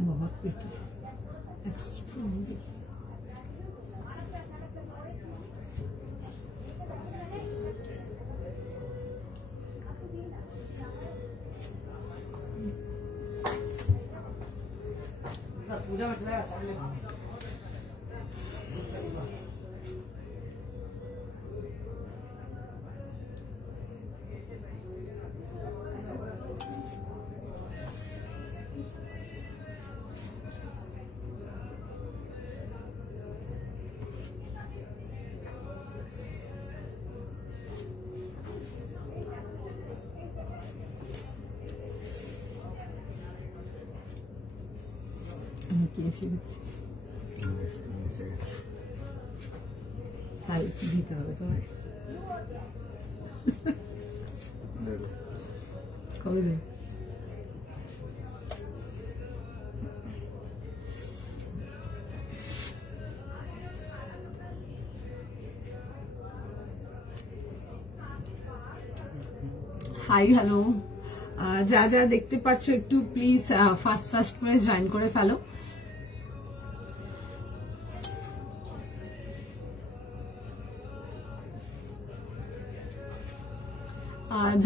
बहुत pretty, extremely. पूजा में चलाया सामने এসে গেছি, কালকে দিতে হবে তোমার। কবে দেবে? হাই হ্যালো, যা যা দেখতে পাচ্ছ একটু প্লিজ ফাস্ট করে জয়েন করে ফেলো।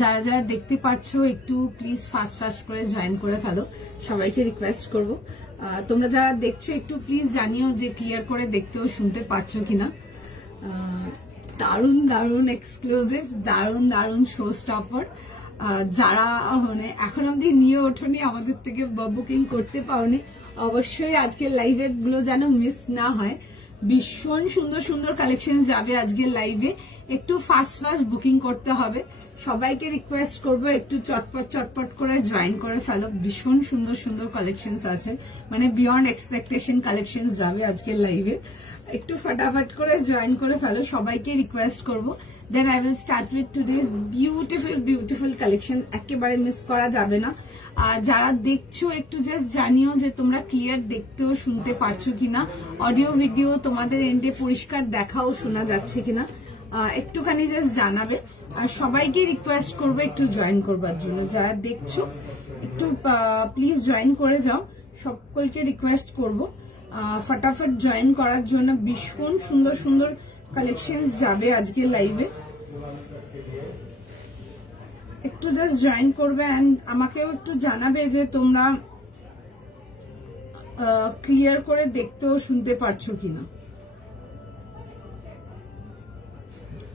যারা যারা দেখতে পাচ্ছ একটু প্লিজ ফাস্ট করে জয়েন করে ফেলো, সবাইকে রিকোয়েস্ট করব। তোমরা যারা দেখছো একটু প্লিজ জানিও যে ক্লিয়ার করে দেখতেও শুনতে পারছো কিনা। দারুণ দারুণ এক্সক্লুসিভ, দারুণ দারুণ শো স্টপার। যারা মানে এখন অব্দি নিয়ে ওঠোনি, আমাদের থেকে বুকিং করতে পারোনি, অবশ্যই আজকের লাইভে গুলো যেন মিস না হয়। ভীষণ সুন্দর সুন্দর কালেকশন যাবে আজকের লাইভে, একটু ফাস্ট বুকিং করতে হবে। সবাইকে রিকোয়েস্ট করবো একটু চটপট করে জয়েন করে ফেলো। ভীষণ সুন্দর সুন্দর কালেকশন আছে, মানে বিয়ন্ড এক্সপেকটেশন কালেকশন যাবে আজকের লাইভে। একটু ফটাফট করে জয়েন করে ফেলো, সবাইকে রিকোয়েস্ট করবো। Then I will start with today's beautiful collection, একেবারে মিস করা যাবে না। আর যারা দেখছো একটু জাস্ট জানিও যে তোমরা ক্লিয়ার দেখতেও শুনতে পারছো কিনা, অডিও ভিডিও তোমাদের এন্ডে পরিষ্কার দেখাও শোনা যাচ্ছে কিনা একটুখানি জাস্ট জানাবে। আর সবাইকে রিকোয়েস্ট করবো একটু জয়েন করবার জন্য, যারা দেখছো একটু প্লিজ জয়েন করে যাও, সকলকে রিকোয়েস্ট করবো ফটাফট জয়েন করার জন্য। ভীষণ সুন্দর সুন্দর কালেকশন যাবে আজকের লাইভে, একটু জাস্ট জয়েন করবে এন্ড আমাকেও একটু জানাবে যে তোমরা ক্লিয়ার করে দেখতেও শুনতে পারছো কিনা।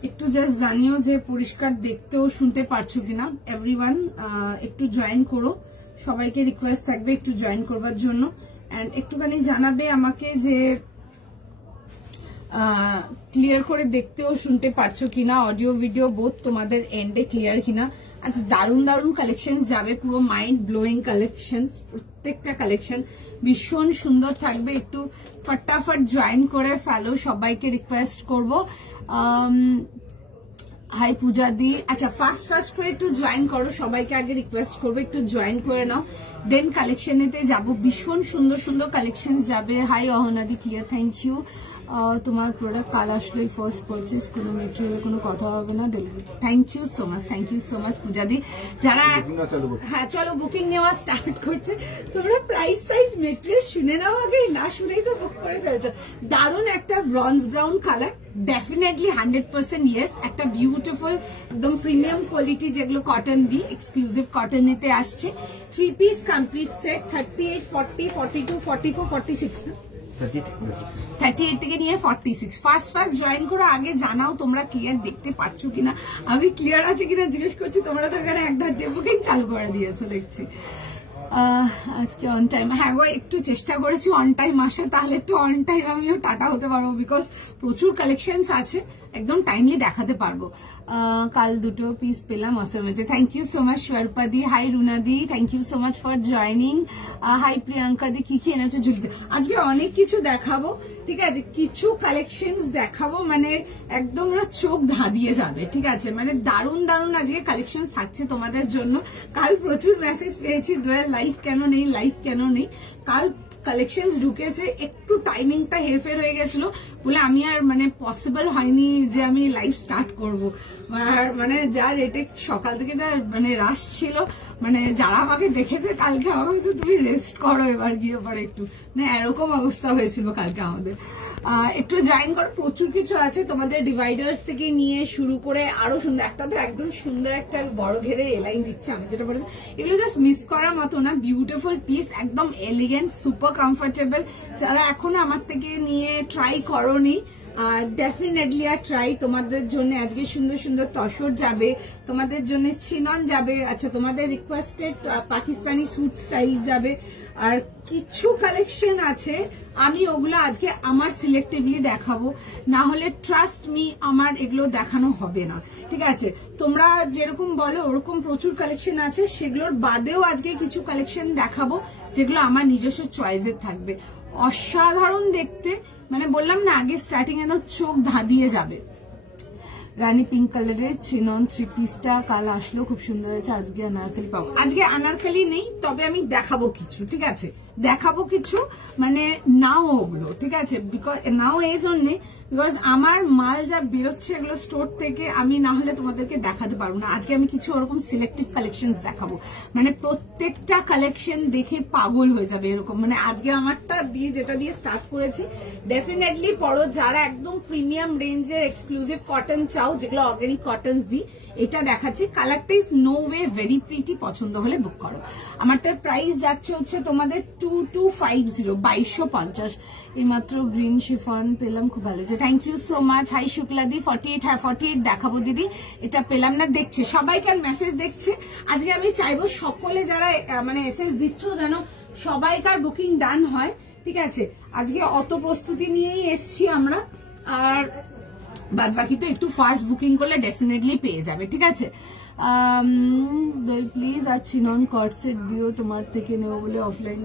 একটু জাস্ট জানিও যে পরিষ্কার দেখতেও শুনতে পারছো কিনা। এভরিওয়ান একটু জয়েন করো, সবাইকে রিকোয়েস্ট থাকবে একটু জয়েন করবার জন্য। এন্ড একটুখানি জানাবে আমাকে যে ক্লিয়ার করে দেখতেও শুনতে পারছো কিনা, অডিও ভিডিও বোথ তোমাদের এন্ডে ক্লিয়ার কিনা। আচ্ছা, দারুণ দারুণ কালেকশন যাবে, পুরো মাইন্ড ব্লোয়িং কালেকশন, প্রত্যেকটা কালেকশন ভীষণ সুন্দর থাকবে। একটু ফটাফট জয়েন করে ফেলো, সবাইকে রিকোয়েস্ট করবো। হাই পূজা দি, আচ্ছা ফাস্ট করে একটু জয়েন করো, সবাইকে আগে রিকোয়েস্ট করবো একটু জয়েন করে নাও, দেন কালেকশনেতে যাবো। ভীষণ সুন্দর সুন্দর কালেকশন যাবে। হাই অহনাদি ক্লিয়ার, থ্যাংক ইউ। তোমার প্রোডাক্ট কাল আসলে ফার্স্ট পারচেজ, কোনো মেটেরিয়ালে কোনো কথা হবে না, delivery. Thank you so much Puja দি। যারা হ্যাঁ চলো বুকিং নেওয়া স্টার্ট করছে, তোমরা প্রাইস সাইজ মেটেরিয়াল শুনে নাও আগে, না শুনেই তো বুক করে ফেলছো। দারুণ একটা bronze brown colour, definitely 100% yes. একটা বিউটিফুল একদম প্রিমিয়াম কোয়ালিটি, যেগুলো কটন বি এক্সক্লুসিভ কটন নিতে আসছে। 3 পিস কমপ্লিট সেট, 38, 40, 42, 44, 46 38 থেকে নিয়ে 46। ফাস্ট জয়েন করো, আগে জানাও তোমরা ক্লিয়ার দেখতে পাচ্ছ কিনা, আমি ক্লিয়ার আছে কিনা জিজ্ঞেস করছি। তোমরা তো এখানে এক ধার দিয়ে বুকিং চালু করে দিয়েছো দেখছি। আজকে অন টাইম, হ্যাঁ গো একটু চেষ্টা করেছি অন টাইম আসে, তাহলে একটু অন টাইম আমিও টাটা হতে পারবো, বিকজ প্রচুর কালেকশন আছে, একদম টাইমলি দেখাতে পারবো। কাল 2 পিস পেলাম, অসম হয়েছে। Thank you so much Swarupa দি, হাই রুনা দি, thank you so much for joining. Hi Priyanka দি, কি এনেছো ঝুলিতে? আজকে অনেক কিছু দেখাবো, ঠিক আছে, কিছু কালেকশন দেখাবো, মানে একদম চোখ ধাঁধিয়ে যাবে, ঠিক আছে, মানে দারুণ দারুণ আজকে কালেকশন থাকছে তোমাদের জন্য। কাল প্রচুর মেসেজ পেয়েছি, দোয়েল লাইভ কেন নেই। কাল কালেকশনস ঢুকেছে, একটু টাইমিংটা হেরফের হয়ে গেছিল বলে আমি আর মানে পসিবল হয়নি যে আমি লাইভ স্টার্ট করব। আর মানে যা রেটে সকাল থেকে যা মানে রাশ ছিল, মানে যারা আমাকে দেখেছে কালকে আমাকে বলছে তুমি রেস্ট করো এবার গিয়ে পরে একটু, মানে এরকম অবস্থা হয়েছিল কালকে আমাদের। একটু জয়েন করো, প্রচুর কিছু আছে তোমাদের ডিভাইডার্স থেকে নিয়ে শুরু করে আরো সুন্দর একটা তো একদম সুন্দর একটা বড় ঘেরে এলাইন দিচ্ছে আমি যেটা বলেছি, এগুলো জাস্ট মিস করার মতো না, বিউটিফুল পিস, একদম এলিগেন্ট, সুপার কমফোর্টেবল। যারা এখনো আমার থেকে নিয়ে ট্রাই করোনি ডেফিনেটলি আর ট্রাই, তোমাদের জন্য আজকে সুন্দর সুন্দর তসর যাবে, তোমাদের জন্য চিনন যাবে, আচ্ছা তোমাদের রিকোয়েস্টেড পাকিস্তানি স্যুট স্টাইল যাবে, আর কিছু কালেকশন আছে আমি ওগুলো আজকে আমার সিলেক্টিভলি দেখাবো, না হলে ট্রাস্ট মি আমার এগুলো দেখানো হবে না, ঠিক আছে? তোমরা যেরকম বলো ওরকম প্রচুর কালেকশন আছে, সেগুলোর বাদেও আজকে কিছু কালেকশন দেখাবো যেগুলো আমার নিজস্ব চয়েসের থাকবে, অসাধারণ দেখতে, মানে বললাম না আগে স্টার্টিং একদম চোখ ধাঁধিয়ে যাবে। রানী পিঙ্ক কালারের চিনন থ্রি পিসটা কাল আসলো, খুব সুন্দর হয়েছে। আজকে আনারকলি পাবো, আজকে আনারকলি নেই, তবে আমি দেখাবো কিছু, ঠিক আছে? দেখাবো কিছু, মানে নাও ওগুলো, ঠিক আছে? বিকজ নাও এই জন্যে বিকজ আমার মাল যা বেরোচ্ছে এগুলো স্টোর থেকে, আমি না হলে তোমাদেরকে দেখাতে পারবো না। আজকে আমি কিছু ওরকম সিলেক্টিভ কালেকশন দেখাবো, মানে প্রত্যেকটা কালেকশন দেখে পাগল হয়ে যাবে এরকম। মানে আজকে আমারটা দিয়ে যেটা দিয়ে স্টার্ট করেছি, ডেফিনেটলি পড়ো যারা একদম প্রিমিয়াম রেঞ্জের এক্সক্লুসিভ কটন চাও, যেগুলো অর্গানিক কটন দিই, এটা দেখাচ্ছি। কালারটা is no way very pretty, পছন্দ হলে বুক করো। আমারটার প্রাইস যাচ্ছে হচ্ছে তোমাদের 2250, 2250। এইমাত্র গ্রিন শিফন পেলাম, খুব ভালো হয়েছে, thank you so much. Hi শুক্লাদি 48, হ্যাঁ 48 দেখাবো দিদি, এটা পেলাম না, দেখছে সবাইকার মেসেজ দেখছে। আজকে আমি চাইবো সকলে যারা মানে এসএস দিচ্ছ যেন সবাইকার বুকিং ডান হয়, ঠিক আছে? আজকে অত প্রস্তুতি নিয়েই এসছি আমরা, আর বাদ বাকি তো একটু ফাস্ট বুকিং করলে ডেফিনেটলি পেয়ে যাবে, ঠিক আছে? প্লিজ আর চিনন কটসেট দিও, তোমার থেকে নেবো বলে অফলাইন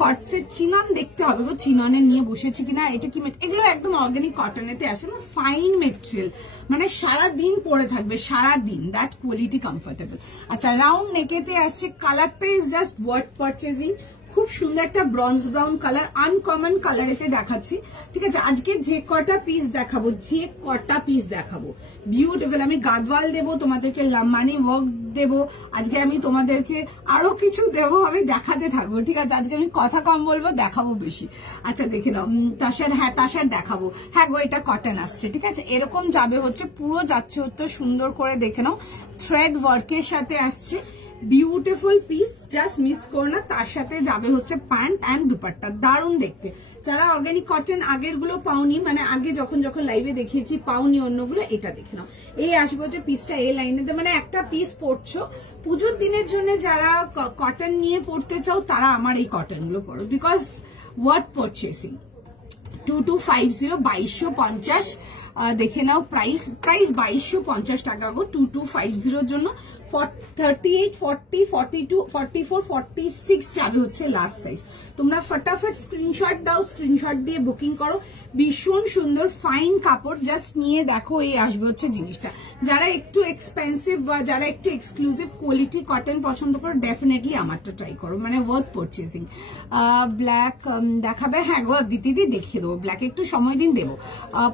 কটসেট চিনন দেখতে হবে গো, চিননে নিয়ে বসেছি কিনা। এটা কি এগুলো একদম অর্গানিক কটনেতে আসে না, ফাইন মেটেরিয়াল, মানে সারাদিন পরে থাকবে, সারাদিন, দ্যাট কোয়ালিটি কমফোর্টেবল। আচ্ছা রাউন্ড নেকেতে আসছে, কালারটা ইজ জাস্ট ওয়ার্থ পারচেজিং, খুব সুন্দর একটা ব্রঞ্জ ব্রাউন কালার, আনকমন কালারেতে দেখাচ্ছি, ঠিক আছে? আজকে যে কটা পিস দেখাবো, যে কটা পিস দেখাবো বিউটিফুল। আমি গাদওয়াল দেবো তোমাদেরকে, লাম্বানি ওয়ার্ক দেবো, আজকে আমি তোমাদেরকে আরো কিছু দেবো, আমি দেখাতে থাকবো, ঠিক আছে? আজকে আমি কথা কম বলবো, দেখাবো বেশি। আচ্ছা দেখে নাও তাসার, হ্যাঁ তাসার দেখাবো, হ্যাঁ গো এটা কটন আসছে, ঠিক আছে? এরকম যাবে হচ্ছে, পুরো যাচ্ছে হচ্ছে সুন্দর করে দেখে নাও, থ্রেড ওয়ার্কের সাথে আসছে, বিউটিফুল পিস, জাস্ট মিস করো না। তার সাথে যাবে হচ্ছে প্যান্ট অ্যান্ড দুপাট্টা, দারুণ দেখতে। যারা অর্গানিক কটন আগের গুলো পাওনি, মানে আগে যখন যখন লাইভে দেখিয়েছি পাওনি অন্যগুলো, এটা দেখে নাও। এই আসবো যে পিসটা এই লাইনে, মানে একটা পিস পরছো পুজোর দিনের জন্য, যারা কটন নিয়ে পড়তে চাও তারা আমার এই কটন গুলো পড়ো, বিকজ ওয়ার্থ পারচেসিং। 2250, 2250 দেখে নাও, প্রাইস 2250 টাকা গো 2250 জন্য। 38, 40, 42, 44, 46 যাবে হচ্ছে লাস্ট সাইজ। তোমরা ফটাফট স্ক্রিনশট দাও, স্ক্রিনশট দিয়ে বুকিং করো। ভীষণ সুন্দর ফাইন কাপড়, জাস্ট নিয়ে দেখো, এই আসবে হচ্ছে জিনিসটা। যারা একটু এক্সপেন্সিভ বা যারা একটু এক্সক্লুসিভ কোয়ালিটি কটন পছন্দ করো, ডেফিনেটলি আমারটা ট্রাই করো, মানে ওয়ার্থ পারচেজিং। ব্ল্যাক দেখাবে, হ্যাঁ গো দিদি দেখিয়ে দেবো, ব্ল্যাক একটু সময় দিন দেবো।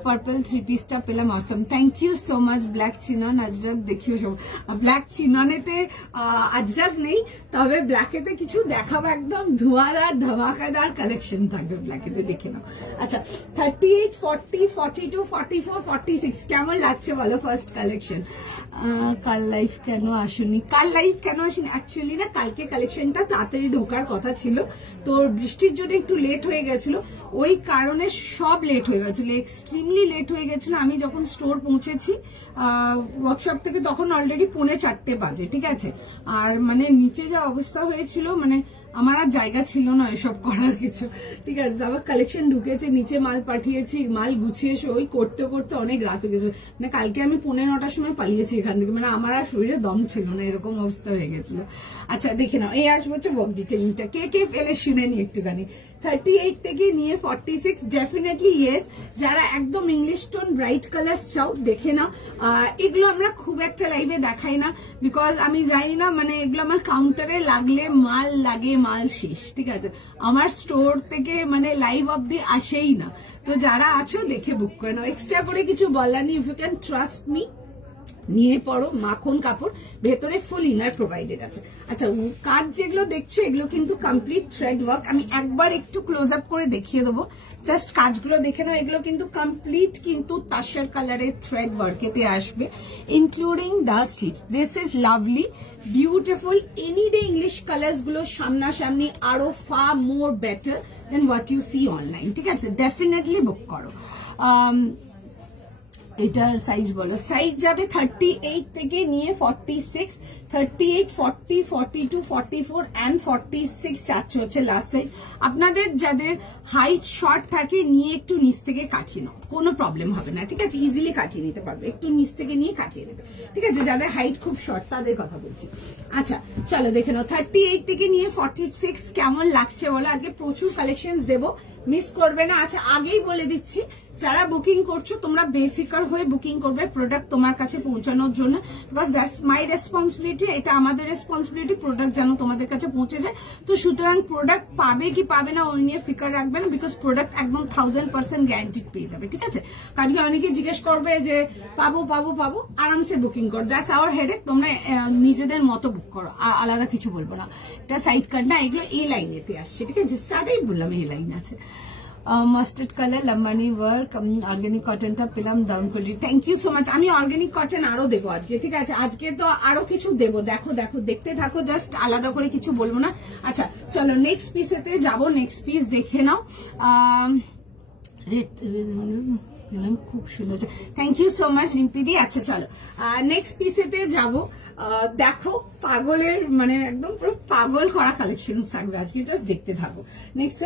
পার্পল থ্রি পিসটা পেলাম, awesome, thank you so much. Black chinon Ajrakh দেখিও সব, ব্ল্যাক চিননেতে আজরাক নেই, তবে ব্ল্যাকেতে কিছু দেখাবো, একদম ধোঁয়াদার ধামাকাদার কালেকশন থাকবে ব্ল্যাকেতে, দেখে নাও। আচ্ছা 38, 40, 42, 44, 46 কেমন লাগছে বলো ফার্স্ট কালেকশন? কাল লাইভ কেন আসুনি? কাল লাইভ কেন আসেনি অ্যাকচুয়ালি না, কালকে কালেকশনটা তাড়াতাড়ি ঢোকার কথা ছিল, তো বৃষ্টির জন্য একটু লেট হয়ে গেছিল, ওই কারণে সব লেট হয়ে গেছিল, এক্সট্রিমলি লেট হয়ে গেছিল। আমি যখন স্টোর পৌঁছেছি ওয়ার্কশপ থেকে তখন অলরেডি 3:45 বাজে, ঠিক আছে? আর মানে নিচে যা অবস্থা হয়েছিল, মানে আমার আর জায়গা ছিল না এসব করার কিছু, ঠিক আছে? আবার কালেকশন ঢুকেছে, নিচে মাল পাঠিয়েছি, মাল গুছিয়ে ওই করতে করতে অনেক রাত হয়ে গেছিল। মানে কালকে আমি 9:45 সময় পালিয়েছি এখান থেকে, মানে আমার আর শরীরে দম ছিল না, এরকম অবস্থা হয়ে গেছিল। আচ্ছা দেখে নাও, এই আসবো হচ্ছে ওয়ার্ক ডিটেলিংটা, কে কে পেলে শুনে নি একটুখানি। 38 থেকে নিয়ে 46 ডেফিনেটলি ইয়েস। যারা একদম ইংলিশ টোন ব্রাইট কালার চাও দেখে নাও। এগুলো আমরা খুব একটা লাইভে দেখাই না, বিকজ আমি জানি না, মানে এগুলো আমার কাউন্টারে লাগলে মাল শেষ, ঠিক আছে। আমার স্টোর থেকে মানে লাইভ অব্দি আসেই না। তো যারা আছো দেখে বুক করে নাও, এক্সট্রা করে কিছু বলার নেই। If you can trust me, নিয়ে পড়ো। মাখন কাপড়, ভেতরে ফুল ইনার প্রোভাইডেড আছে। আচ্ছা, কাজ যেগুলো দেখছো এগুলো কিন্তু কমপ্লিট থ্রেড ওয়ার্ক। আমি একবার একটু ক্লোজ আপ করে দেখিয়ে দেবো, জাস্ট কাজগুলো দেখে নাও। এগুলো কিন্তু কমপ্লিট কিন্তু তাসার কালারের থ্রেড ওয়ার্কেতে আসবে, including the sleeve. This is lovely, beautiful. Any day English colours গুলো সামনাসামনি আরো far more better than what you see online, ঠিক আছে। ডেফিনেটলি বুক করো। এটার সাইজ বলো, সাইজ যাবে 38 থেকে নিয়ে 46, 38, 40, 42, 44 and 46 চাচ্ছে হচ্ছে লাস্ট সাইজ। আপনাদের যাদের হাইট শর্ট থাকে নিয়ে একটু নিচ থেকে কাটিয়ে নাও, কোনো প্রবলেম হবে না, ঠিক আছে। ইজিলি কাটিয়ে নিতে পারবে, একটু নিচ থেকে নিয়ে কাটিয়ে নেবে, ঠিক আছে। যাদের হাইট খুব শর্ট তাদের কথা বলছি। আচ্ছা চলো দেখে নাও, 38 থেকে নিয়ে 46 কেমন লাগছে বলো। আজকে প্রচুর কালেকশন দেবো, মিস করবে না। আচ্ছা আগেই বলে দিচ্ছি, যারা বুকিং করছো তোমরা বেফিকার হয়ে বুকিং করবে প্রোডাক্ট তোমার কাছে পৌঁছানোর জন্য, বিকজ দ্যাটস মাই রেসপন্সিবিলিটি। এটা আমাদের রেসপন্সিবিলিটি, প্রোডাক্ট যেন তোমাদের কাছে পৌঁছে যায়। তো সুতরাং প্রোডাক্ট পাবে কি পাবে না ওই নিয়ে ফিকার রাখবে না, বিকজ প্রোডাক্ট একদম 1000% গ্যারান্টিড পেয়ে যাবে, ঠিক আছে। কারণ কি অনেকে জিজ্ঞেস করবে যে পাবো, আরামসে বুকিং করো, দ্যাটস আওয়ার হেডেক। তোমরা নিজেদের মতো বুক করো, আলাদা কিছু বলবো না। এটা সাইড কাট না, এগুলো এই লাইনেতে আসছে, ঠিক আছে। স্টার্টেই বললাম এই লাইন আছে। Mustard colour Lambani work, organic কটনটা পেলাম দারুন quality. Thank you so much. আমি অর্গানিক কটন আরো দেবো আজকে, ঠিক আছে। আজকে তো আরো কিছু দেবো, দেখো দেখতে থাকো, জাস্ট আলাদা করে কিছু বলবো না। আচ্ছা চলো নেক্সট পিসেতে যাবো, নেক্সট পিস দেখে নাও। খুব সুন্দর, থ্যাংক ইউ সো মাচ রিম্পিদি। আচ্ছা চলো নেক্সট পিসেতে যাবো। দেখো পাগলের মানে একদম পুরো পাগল করা কালেকশন থাকবে আজকে, জাস্ট দেখতে থাকো। নেক্সট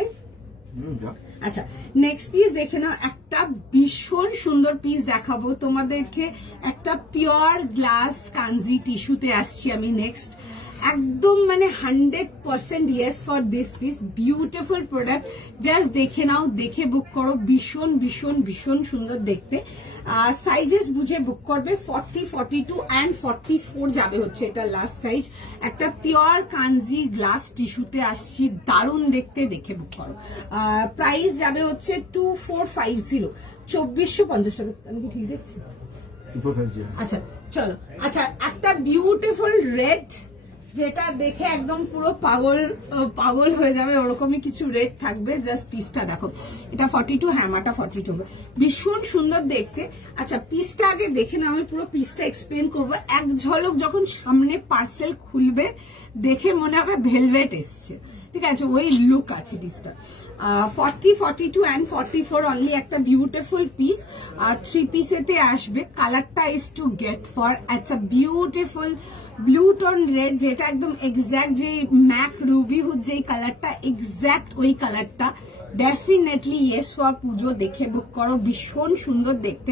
আচ্ছা নেক্সট পিস দেখে নাও, একটা ভীষণ সুন্দর পিস দেখাবো তোমাদেরকে। একটা পিওর গ্লাস কাঞ্জি টিস্যুতে আসছি আমি নেক্সট। একদম মানে 100% yes for this piece, beautiful product. Just দেখে নাও, দেখে বুক করো, ভীষণ সুন্দর দেখতে। সাইজেস বুঝে বুক করবে। 40, 42 and 44 যাবে হচ্ছে এটা লাস্ট সাইজ। একটা পিওর কাঞ্জি গ্লাস টিস্যুতে আসছি, দারুণ দেখতে, দেখে বুক করো। প্রাইস যাবে হচ্ছে 2450, 2450 টাকা। আমি কি ঠিক দেখছি? আচ্ছা চলো, আচ্ছা একটা বিউটিফুল রেড, যেটা দেখে একদম পুরো পাগল হয়ে যাবে, ওরকমই কিছু রেড থাকবে। জাস্ট পিসটা দেখো, এটা 42, হ্যামাটা 42, ভীষণ সুন্দর দেখতে। আচ্ছা পিসটা আগে দেখে না, আমি পুরো পিসটা এক্সপ্লেন করবো। এক ঝলক যখন সামনে পার্সেল খুলবে দেখে মনে হবে ভেলভেট এসছে, ঠিক আছে, ওই লুক আছে পিসটা। 40, 42 and 44 অনলি, একটা বিউটিফুল পিস। 3 পিসেতে আসবে। কালারটা is to get for, it's a beautiful blue tone red, যেটা একদম এক্সাক্ট যে ম্যাক রুবি হুড যেই কালারটা, এক্সাক্ট ওই কালারটা। ডেফিনেটলি ইয়েস ফর পুজো, দেখে বুক করো, ভীষণ সুন্দর দেখতে।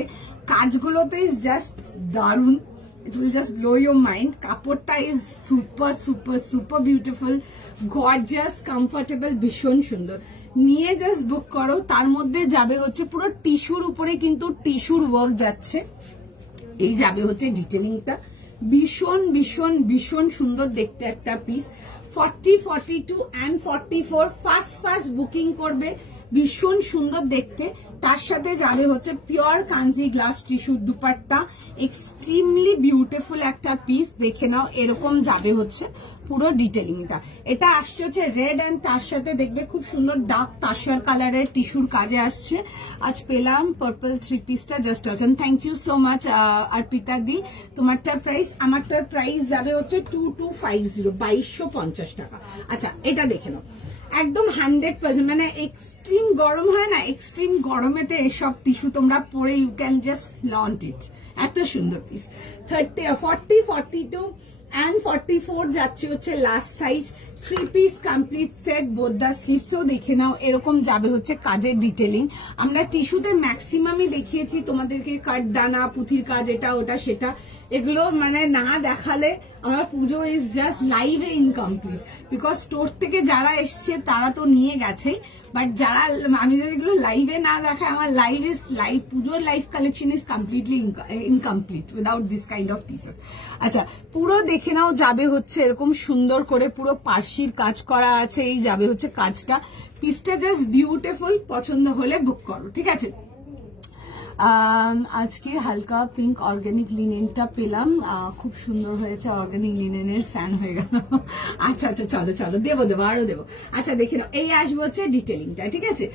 কাজগুলোতে ইজ জাস্ট দারুন, it will just blow your mind. কাপড়টা is super beautiful, gorgeous, comfortable, ভীষণ সুন্দর। নিয়ে জাস্ট বুক করো। তার মধ্যে যাবে হচ্ছে পুরো টিস্যুর উপরে, কিন্তু টিস্যুর ওয়ার্ক যাচ্ছে, এই যাবে হচ্ছে ডিটেলিংটা। ভীষণ সুন্দর দেখতে একটা পিস। 40, 42 and 44 ফার্স্ট বুকিং করবে, ভীষণ সুন্দর দেখতে। তার সাথে যাবে হচ্ছে pure Kanji glass tissue dupatta, extremely beautiful একটা পিস। দেখে নাও, এরকম যাবে হচ্ছে পুরো ডিটেলিংটা। এটা আসছে হচ্ছে রেড অ্যান্ড তার সাথে দেখবে খুব সুন্দর ডার্ক তাসার কালারের টিস্যুর কাজে আসছে। আজ পেলাম পার্পল 3 পিসটা, just awesome. Thank you so much Arpita di. তোমারটার প্রাইস, আমারটার প্রাইস যাবে হচ্ছে 2250, 2250 টাকা। আচ্ছা এটা দেখে নাও, একদম 100%, মানে এক্সট্রিম গরম হয় না, এক্সট্রিম গরমেতে এসব টিস্যু তোমরা পরে you can just flaunt it. এত সুন্দর পিস। 40, 42 and 44 যাচ্ছে হচ্ছে last size. 3 piece complete set, both the স্লিভসও দেখে নাও, এরকম যাবে হচ্ছে কাজের ডিটেলিং। আমরা টিস্যুতে ম্যাক্সিমামই দেখিয়েছি তোমাদেরকে, কাট দানা, পুঁথির কাজ, এটা ওটা সেটা। এগুলো মানে না দেখালে আমার পুজো ইজ জাস্ট লাইভে ইনকমপ্লিট, বিকজ স্টোর থেকে যারা এসছে তারা তো নিয়ে গেছে, বাট যারা আমি যদি এগুলো লাইভে না দেখাই আমার পুজোর live collection is completely incomplete without this kind of pieces. আচ্ছা পুরো দেখে নাও, যাবে হচ্ছে এরকম সুন্দর করে পুরো পার্সির কাজ করা আছে, এই যাবে হচ্ছে কাজটা, পিসটা জাস্ট বিউটিফুল, পছন্দ হলে বুক করো, ঠিক আছে। আজকে হালকা পিঙ্ক অর্গানিক লিনেনটা পেলাম, খুব সুন্দর হয়েছে, অর্গানিক লিনেনের ফ্যান হয়ে গেল। আচ্ছা আচ্ছা চলো চলো দেবো আরো দেবো। আচ্ছা দেখে নাও, এই আসবো হচ্ছে ডিটেলিংটা, ঠিক আছে।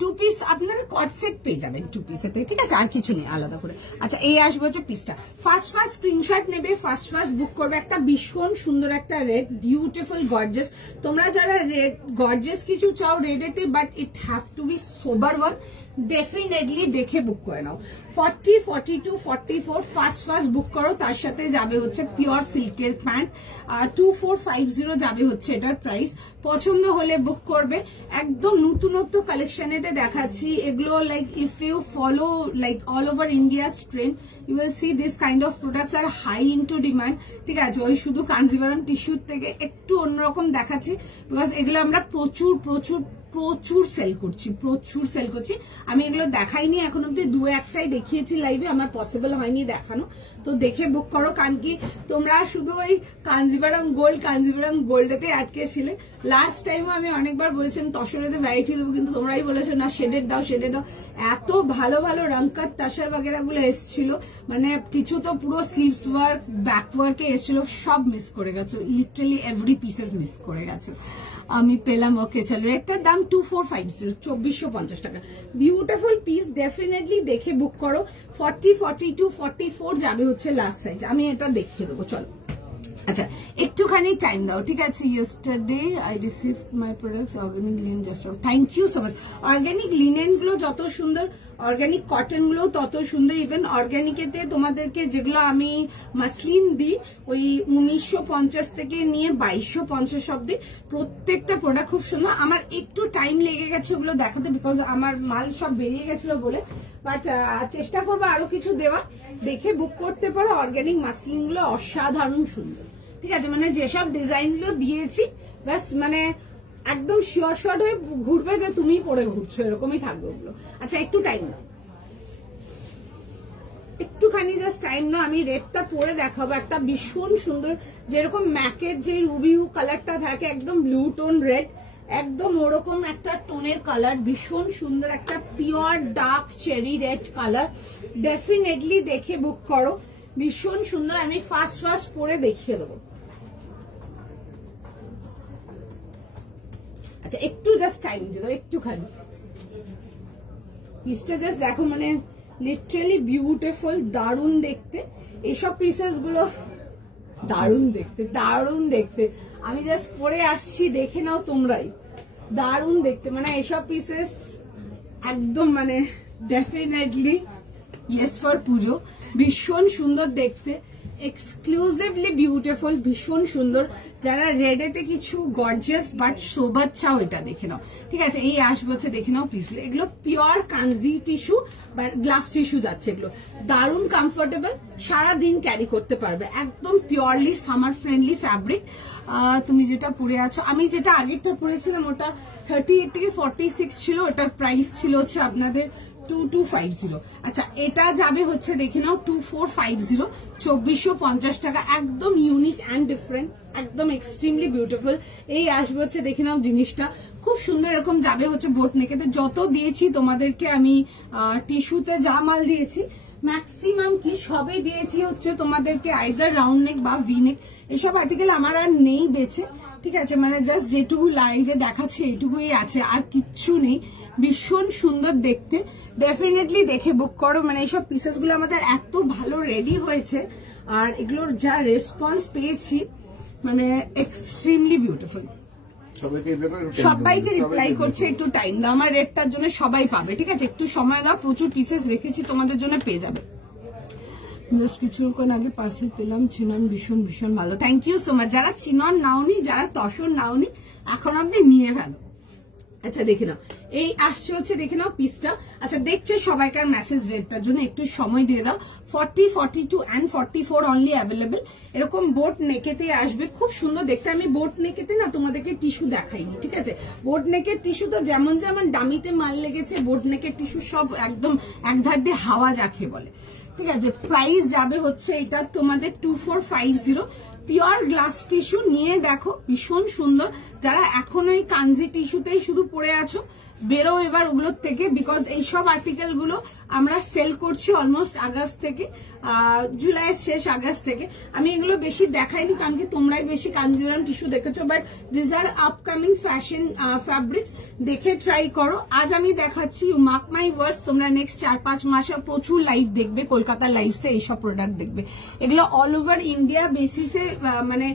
2 পিস আপনারা কট সেট পেয়ে যাবেন 2 পিসেতে, ঠিক আছে, আর কিছু নেই আলাদা করে। আচ্ছা এই আসবো হচ্ছে পিসটা, ফার্স্ট স্ক্রিনশট নেবে, ফার্স্ট বুক করবে। একটা ভীষণ সুন্দর একটা রেড, বিউটিফুল গর্জিয়াস। তোমরা যারা রেড গর্জিয়াস কিছু চাও রেডেতে, but it have to be sober one, definitely দেখে বুক করে নাও। 40, 42, 44 ফার্স্ট বুক করো। তার সাথে যাবে হচ্ছে পিওর সিল্কের প্যান্ট, 2450 যাবে হচ্ছে এটার প্রাইস। পছন্দ হলে বুক করবে। একদম নতুনত্ব কালেকশনেতে দেখাচ্ছি এগুলো, like if you follow like all over India trend, you will see this kind of products are high into demand, ঠিক আছে। ওই শুধু কাঞ্জিভারাম টিস্যুর থেকে একটু অন্যরকম দেখাচ্ছি, বিকজ এগুলো আমরা প্রচুর সেল করছি। আমি এগুলো দেখাইনি এখন অব্দি, 2-1টাই দেখিয়েছি লাইভে, আমার পসিবল হয়নি দেখানো, তো দেখে বুক করো। কারণ কি তোমরা শুধু ওই কাঞ্জিভারাম গোল্ডেতে আটকেছিলে। লাস্ট টাইমও আমি অনেকবার বলেছিলাম তসরেতে ভ্যারাইটি দেবো, কিন্তু তোমরাই বলেছো না শেডেড দাও। এত ভালো ভালো রংকার তাসার বাগেরা গুলো এসেছিল, মানে কিছু তো পুরো স্লিভস ওয়ার্ক ব্যাক ওয়ার্কে এসেছিল, সব মিস করে গেছে, লিটারালি এভরি পিসেস মিস করে গেছে। আমি পেলাম, ওকে চলো, একটার দাম 2450, 2450 টাকা। বিউটিফুল পিস, ডেফিনেটলি দেখে বুক করো। 40, 42, 44 যাবে হচ্ছে লাস্ট সাইজ। আমি এটা দেখিয়ে দেবো, চলো। আচ্ছা একটুখানি টাইম দাও, ঠিক আছে। Yesterday I receive my products organic linen just, thank you so much. Organic linen গুলো যত সুন্দর, অর্গানিক কটন গুলো তত সুন্দর। ইভেন অর্গানিকেতে তোমাদেরকে যেগুলো আমি মাসলিন দিই, ওই 1950 থেকে নিয়ে 2250 অব্দি, প্রত্যেকটা প্রোডাক্ট খুব সুন্দর। আমার একটু টাইম লেগে গেছে ওগুলো দেখাতে, বিকজ আমার মাল সব বেরিয়ে গেছিল বলে, বাট চেষ্টা করবো আরো কিছু দেওয়া। দেখে বুক করতে পারো। অর্গানিক মাসলিন গুলো অসাধারণ সুন্দর, ঠিক আছে। মানে যেসব ডিজাইন গুলো দিয়েছি ব্যাস মানে একদম শিওর হয়ে ঘুরবে যে তুমি পরে ঘুরছো, এরকমই থাকবে ওগুলো। আচ্ছা একটু টাইম দাও, একটুখানি জাস্ট টাইম দাও, আমি রেডটা পরে দেখাবো। একটা ভীষণ সুন্দর, যেরকম ম্যাকের যে রুবি কালারটা থাকে, একদম ব্লু টোন রেড, একদম ওরকম একটা টোনের কালার, ভীষণ সুন্দর একটা pure dark cherry red colour. Definitely দেখে বুক করো, ভীষণ সুন্দর। আমি ফার্স্ট পরে দেখিয়ে দেবো। আচ্ছা একটু জাস্ট টাইম দিল, একটুখানি পিসটা জাস্ট দেখো, মানে লিটারালি বিউটিফুল, দারুণ দেখতে। এইসব পিসেস গুলো দারুণ দেখতে। আমি জাস্ট পরে আসছি, দেখে নাও তোমরাই, দারুণ দেখতে। মানে এইসব পিসেস একদম মানে ডেফিনেটলি ইয়েস ফর পুজো। ভীষণ সুন্দর দেখতে, এক্সক্লুসিভলি বিউটিফুল, ভীষণ সুন্দর। যারা রেডেতে কিছু গর্জিয়াস বাট সোবার চাও, এটা দেখে নাও, ঠিক আছে। এই আসবে হচ্ছে, দেখে নাও প্লিজ। এগুলো পিওর কাঞ্জি টিস্যু বা গ্লাস টিস্যু যাচ্ছে, এগুলো দারুণ কমফোর্টেবল, সারাদিন ক্যারি করতে পারবে, একদম পিওরলি সামার ফ্রেন্ডলি ফ্যাব্রিক। তুমি যেটা পরে আছো, আমি যেটা আগেরটা পরেছিলাম ওটা 38 থেকে 46 ছিল, ওটার প্রাইস ছিল হচ্ছে আপনাদের 2250। আচ্ছা এটা যাবে হচ্ছে, দেখে নাও 2450, 2450 টাকা। একদম ইউনিক অ্যান্ড ডিফারেন্ট, একদম এক্সট্রিমলি বিউটিফুল। এই আসবে হচ্ছে, দেখে নাও জিনিসটা খুব সুন্দর। এরকম যাবে হচ্ছে বোট নেকেতে। যত দিয়েছি তোমাদেরকে আমি টিস্যুতে যা মাল দিয়েছি, ম্যাক্সিমাম কি সবই দিয়েছি হচ্ছে তোমাদেরকে আইদার রাউন্ড নেক বা ভি নেক। এসব আর্টিকেল আমার আর নেই বেচে, ঠিক আছে। মানে জাস্ট যেটুকু লাইভে দেখাচ্ছে এইটুকুই আছে, আর কিচ্ছু নেই। ভীষণ সুন্দর দেখতে, ডেফিনেটলি দেখে বুক করো। মানে এইসব পিসেস গুলো আমাদের এত ভালো রেডি হয়েছে, আর এগুলোর যা রেসপন্স পেয়েছি, মানে এক্সট্রিমলি বিউটিফুল। সবাইকে রিপ্লাই করছে, একটু টাইম দাও। আমার রেটটার জন্য সবাই পাবে, ঠিক আছে, একটু সময় দাও। প্রচুর পিসেস রেখেছি তোমাদের জন্য, পেয়ে যাবে। জাস্ট কিছুক্ষণ আগে পার্সেল পেলাম, চিনন ভীষণ ভালো, থ্যাংক ইউ সো মাচ। যারা চিনন নাওনি, যারা তসর নাওনি, এখন অব্দি নিয়ে ফেলো। আচ্ছা দেখে নাও, এই আসছে হচ্ছে দেখে নাও পিসটা। আচ্ছা দেখছে সবাইকার মেসেজ রেটটার জন্য একটু সময় দিয়ে দাও। 40, 42 and 44 অনলি অ্যাভেলেবেল। এরকম বোট নেকেতে আসবে, খুব সুন্দর দেখতে। আমি বোট নেকেতে না তোমাদেরকে টিস্যু দেখাইনি, ঠিক আছে? বোট নেকের টিস্যু তো যেমন যেমন ডামিতে মাল লেগেছে, বোট নেকের টিস্যু সব একদম একধার দিয়ে হাওয়া যাকে বলে, ঠিক আছে? প্রাইস যাবে হচ্ছে এটা তোমাদের 2450। পিওর গ্লাস টিস্যু নিয়ে দেখো, ভীষণ সুন্দর। যারা এখন ওই কাঞ্জি টিস্যুতেই শুধু পড়ে আছো, বেরো এবার ওগুলোর থেকে, বিকজ এইসব আর্টিকেল গুলো আমরা সেল করছি অলমোস্ট আগস্ট থেকে, জুলাইয়ের শেষ আগস্ট থেকে। আমি এগুলো বেশি দেখাইনি কারণ কি তোমরাই বেশি কাঞ্জিভারাম টিস্যু দেখেছো, but this are upcoming fashion fabric, দেখে ট্রাই করো। আজ আমি দেখাচ্ছি, মার্ক মাই ওয়ার্ডস, তোমরা নেক্সট 4-5 মাসে প্রচুর লাইভ দেখবে, কলকাতা লাইভসে এইসব প্রোডাক্ট দেখবে। এগুলো অল ওভার ইন্ডিয়া বেসিসে মানে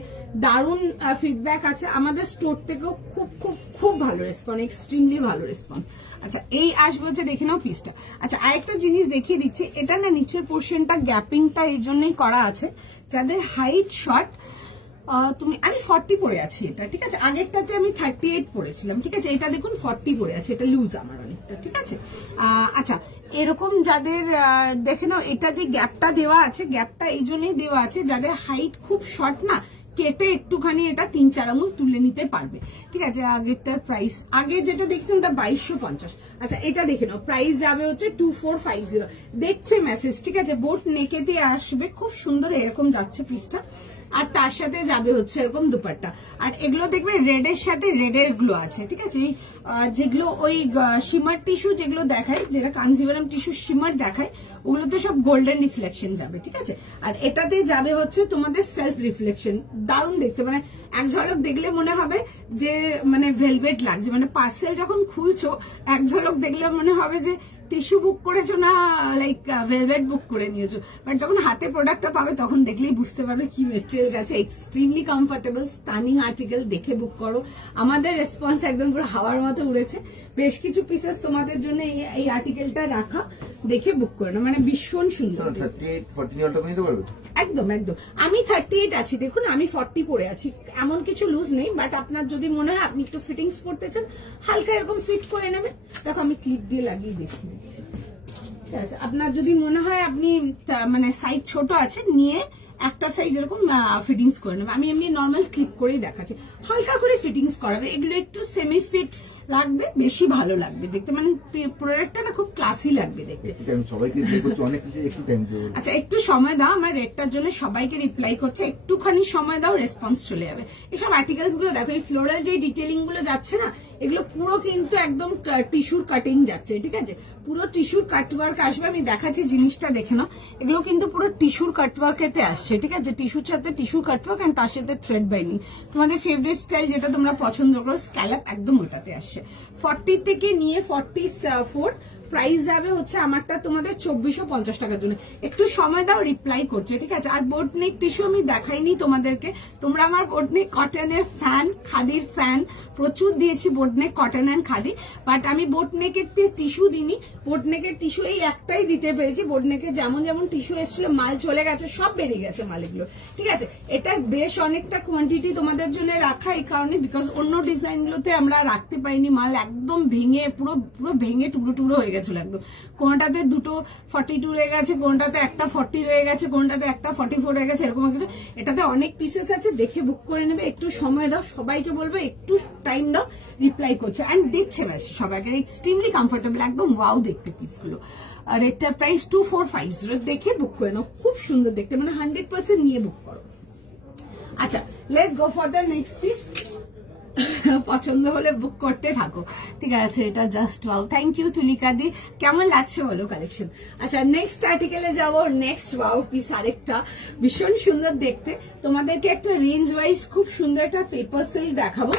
দারুণ ফিডব্যাক আছে। আমাদের স্টোর থেকেও খুব খুব খুব ভালো রেসপন্স, এক্সট্রিমলি ভালো রেসপন্স। আচ্ছা এই আসবে হচ্ছে দেখে নাও পিসটা। আচ্ছা আরেকটা জিনিস দেখিয়ে দিচ্ছি, এটা না নিচের পোর্শনটা গ্যাপিংটা এই জন্যই করা আছে, যাদের হাইট শর্ট। আমি 40 পরে আছি এটা, ঠিক আছে? আগেরটাতে আমি 38 পরেছিলাম, ঠিক আছে? এটা দেখুন 40 পরে আছে, এটা লুজ আমার অনেকটা, ঠিক আছে? আচ্ছা এরকম যাদের দেখে নাও, এটা যে গ্যাপটা দেওয়া আছে, গ্যাপটা এই জন্যই দেওয়া আছে যাদের হাইট খুব শর্ট না, কেটে একটুখানি এটা 3-4 আঙুল তুলে নিতে পারবে, ঠিক আছে? আগেরটার প্রাইস, আগে যেটা দেখছেন ওটা 2250। আচ্ছা এটা দেখে নাও, প্রাইস যাবে হচ্ছে 2450। দেখছে মেসেজ, ঠিক আছে? বোট নেকেতে আসবে, খুব সুন্দর এরকম যাচ্ছে পিসটা, আর তার সাথে যাবে হচ্ছে এরকম দুপাট্টা। আর এগুলো দেখবে রেড এর সাথে রেড এর গুলো আছে, ঠিক আছে? এই যেগুলো ওই শিমার টিস্যু যেগুলো দেখায়, যেটা কাঞ্জিভারাম টিস্যু শিমার দেখায়, ওগুলোতে সব গোল্ডেন রিফ্লেকশন যাবে, ঠিক আছে? আর এটাতে যাবে হচ্ছে তোমাদের সেলফ রিফ্লেকশন, দারুণ দেখতে, মানে এক ঝলক দেখলে মনে হবে যে মানে ভেলভেট লাগছে, মানে পার্সেল যখন খুলছো এক ঝলক দেখলে মনে হবে যে টিস্যু বুক করেছো না লাইক ভেলভেট বুক করে নিয়েছো, বাট যখন হাতে প্রোডাক্টটা পাবে তখন দেখলেই বুঝতে পারবে কি মেটেরিয়াল আছে। এক্সট্রিমলি কমফোর্টেবল, স্টানিং আর্টিকেল, দেখে বুক করো। আমাদের রেসপন্স একদম পুরো হাওয়ার মতো উড়েছে। বেশ কিছু পিসেস তোমাদের জন্য এই আর্টিকেলটা রাখা, দেখে বুক করে না, মানে ভীষণ সুন্দর। 38, 40 নিতে পারবে? একদম একদম। আমি 38 আছি, দেখুন আমি 40 পরে আছি, এমন কিছু লুজ নেই, বাট আপনার যদি মনে হয় আপনি একটু ফিটিংস করতে চান, হালকা এরকম ফিট করে নেবেন। দেখো আমি ক্লিপ দিয়ে লাগিয়ে দেখিয়ে দিচ্ছি, ঠিক আছে? আপনার যদি মনে হয় আপনি মানে সাইজ ছোট আছে, নিয়ে একটা সাইজ এরকম ফিটিংস করে নেবে। আমি এমনি নর্মাল ক্লিপ করেই দেখাচ্ছি, হালকা করে ফিটিংস করাবে। এগুলো একটু সেমি ফিট রাখবে, বেশি ভালো লাগবে দেখতে, মানে প্রোডাক্টটা না খুব ক্লাসি লাগবে দেখতে। আচ্ছা একটু সময় দাও, আমার রেটটার জন্য সবাইকে রিপ্লাই করছে, একটুখানি সময় দাও, রেসপন্স চলে যাবে। এসব আর্টিকেলস গুলো দেখো, এই ফ্লোরাল যে ডিটেলিং গুলো যাচ্ছে না, এগুলো পুরো কিন্তু একদম টিস্যুর কাটিং যাচ্ছে, ঠিক আছে? পুরো টিস্যুর কাটওয়ার্ক আসবে। আমি দেখাচ্ছি জিনিসটা দেখে নাও, এগুলো কিন্তু পুরো টিস্যুর কাটওয়ার্কেতে আসছে, ঠিক আছে? টিস্যুর সাথে টিস্যুর কাটওয়ার্ক, আর তার সাথে থ্রেড বাইন্ডিং। তোমাদের ফেভারিট স্টাইল যেটা তোমরা পছন্দ করো, স্ক্যালপ, একদম ওটাতে আসছে। 40 থেকে নিয়ে 44 প্রাইস যাবে হচ্ছে আমারটা তোমাদের 2450 টাকার জন্য। একটু সময় দাও, রিপ্লাই করছে, ঠিক আছে? আর বোট নেক টিস্যু আমি দেখাইনি তোমাদেরকে, তোমরা আমার বোট নেক কটনের ফ্যান, খাদির ফ্যান, প্রচুর দিয়েছি boat neck cotton and khadi, but আমি বোট নেকের টিস্যু দিইনি। বোট নেকের টিস্যু এই একটাই দিতে পেরেছি। বোট নেকের যেমন যেমন টিস্যু এসেছিল, মাল চলে গেছে, সব বেরিয়ে গেছে মালগুলো, ঠিক আছে? এটার বেশ অনেকটা কোয়ান্টিটি তোমাদের জন্য রাখা এই কারণে, বিকজ অন্য ডিজাইন গুলোতে আমরা রাখতে পারিনি, মাল একদম ভেঙে পুরো ভেঙে টুকরো টুকরো হয়ে গেছিল একদম। কোনটাতে দুটো 42 রয়ে গেছে, কোনটাতে একটা 40 রয়ে গেছে, কোনটাতে একটা 44 রয়ে গেছে, এরকম হয়ে গেছে। এটাতে অনেক পিসেস আছে, দেখে বুক করে নেবে। একটু সময় দাও, সবাইকে বলবে একটু টাইম দাও, রিপ্লাই করছে অ্যান্ড দেখছে বেশ সবাইকে। এক্সট্রিমলি কমফোর্টেবল, একদম ওয়াও দেখতে পিসগুলো। আর এটার প্রাইস 2450, দেখে বুক করে নাও, খুব সুন্দর দেখতে, মানে 100% নিয়ে বুক করো। আচ্ছা let's go for the next piece. পছন্দ হলে বুক করতে থাকো, ঠিক আছে? এটা জাস্ট ওয়াও। থ্যাংক ইউ তুলিকা দি, কেমন লাগছে বলো কালেকশন? আচ্ছা নেক্সট আর্টিকেলে যাবো। নেক্সট ওয়াও পিস, আরেকটা ভীষণ সুন্দর দেখতে। তোমাদেরকে একটা রেঞ্জ ওয়াইজ খুব সুন্দর একটা পেপার সিল্ক দেখাবো।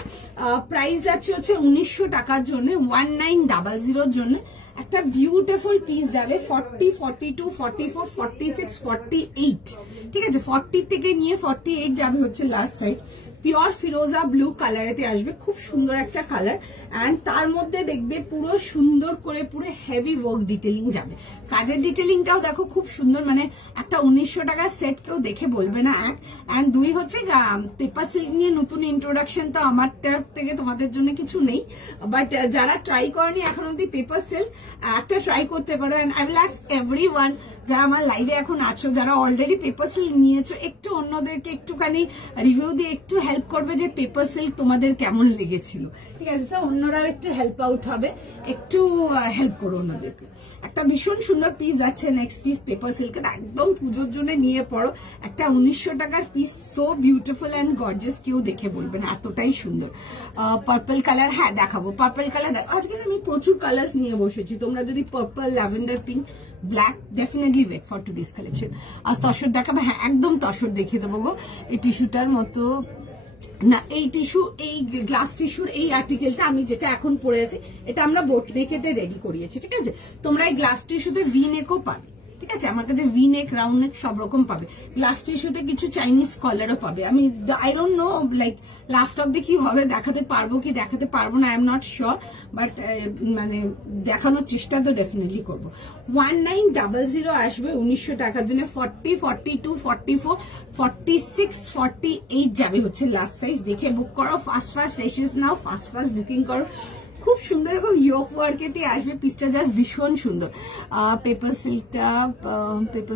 প্রাইস যাচ্ছে হচ্ছে 1900 টাকার জন্য, 1900 জন্য। একটা বিউটিফুল পিস যাবে 40, 42, 44, 46, 48, ঠিক আছে? 40 থেকে নিয়ে 48 যাবে হচ্ছে লাস্ট সাইজ। পিওর ফিরোজা ব্লু কালারেতে আসবে, খুব সুন্দর একটা কালার। অ্যান্ড তার মধ্যে দেখবে পুরো সুন্দর করে পুরো হেভি ওয়ার্ক ডিটেলিং যাবে। কাজের ডিটেলিংটাও দেখো খুব সুন্দর, মানে একটা 1900 টাকার সেট কেউ দেখে বলবে না। এক অ্যান্ড দুই হচ্ছে পেপার সিল্ক নিয়ে নতুন ইন্ট্রোডাকশন তো আমার তরফ থেকে তোমাদের জন্য কিছু নেই, বাট যারা ট্রাই করেনি এখন অব্দি পেপার সিল্ক, একটা ট্রাই করতে পারো। And I will ask everyone যারা আমার লাইভে এখন আছো, যারা অলরেডি পেপার সিল্ক নিয়েছো, একটু অন্যদেরকে একটুখানি রিভিউ দিয়ে একটু হেল্প করবে যে পেপার সিল্ক তোমাদের কেমন লেগেছিল, ঠিক আছে? তো অন্যরাও একটু হেল্প আউট হবে, একটু হেল্প করো অন্যদেরকে। একটা ভীষণ সুন্দর পিস আছে, নেক্সট পিস পেপার সিল্কের, একদম পুজোর জন্য নিয়ে পড়ো। একটা 1900 টাকার piece, so beautiful and gorgeous, কেউ দেখে বলবে না, এতটাই সুন্দর। পার্পল কালার, হ্যাঁ দেখাবো পার্পল কালার। আজকে আমি প্রচুর কালার্স নিয়ে বসেছি, তোমরা যদি purple, lavender, pink, black definitely wait for today's collection. আজ তসর দেখাবো, হ্যাঁ একদম তসর দেখিয়ে দেবো গো। এই টিস্যুটার মতো না, এই টিস্যু, এই গ্লাস টিস্যুর এই আর্টিকেলটা আমি যেটা এখন পরে আছি, এটা আমরা বোট নেকেতে রেডি করিয়েছি, ঠিক আছে? তোমরা এই গ্লাস টিস্যুতে ভি নেকও পাবে, ঠিক আছে? আমার কাছে ভি নেক, রাউন্ড নেক সব রকম পাবে। গ্লাস টিস্যুতে কিছু চাইনিজ কলারও পাবে। আমি I don't know like last অব্দি কি হবে, দেখাতে পারবো কি দেখাতে পারবো না, I am not sure, but মানে দেখানোর চেষ্টা তো ডেফিনেটলি করবো। 1900 আসবে 1900 টাকার জন্য। 40, 42, 44, 46, 48 যাবে হচ্ছে লাস্ট সাইজ। দেখে বুক করো, ফাস্ট ফাস্ট এসেস নাও, ফাস্ট ফাস্ট বুকিং করো। খুব সুন্দর এরকম ইয়োক ওয়ার্কেতে আসবে, পিসটা জাস্ট ভীষণ সুন্দর। পেপার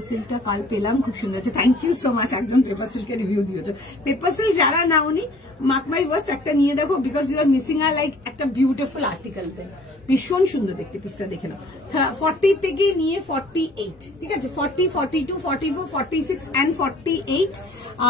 সিল্কটা কাল পেলাম, খুব সুন্দর আছে। থ্যাংক ইউ সো মাচ, একজন পেপার সিল্কের রিভিউ দিয়েছো। পেপার সিল্ক যারা নাওনি, মার্ক মাই ওয়ার্ডস, একটা নিয়ে দেখো, because you are missing a like একটা বিউটিফুল আর্টিকেল। ভীষণ সুন্দর দেখতে, পিসটা দেখে নাও। 40 থেকে নিয়ে 48, ঠিক আছে? 40, 42, 44, 46 অ্যান্ড 48।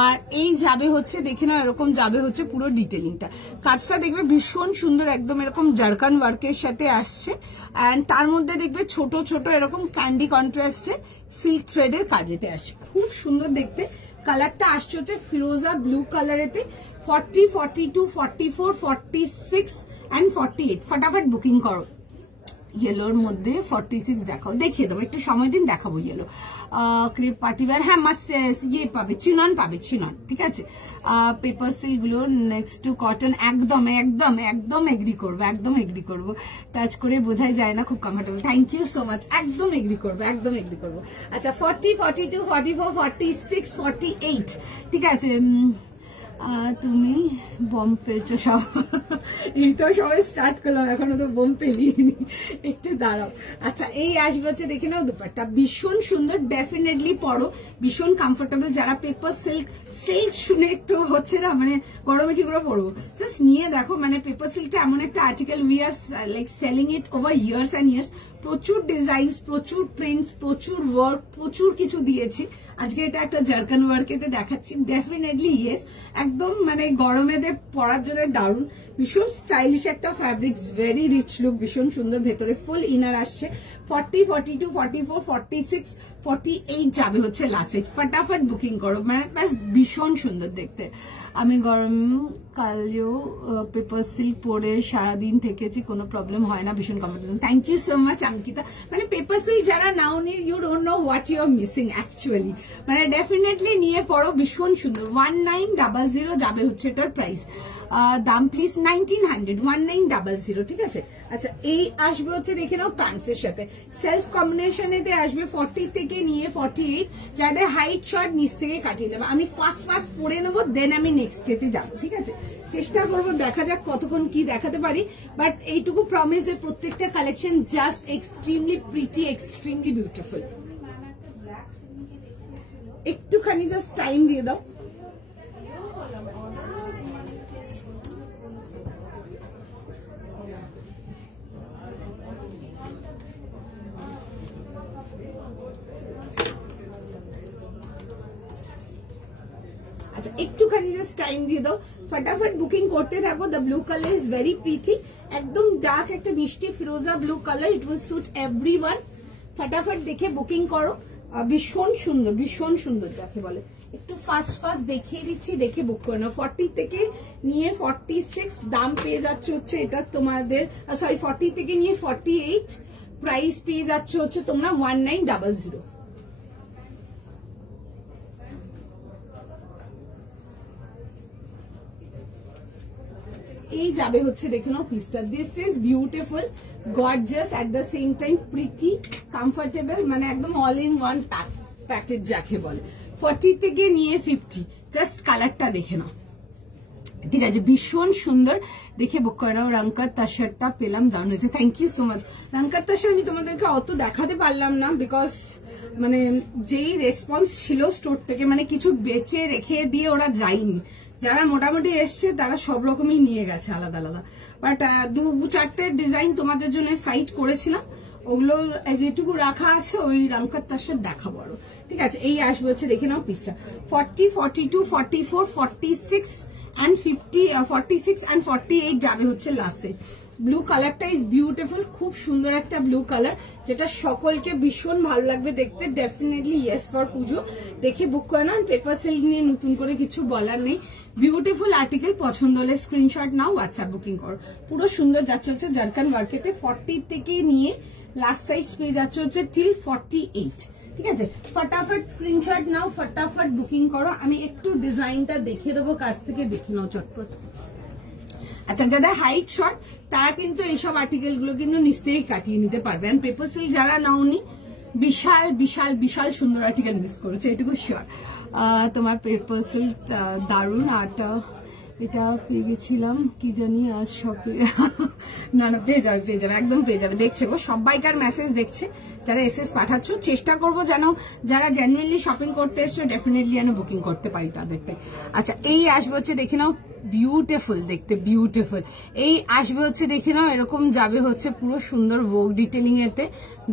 আর এই যাবে হচ্ছে, দেখে নাও, এরকম যাবে হচ্ছে পুরো ডিটেলিংটা। কাজটা দেখবে ভীষণ সুন্দর, একদম এরকম জারকান ওয়ার্কের সাথে আসছে। অ্যান্ড তার মধ্যে দেখবে ছোট ছোট এরকম ক্যান্ডি কন্ট্রাস্টে সিল্ক থ্রেডের কাজেতে আসছে, খুব সুন্দর দেখতে। কালারটা আসছে হচ্ছে ফিরোজা ব্লু কালারেতে। 40, 42, 44, 46 অ্যান্ড 48। ফটাফট বুকিং করো। ইয়েলোর মধ্যে 46 দেখাও, দেখিয়ে দেবো, একটু সময় দিন, দেখাবো ইয়েলো। ক্রেপ পার্টিওয়ার, হ্যাঁ মাস্ট ইয়ে পাবে, চিনন পাবে, চিনন, ঠিক আছে? পেপার সিল্ক গুলো নেক্সট টু কটন, একদম একদম একদম এগ্রি করবো, একদম এগ্রি করবো। টাচ করে বোঝাই যায় না, খুব comfortable. Thank you so much, একদম এগ্রি করবো, একদম এগ্রি করবো। আচ্ছা 40, 42, 44, 46, 48, ঠিক আছে? তুমি বম ফেলছো সব, এই তো সবাই স্টার্ট করলাম, এখনো তো বম ফেলিনি, একটু দাঁড়াও। আচ্ছা এই আসবে হচ্ছে, দেখে নাও দুপাট্টা, ভীষণ সুন্দর, ডেফিনেটলি পরো, ভীষণ কমফোর্টেবল। যারা পেপার সিল্ক শুনে একটু হচ্ছে না, মানে গরমে কি করে পরবো, জাস্ট নিয়ে দেখো। মানে পেপার সিল্কটা এমন একটা article, we are like selling it over years and years. প্রচুর ডিজাইন, প্রচুর প্রিন্টস, প্রচুর ওয়ার্ক, প্রচুর কিছু দিয়েছি। আজকে এটা একটা জারকান ওয়ার্কেতে দেখাচ্ছি, ডেফিনেটলি ইয়েস, একদম মানে গরমেদের পরার জন্য দারুণ। ভীষণ স্টাইলিশ একটা ফ্যাব্রিক্স, ভেরি রিচ লুক, ভীষণ সুন্দর। ভেতরে ফুল ইনার আসছে। 40, 42, 44, 46, 48 যাবে হচ্ছে লাস্ট। ফটাফট বুকিং করো, মানে ব্যাস ভীষণ সুন্দর দেখতে। আমি গরমকালেও পেপার সিল্ক পরে সারাদিন থেকেছি, কোনো প্রবলেম হয় না, ভীষণ comfortable. Thank you so much Ankita. মানে পেপার সিল্ক যারা নাওনি, you don't know what you are missing actually. মানে ডেফিনেটলি নিয়ে পড়ো, ভীষণ সুন্দর। 1900 যাবে হচ্ছে এটার প্রাইস। দাম প্লিজ 1900, 1900, ঠিক আছে? আচ্ছা এই আসবে হচ্ছে, দেখে নাও, প্যান্টসের সাথে সেলফ কম্বিনেশনেতে আসবে। 40 থেকে নিয়ে 48, যাদের হাইট শর্ট নিচ থেকে কাটিয়ে দেবে। আমি ফার্স্ট পরে নেবো, দেন আমি নেক্সট ডেতে যাবো, ঠিক আছে? চেষ্টা করবো, দেখা যাক কতক্ষণ কি দেখাতে পারি, বাট এইটুকু প্রমিস যে প্রত্যেকটা collection just extremely pretty, extremely beautiful. একটুখানি জাস্ট টাইম দিয়ে দাও। আচ্ছা একটুখানি জাস্ট টাইম দিয়ে দাও, ফটাফট বুকিং করতে থাকো। The blue colour is very pretty, একদম ডার্ক একটা মিষ্টি ফিরোজা blue colour, it will suit everyone. ফটাফট দেখে বুকিং করো, ভীষণ সুন্দর, ভীষণ সুন্দর যাকে বলে। একটু ফাস্ট দেখিয়ে দিচ্ছি, দেখে বুক করে নাও। 40 থেকে নিয়ে 46 দাম পেয়ে যাচ্ছে হচ্ছে এটা তোমাদের, সরি 40 থেকে নিয়ে 48 প্রাইস পেয়ে যাচ্ছে হচ্ছে তোমরা 1900। এই যাবে হচ্ছে দেখে নাও পিসটা। This is beautiful, gorgeous, at the same time pretty, comfortable, মানে একদম অল ইন ওয়ান প্যাকেজ যাকে বলে। 40 থেকে নিয়ে 50, জাস্ট কালারটা দেখে নাও, ঠিক আছে, ভীষণ সুন্দর, দেখে বুক করে নাও। রঙ্কার তাসারটা পেলাম, দারুণ হয়েছে, থ্যাংক ইউ সো মাচ। রঙ্কার তাসার আমি তোমাদেরকে অত দেখাতে পারলাম না, বিকজ মানে যেই রেসপন্স ছিল স্টোর থেকে, মানে কিছু বেচে রেখে দিয়ে ওরা যায়নি, যারা মোটামুটি এসছে তারা সব রকমই নিয়ে গেছে আলাদা আলাদা। বাট 2-4টে ডিজাইন তোমাদের জন্য সাইট করেছিলাম, ওগুলো যেটুকু রাখা আছে ওই রঙ্কার তাসার দেখাবো আরো, ঠিক আছে। এই আসবে হচ্ছে দেখে নাও পিসটা 40, 42, 44, 46 and 50, 46 and 48 যাবে হচ্ছে লাস্ট সাইজ। ব্লু কালারটা ইজ বিউটিফুল, খুব সুন্দর একটা ব্লু কালার, যেটা সকলকে ভীষণ ভালো লাগবে দেখতে। ডেফিনেটলি ইয়েস ফর পুজো, দেখে বুক করে না। পেপার সিল্ক নিয়ে নতুন করে কিছু বলার নেই, বিউটিফুল আর্টিকেল। পছন্দ হলে স্ক্রিনশট নাও, হোয়াটসঅ্যাপ বুকিং করো। পুরো সুন্দর যাচ্ছে হচ্ছে জারকান ওয়ার্কেতে। 40 থেকে নিয়ে লাস্ট সাইজ পেয়ে যাচ্ছে হচ্ছে টিল 48, ঠিক আছে। ফটাফট স্ক্রিনশট নাও, ফটাফট বুকিং করো। আমি একটু ডিজাইনটা দেখিয়ে দেবো, কাছ থেকে দেখে নাও চটপট। আচ্ছা, যাদের হাইট শর্ট তারা কিন্তু এইসব আর্টিকেল গুলো কিন্তু নিশ্চয়ই কাটিয়ে নিতে পারবে। এন্ড পেপার সিল্ক যারা নাওনি, বিশাল বিশাল বিশাল সুন্দর আর্টিকেল মিস করেছে, এটুকু শিওর। তোমার পেপার সিল্ক দারুণ। আরটা এটা পেয়ে গেছিলাম, কি জানি আজ সব না পেয়ে যাবে একদম পেয়ে যাবে। দেখছে গো, সবাইকার মেসেজ দেখছে, যারা এসএস পাঠাচ্ছ। চেষ্টা করবো যেন যারা জেনুইনলি শপিং করতে এসছো ডেফিনেটলি যেন বুকিং করতে পারি তাদেরকে। আচ্ছা, এই আসবে হচ্ছে দেখে নাও, বিউটিফুল দেখতে, বিউটিফুল। এই আসবে হচ্ছে দেখে নাও, এরকম যাবে হচ্ছে পুরো সুন্দর ওয়ার্ক ডিটেলিং এতে।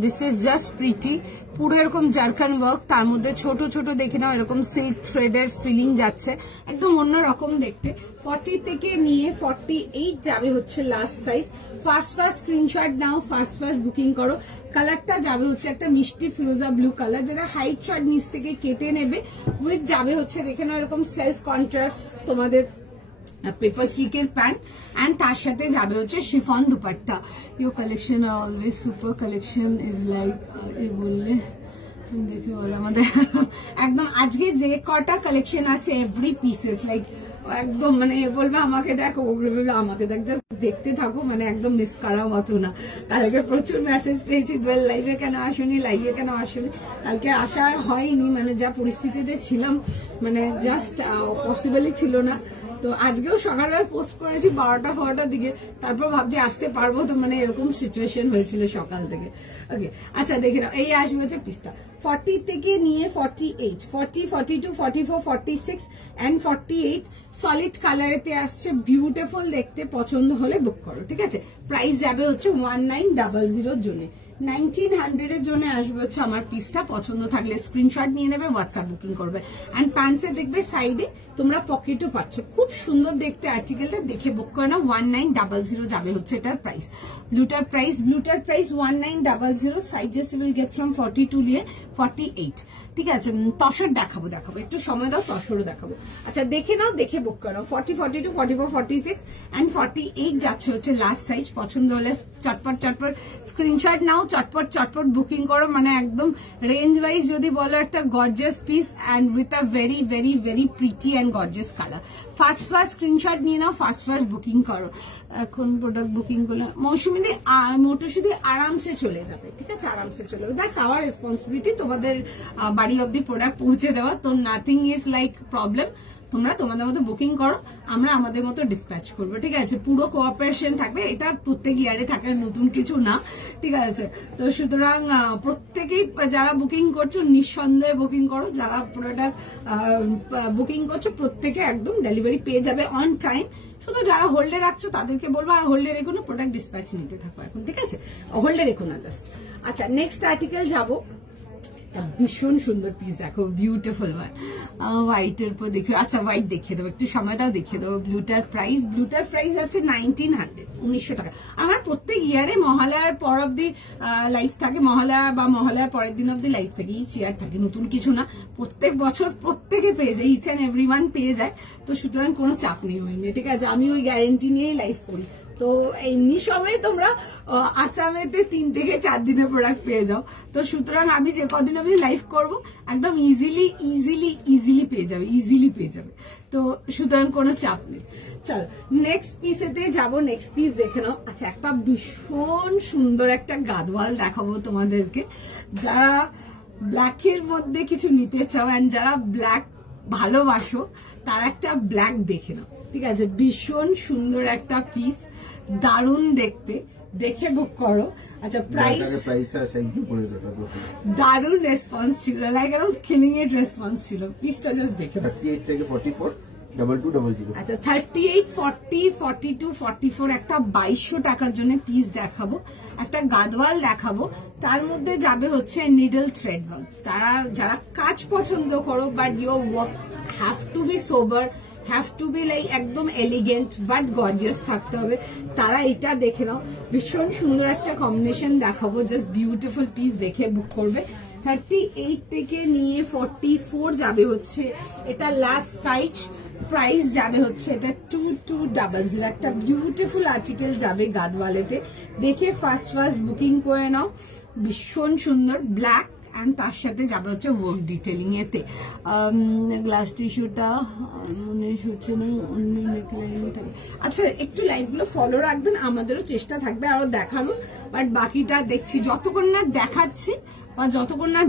দিস ইজ জাস্ট প্রিটি, পুরো এরকম জারকান ওয়ার্ক, তার মধ্যে ছোট ছোট দেখে নাও এরকম সিল্ক থ্রেডের ফিলিং যাচ্ছে, একদম অন্যরকম দেখতে। 40 থেকে নিয়ে 48 যাবে হচ্ছে লাস্ট সাইজ। ফার্স্ট স্ক্রিনশট নাও, ফার্স্ট বুকিং করো। কালারটা যাবে হচ্ছে একটা মিষ্টি ফিরোজা ব্লু কালার, যেটা হাইট শর্ট নিচ থেকে কেটে নেবে। উইথ যাবে হচ্ছে দেখে নাও এরকম সেলফ কন্ট্রাস্ট তোমাদের পেপার সিল্কের প্যান্ট, এন্ড তার সাথে যাবে হচ্ছে chiffon dupatta. Your collection are always super, collection is like, এই বললে দেখে বলো আমাদের একদম আজকে যে কটা কালেকশন আছে এভরি পিসেস লাইক একদম মানে বলবে আমাকে দেখো, ওগুলো বলবে আমাকে দেখ, জাস্ট দেখতে থাকো, মানে একদম মিস করার মতো না। কালকে প্রচুর মেসেজ পেয়েছি, লাইভে কেন আসুনি, লাইভে কেন আসুনি। কালকে আসার হয়নি, মানে যা পরিস্থিতিতে ছিলাম, মানে জাস্ট পসিবলই ছিল না। তো আজকেও সকালবেলা পোস্ট করেছি 12টার দিকে, তারপর ভাবছি আসতে পারবো, তো মানে এরকম সিচুয়েশন হয়েছিল সকাল থেকে। ওকে, আচ্ছা দেখে নাও, এই আসবে হচ্ছে পিসটা 40 থেকে নিয়ে 48, 40, 42, 44, 46 and 48 সলিড কালারেতে আসছে, বিউটিফুল দেখতে। পছন্দ হলে বুক করো, ঠিক আছে। প্রাইস যাবে হচ্ছে 1900 জন্য, 1900 এর জন্য আসবে হচ্ছে আমার পিসটা। পছন্দ থাকলে স্ক্রিনশট নিয়ে নেবে, হোয়াটসঅ্যাপ বুকিং করবে। এন্ড প্যান্টসে দেখবে সাইডে তোমরা পকেটও পাচ্ছ, খুব সুন্দর দেখতে আর্টিকেলটা, দেখে বুক করে নাও। 1900 যাবে হচ্ছে এটার প্রাইস। ব্লুটার price 1900, sizes will get from 42 নিয়ে 48, ঠিক আছে। তসর দেখাবো একটু সময় দাও, তসরও দেখাবো। আচ্ছা দেখে নাও, দেখে বুক করো। 40, 42, 44, 46 and 48 যাচ্ছে হচ্ছে লাস্ট সাইজ। পছন্দ হলে চটপট স্ক্রিনশট নাও, চটপট বুকিং করো। মানে একদম রেঞ্জ ওয়াইজ যদি বলো, একটা gorgeous piece and with a very very very pretty and gorgeous colour. First screenshot নিয়ে নাও, ফার্স্ট বুকিং করো। এখন প্রোডাক্ট বুকিং করলে মৌটুসিদি আরামসে চলে যাবে, ঠিক আছে, আরামসে চলে যাবে। দ্যাটস আওয়ার রেসপন্সিবিলিটি, তোমাদের বাড়ি অব্দি প্রোডাক্ট পৌঁছে দেওয়া। তো নাথিং ইজ লাইক প্রবলেম। তোমরা তোমাদের মতো বুকিং করো, আমরা আমাদের মতো ডিসপ্যাচ করবো, ঠিক আছে। পুরো কোঅপারেশন থাকবে, এটা প্রত্যেক ইয়ারে থাকে, নতুন কিছু না, ঠিক আছে। তো সুতরাং প্রত্যেকেই যারা বুকিং করছো নিঃসন্দেহে বুকিং করো। যারা প্রোডাক্ট বুকিং করছো প্রত্যেকে একদম ডেলিভারি পেয়ে যাবে অন টাইম। শুধু যারা হোল্ডে রাখছো তাদেরকে বলবো, আর হোল্ডে রেখো না, প্রোডাক্ট ডিসপ্যাচ নিতে থাকো এখন, ঠিক আছে। হোল্ডে রেখো না জাস্ট। আচ্ছা নেক্সট আর্টিকেল যাবো, ভীষণ সুন্দর পিস দেখো, বিউটিফুল ওয়ান, হোয়াইটের উপর দেখো। আচ্ছা হোয়াইট দেখিয়ে দেবো, একটু সময় দাও, দেখিয়ে দেবো। ব্লুটার প্রাইস আছে 1900 টাকা। আমার প্রত্যেক ইয়ারে মহালয়ার পর অব্দি লাইভ থাকে, মহালয়া বা মহালয়ার পরের দিন অব্দি লাইভ থাকে, এই চেয়ার থাকে, নতুন কিছু না। প্রত্যেক বছর প্রত্যেকে পেয়ে যায়, ইচ অ্যান্ড এভরিওয়ান পেয়ে যায়। তো সুতরাং কোনো চাপ নেই ওই নিয়ে, ঠিক আছে। আমি ওই গ্যারেন্টি নিয়েই লাইভ করি, তো এমনি সময় তোমরা আসামেতে 3 থেকে 4 দিনের প্রোডাক্ট পেয়ে যাও। তো সুতরাং আমি যে কদিন অবধি লাইভ করবো একদম ইজিলি পেয়ে যাবে। তো সুতরাং কোনো চাপ নেই। চল নেক্সট পিসেতে যাবো। নেক্সট পিস দেখে নাও। আচ্ছা, একটা ভীষণ সুন্দর একটা গাদওয়াল দেখাবো তোমাদেরকে। যারা ব্ল্যাকের মধ্যে কিছু নিতে চাও এন্ড যারা ব্ল্যাক ভালোবাসো তারা একটা ব্ল্যাক দেখে নাও, ঠিক আছে? ভীষণ সুন্দর একটা পিস, দারুণ দেখতে, দেখে বুক করো। আচ্ছা, দারুণ রেসপন্স ছিল, লাইক একদম কিলিং ইট রেসপন্স ছিল। পিসটা জাস্ট দেখে 38 থেকে 44 2200। আচ্ছা, 38, 40, 42, 44 একটা 2200 টাকার জন্য পিস দেখাবো। একটা গাদওয়াল দেখাবো, তার মধ্যে যাবে হচ্ছে নিডল থ্রেড ওয়ার্ক। তারা যারা কাজ পছন্দ করো but your work have to be sober, have to be like একদম এলিগেন্ট বাট গর্জিয়াস থাকতে হবে, তারা এটা দেখে নাও। ভীষণ সুন্দর একটা কম্বিনেশন দেখাবো, জাস্ট বিউটিফুল পিস দেখে বুক করবে। 38 থেকে নিয়ে 44 যাবে হচ্ছে এটা লাস্ট সাইজ। প্রাইস যাবে হচ্ছে এটা 2200। একটা বিউটিফুল আর্টিকেল যাবে গাদওয়ালেতে, দেখে ফার্স্ট বুকিং করে নাও। ভীষণ সুন্দর ব্ল্যাক এন্ড তার সাথে যাবে হচ্ছে ওয়ার্ক ডিটেলিং এতে। গ্লাস টিস্যুটা মনে হচ্ছে না, অন্য নেকলাইন থাকে। আচ্ছা, একটু লাইভ গুলো ফলো রাখবেন, আমাদেরও চেষ্টা থাকবে আরো দেখানো, বাট বাকিটা দেখছি যতক্ষণ না দেখাচ্ছি বা যতক্ষণ না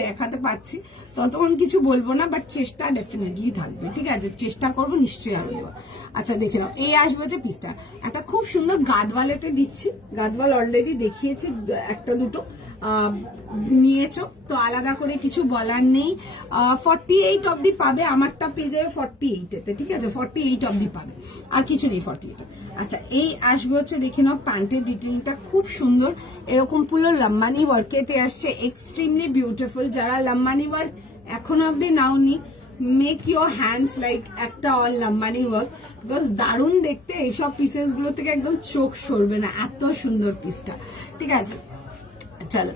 দেখাতে পাচ্ছি ততক্ষণ কিছু বলবো না, বাট চেষ্টা ডেফিনেটলি থাকবে, ঠিক আছে? চেষ্টা করবো নিশ্চয়ই আরো দেওয়া। আচ্ছা, দেখে নাও। এই আসবে যে পিসটা একটা খুব সুন্দর গাদওয়ালেতে দিচ্ছি। গাদওয়াল অলরেডি দেখিয়েছি, একটা দুটো নিয়েছো তো আলাদা করে কিছু বলার নেই। 48 অব্দি পাবে, আমারটা পেয়ে যাবে 48-এতে, ঠিক আছে? 48 অব্দি পাবে, আর কিছু নেই 48। আচ্ছা, এই আসবে হচ্ছে দেখে নাও প্যান্টের ডিটেলটা খুব সুন্দর, এরকম পুরো লম্বানি ওয়ার্কেতে আসছে, এক্সট্রিমলি বিউটিফুল। যারা লম্বানি ওয়ার্ক এখন অব্দি নাওনি, মেক ইউর হ্যান্ডস লাইক একটা অল লম্বানি ওয়ার্ক, বিকজ দারুণ দেখতে। এইসব পিসেস গুলো থেকে একদম চোখ সরবে না, এত সুন্দর পিসটা, ঠিক আছে? চলো,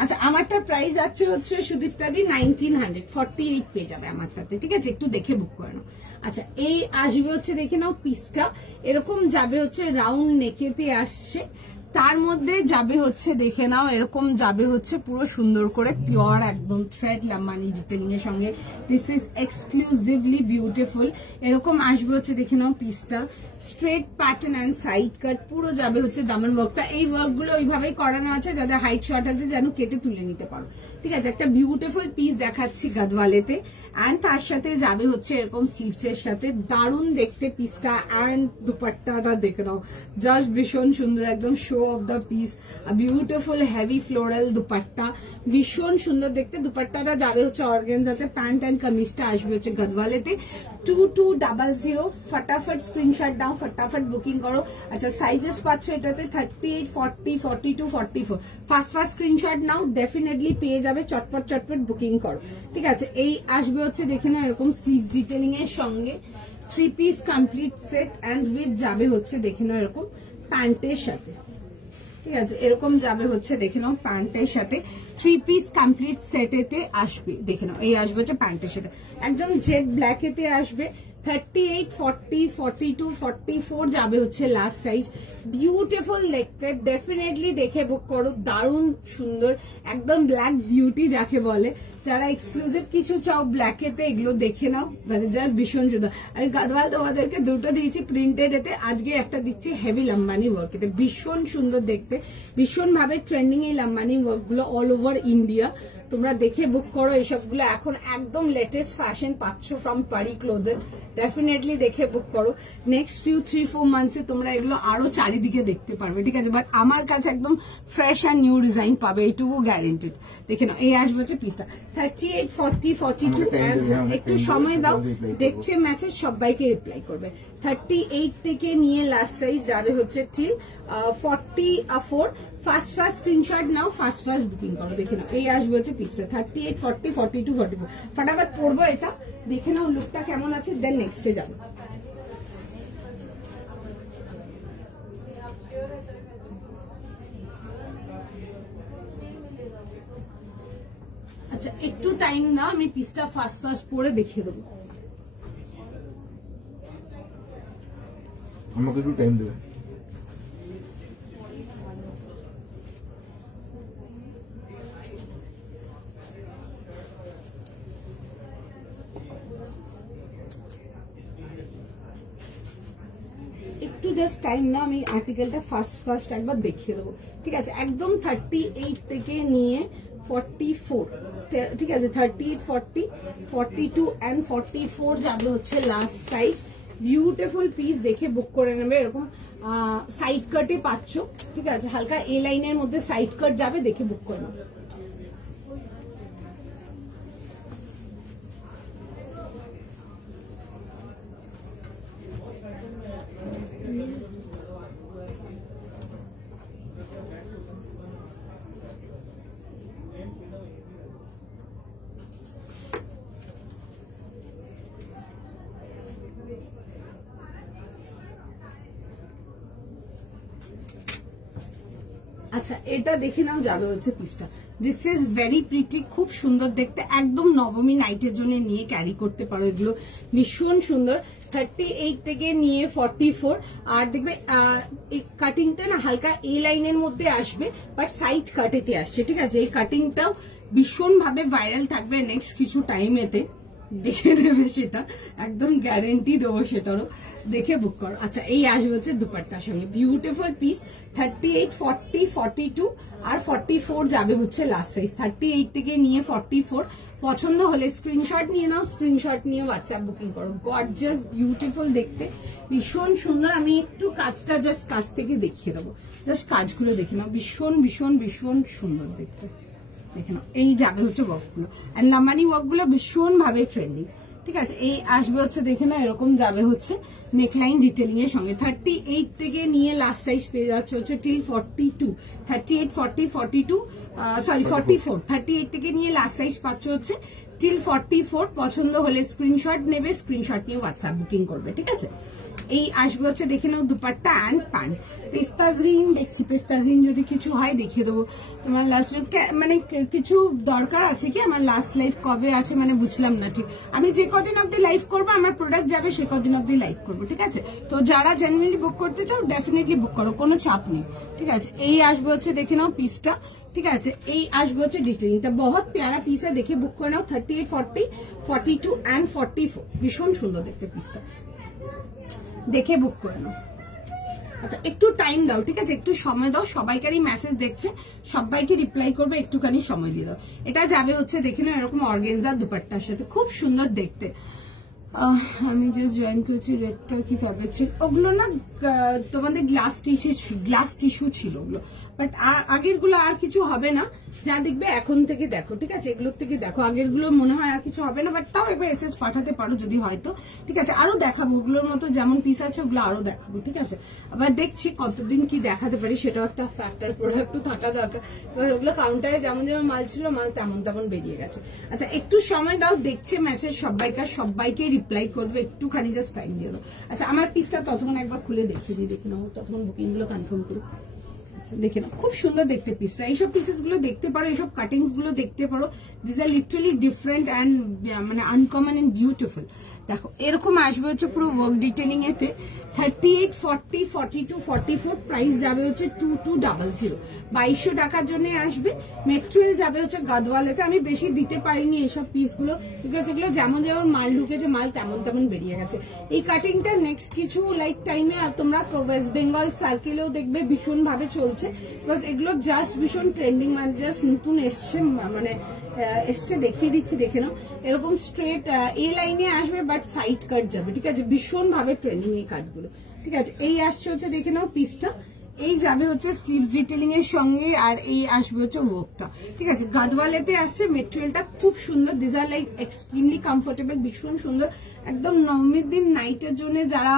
আচ্ছা, আমারটা প্রাইস আছে হচ্ছে সুদীপ্তাদি 1900, 48 পেয়ে যাবে আমারটাতে, ঠিক আছে? একটু দেখে বুক করে নাও। আচ্ছা, এই আসবে হচ্ছে দেখে নাও পিসটা এরকম যাবে হচ্ছে রাউন্ড নেকেতে আসছে, তার মধ্যে যাবে হচ্ছে দেখে নাও এরকম যাবে হচ্ছে পুরো সুন্দর করে পিওর একদম থ্রেড লাম্বানি ডিটেলিং এর সঙ্গে। This is exclusively beautiful. এরকম আসবে হচ্ছে দেখে নাও পিসটা, স্ট্রেট প্যাটার্ন অ্যান্ড সাইড কাট, পুরো যাবে হচ্ছে দামান ওয়ার্কটা। এই ওয়ার্ক গুলো ওইভাবেই করানো আছে যাদের হাইট শর্ট আছে যেন কেটে তুলে নিতে পারো, ঠিক আছে? একটা বিউটিফুল পিস দেখাচ্ছি গাদওয়ালেতে, অ্যান্ড তার সাথে যাবে হচ্ছে এরকম স্লিভস এর সাথে, দারুণ দেখতে পিসটা। অ্যান্ড দুপাট্টাটা দেখে নাও, জাস্ট ভীষণ সুন্দর, একদম show off the piece. Beautiful heavy floral dupatta, ভীষণ সুন্দর দেখতে। দুপাট্টাটা যাবে হচ্ছে অর্গানজাতে, প্যান্ট অ্যান্ড কামিজটা আসবে হচ্ছে গাদওয়ালেতে 2200। ফটাফট স্ক্রিনশট দাও, ফটাফট বুকিং করো। আচ্ছা, সাইজেস পাচ্ছ এটাতে 38, 40, 42, 44। ফার্স্ট স্ক্রিনশট নাও, ডেফিনেটলি পেয়ে যাবে। চটপট বুকিং করো, ঠিক আছে? এই আসবে হচ্ছে দেখে নাও এরকম স্লিভস ডিটেলিং এর সঙ্গে 3 piece complete set and with যাবে হচ্ছে দেখে নাও এরকম প্যান্টের সাথে, ঠিক আছে? এরকম যাবে হচ্ছে দেখে নাও প্যান্টের সাথে 3 পিস কমপ্লিট সেটেতে আসবে, দেখে নাও। এই আসবে হচ্ছে প্যান্টের সাথে, একদম জেড ব্ল্যাকেতে আসবে। 38, 40, 42, 44 যাবে হচ্ছে লাস্ট সাইজ। বিউটিফুল দেখতে, ডেফিনেটলি দেখে বুক করো, দারুণ সুন্দর, একদম ব্ল্যাক বিউটি যাকে বলে। যারা এক্সক্লুসিভ কিছু চাও ব্ল্যাকেতে, এগুলো দেখে নাও, মানে যার ভীষণ সুন্দর। আমি গাদওয়াল তোমাদেরকে দুটো দিয়েছি প্রিন্টেড এতে, আজকে একটা দিচ্ছি হেভি লাম্বানি ওয়ার্ক এতে, ভীষণ সুন্দর দেখতে, ভীষণ ভাবে ট্রেন্ডিং এই লাম্বানি ওয়ার্ক গুলো অল ওভার ইন্ডিয়া। তোমরা দেখে বুক করো, এইসবগুলো এখন একদম লেটেস্ট ফ্যাশন পাচ্ছ ফ্রম পারি ক্লোজেট, ডেফিনেটলি দেখে বুক করো। নেক্সট 3-4 মান্থসে তোমরা এগুলো আরো চারিদিকে দেখতে পারবে, ঠিক আছে? বাট আমার কাছে একদম ফ্রেশ অ্যান্ড নিউ ডিজাইন পাবে, এইটুকু গ্যারেন্টেড। দেখে নাও, এই আসবে হচ্ছে পিসটা 38, 40, 42। একটু সময় দাও, দেখছে মেসেজ সবাইকে রিপ্লাই করবে। 38 থেকে নিয়ে লাস্ট সাইজ যাবে হচ্ছে ঠিক 44। ফার্স্ট স্ক্রিনশট নাও, ফার্স্ট বুকিং করো। দেখে নাও, এই আসবে হচ্ছে পিসটা 38, 40, 42, 44। ফটাফট পড়বো এটা, দেখে নাও লুকটা কেমন আছে, দেন নেক্সটে যাবো। আচ্ছা, একটু টাইম না, আমি পিসটা ফার্স্ট পরে দেখিয়ে দেবো। আমাকে একটু টাইম দেবে। একটু জাস্ট টাইম না, আমি আর্টিকেলটা ফার্স্ট একবার দেখিয়ে দেবো, ঠিক আছে। একদম 38 থেকে নিয়ে 44, ঠিক আছে, 38, 40, 42 and 44 যাবে হচ্ছে লাস্ট সাইজ। বিউটিফুল পিস, দেখে বুক করে নেবে। এরকম সাইড কাটে পাচ্ছ, ঠিক আছে, হালকা এ লাইনের মধ্যে সাইড কাট যাবে, দেখে বুক করে নেবে। আচ্ছা, এটা দেখে নাও, যাবে হচ্ছে পিসটা। দিস ইজ ভেরি প্রিটি, খুব সুন্দর দেখতে, একদম নবমী নাইটের জন্য নিয়ে ক্যারি করতে পারো। এগুলো ভীষণ সুন্দর। 38 থেকে নিয়ে 44, আর দেখবে কাটিংটা না হালকা এ লাইনের মধ্যে আসবে, বাট সাইড কাটেতে আসছে, ঠিক আছে। এই কাটিংটাও ভীষণ ভাবে ভাইরাল থাকবে নেক্সট কিছু টাইমেতে, দেখে নেবে, সেটা একদম গ্যারেন্টি দেবো, সেটারও দেখে বুক করো। আচ্ছা, এই আসবে হচ্ছে দুপাট্টার সঙ্গে, বিউটিফুল পিস। 38, 40, 42 আর 44 যাবে হচ্ছে লাস্ট সাইজ। 38 থেকে নিয়ে 44 পছন্দ হলে স্ক্রিনশট নিয়ে নাও, স্ক্রিনশট নিয়ে হোয়াটসঅ্যাপ বুকিং করো। গর্জিয়াস, বিউটিফুল দেখতে, ভীষণ সুন্দর। আমি একটু কাজটা জাস্ট কাছ থেকে দেখিয়ে দেবো, জাস্ট কাজগুলো দেখে নাও, ভীষণ ভীষণ ভীষণ সুন্দর দেখতে, দেখে নাও। এই যাবে হচ্ছে ওয়ার্কগুলো, আর লাম্বানি ওয়ার্কগুলো ভীষণ ভাবে ট্রেন্ডিং, ঠিক আছে। এই আসবে হচ্ছে, দেখে নাও, এরকম যাবে হচ্ছে নেকলাইন ডিটেলিং এর সঙ্গে। 38 থেকে নিয়ে লাস্ট সাইজ পেয়ে যাচ্ছে হচ্ছে টিল 42, 38, 40, 42, সরি 44, 38 থেকে নিয়ে লাস্ট সাইজ পাচ্ছ হচ্ছে টিল 44। পছন্দ হলে স্ক্রিনশট নেবে, স্ক্রিনশট নিয়ে হোয়াটসঅ্যাপ বুকিং করবে, ঠিক আছে। এই আসবে হচ্ছে, দেখে নাও, দুপাট্টা অ্যান্ড প্যান্ট। পেস্তা গ্রিন দেখছি, পেস্তা গ্রিন যদি কিছু হয় দেখিয়ে দেবো। তোমার লাস্ট মানে কিছু দরকার আছে কি? আমার লাস্ট লাইভ কবে আছে মানে বুঝলাম না ঠিক। আমি যে কদিন অব্দি লাইভ করবো, আমার প্রোডাক্ট যাবে সে কদিন অব্দি লাইভ করবো, ঠিক আছে। তো যারা জেনুইনলি বুক করতে চাও ডেফিনেটলি বুক করো, কোনো চাপ নেই, ঠিক আছে। এই আসবে হচ্ছে, দেখে নাও পিসটা, ঠিক আছে। এই আসবে হচ্ছে ডিটেলিংটা, বহুত প্যারা পিস, দেখে বুক করে নাও। 38, 40, 42 and 44, ভীষণ সুন্দর দেখতে পিসটা, দেখে বুক করে নাও। আচ্ছা, একটু টাইম দাও, ঠিক আছে, একটু সময় দাও। সবাইকারই মেসেজ দেখছে, সবাইকে রিপ্লাই করবে, একটুখানি সময় দিয়ে দাও। এটা যাবে হচ্ছে, দেখে নাও, এরকম অর্গানজার দুপাট্টার সাথে, খুব সুন্দর দেখতে। আমি জাস্ট জয়েন করেছি, রেডটা কি ফেভারিট ছিল, ওগুলো না তোমাদের গ্লাস টিস্যু ছিল ওগুলো, বাট আগের গুলো আর কিছু হবে না, যা দেখবে এখন থেকে দেখো, ঠিক আছে, এগুলোর থেকে দেখো, আগের গুলো মনে হয় আর কিছু হবে না, বাট তাও এবার এসএস পাঠাতে পারো যদি হয়তো, ঠিক আছে। আরো দেখাবো, ওগুলোর মতো যেমন পিস আছে ওগুলো আরো দেখাবো, ঠিক আছে। আবার দেখছি কতদিন কি দেখাতে পারি, সেটাও একটা ফ্যাক্টর, প্রোডাক্ট থাকা দরকার। তো ওগুলো কাউন্টারে যেমন যেমন মাল ছিল, মাল তেমন তেমন বেরিয়ে গেছে। আচ্ছা, একটু সময় দাও, দেখছে মেসেজ সবাইকে রিপ্লাই করবে, একটুখানি জাস্ট টাইম দিয়ে দাও। আচ্ছা, আমার পিসটা ততক্ষণ একবার খুলে দেখিয়ে দিই, দেখে নাও, ততক্ষণ বুকিং গুলো কনফার্ম করো। দেখে নাও, খুব সুন্দর দেখতে পিসটা। এইসব পিসেস গুলো দেখতে পারো, এইসব কাটিংস গুলো দেখতে পারো। This are literally different and মানে আনকমন এন্ড বিউটিফুল। দেখো, এরকম আসবে হচ্ছে পুরো ওয়ার্ক ডিটেলিং এতে। 38, 40, 42, 44 প্রাইস যাবে হচ্ছে 2200, 2200 টাকার জন্য আসবে। মেটেরিয়াল যাবে হচ্ছে গাদওয়ালেতে। আমি বেশি দিতে পারিনি এইসব পিসগুলো, বিকজ এগুলো যেমন যেমন মাল ঢুকেছে, মাল তেমন তেমন বেরিয়ে গেছে। এই কাটিংটা নেক্সট কিছু লাইক টাইমে তোমরা ওয়েস্ট বেঙ্গল সার্কেলেও দেখবে ভীষণ ভাবে চলছে, বিকজ এগুলো জাস্ট ভীষণ ট্রেন্ডিং, মানে জাস্ট নতুন এসছে, মানে এসছে, দেখিয়ে দিচ্ছি, দেখে নাও। এরকম স্ট্রেট এ লাইনে আসবে, বাট সাইড কাট যাবে, ঠিক আছে, ভীষণ ভাবে ট্রেন্ডিং এই কাটগুলো, ঠিক আছে। এই আসছে হচ্ছে, দেখে নাও পিসটা। এই যাবে হচ্ছে স্লিভ ডিটেলিং এর সঙ্গে, আর এই আসবে হচ্ছে ওয়ার্কটা, ঠিক আছে। গাদওয়ালেতে আসছে, মেটেরিয়ালটা খুব সুন্দর। This are like extremely comfortable, ভীষণ সুন্দর, একদম নবমীর দিন নাইটের জন্য যারা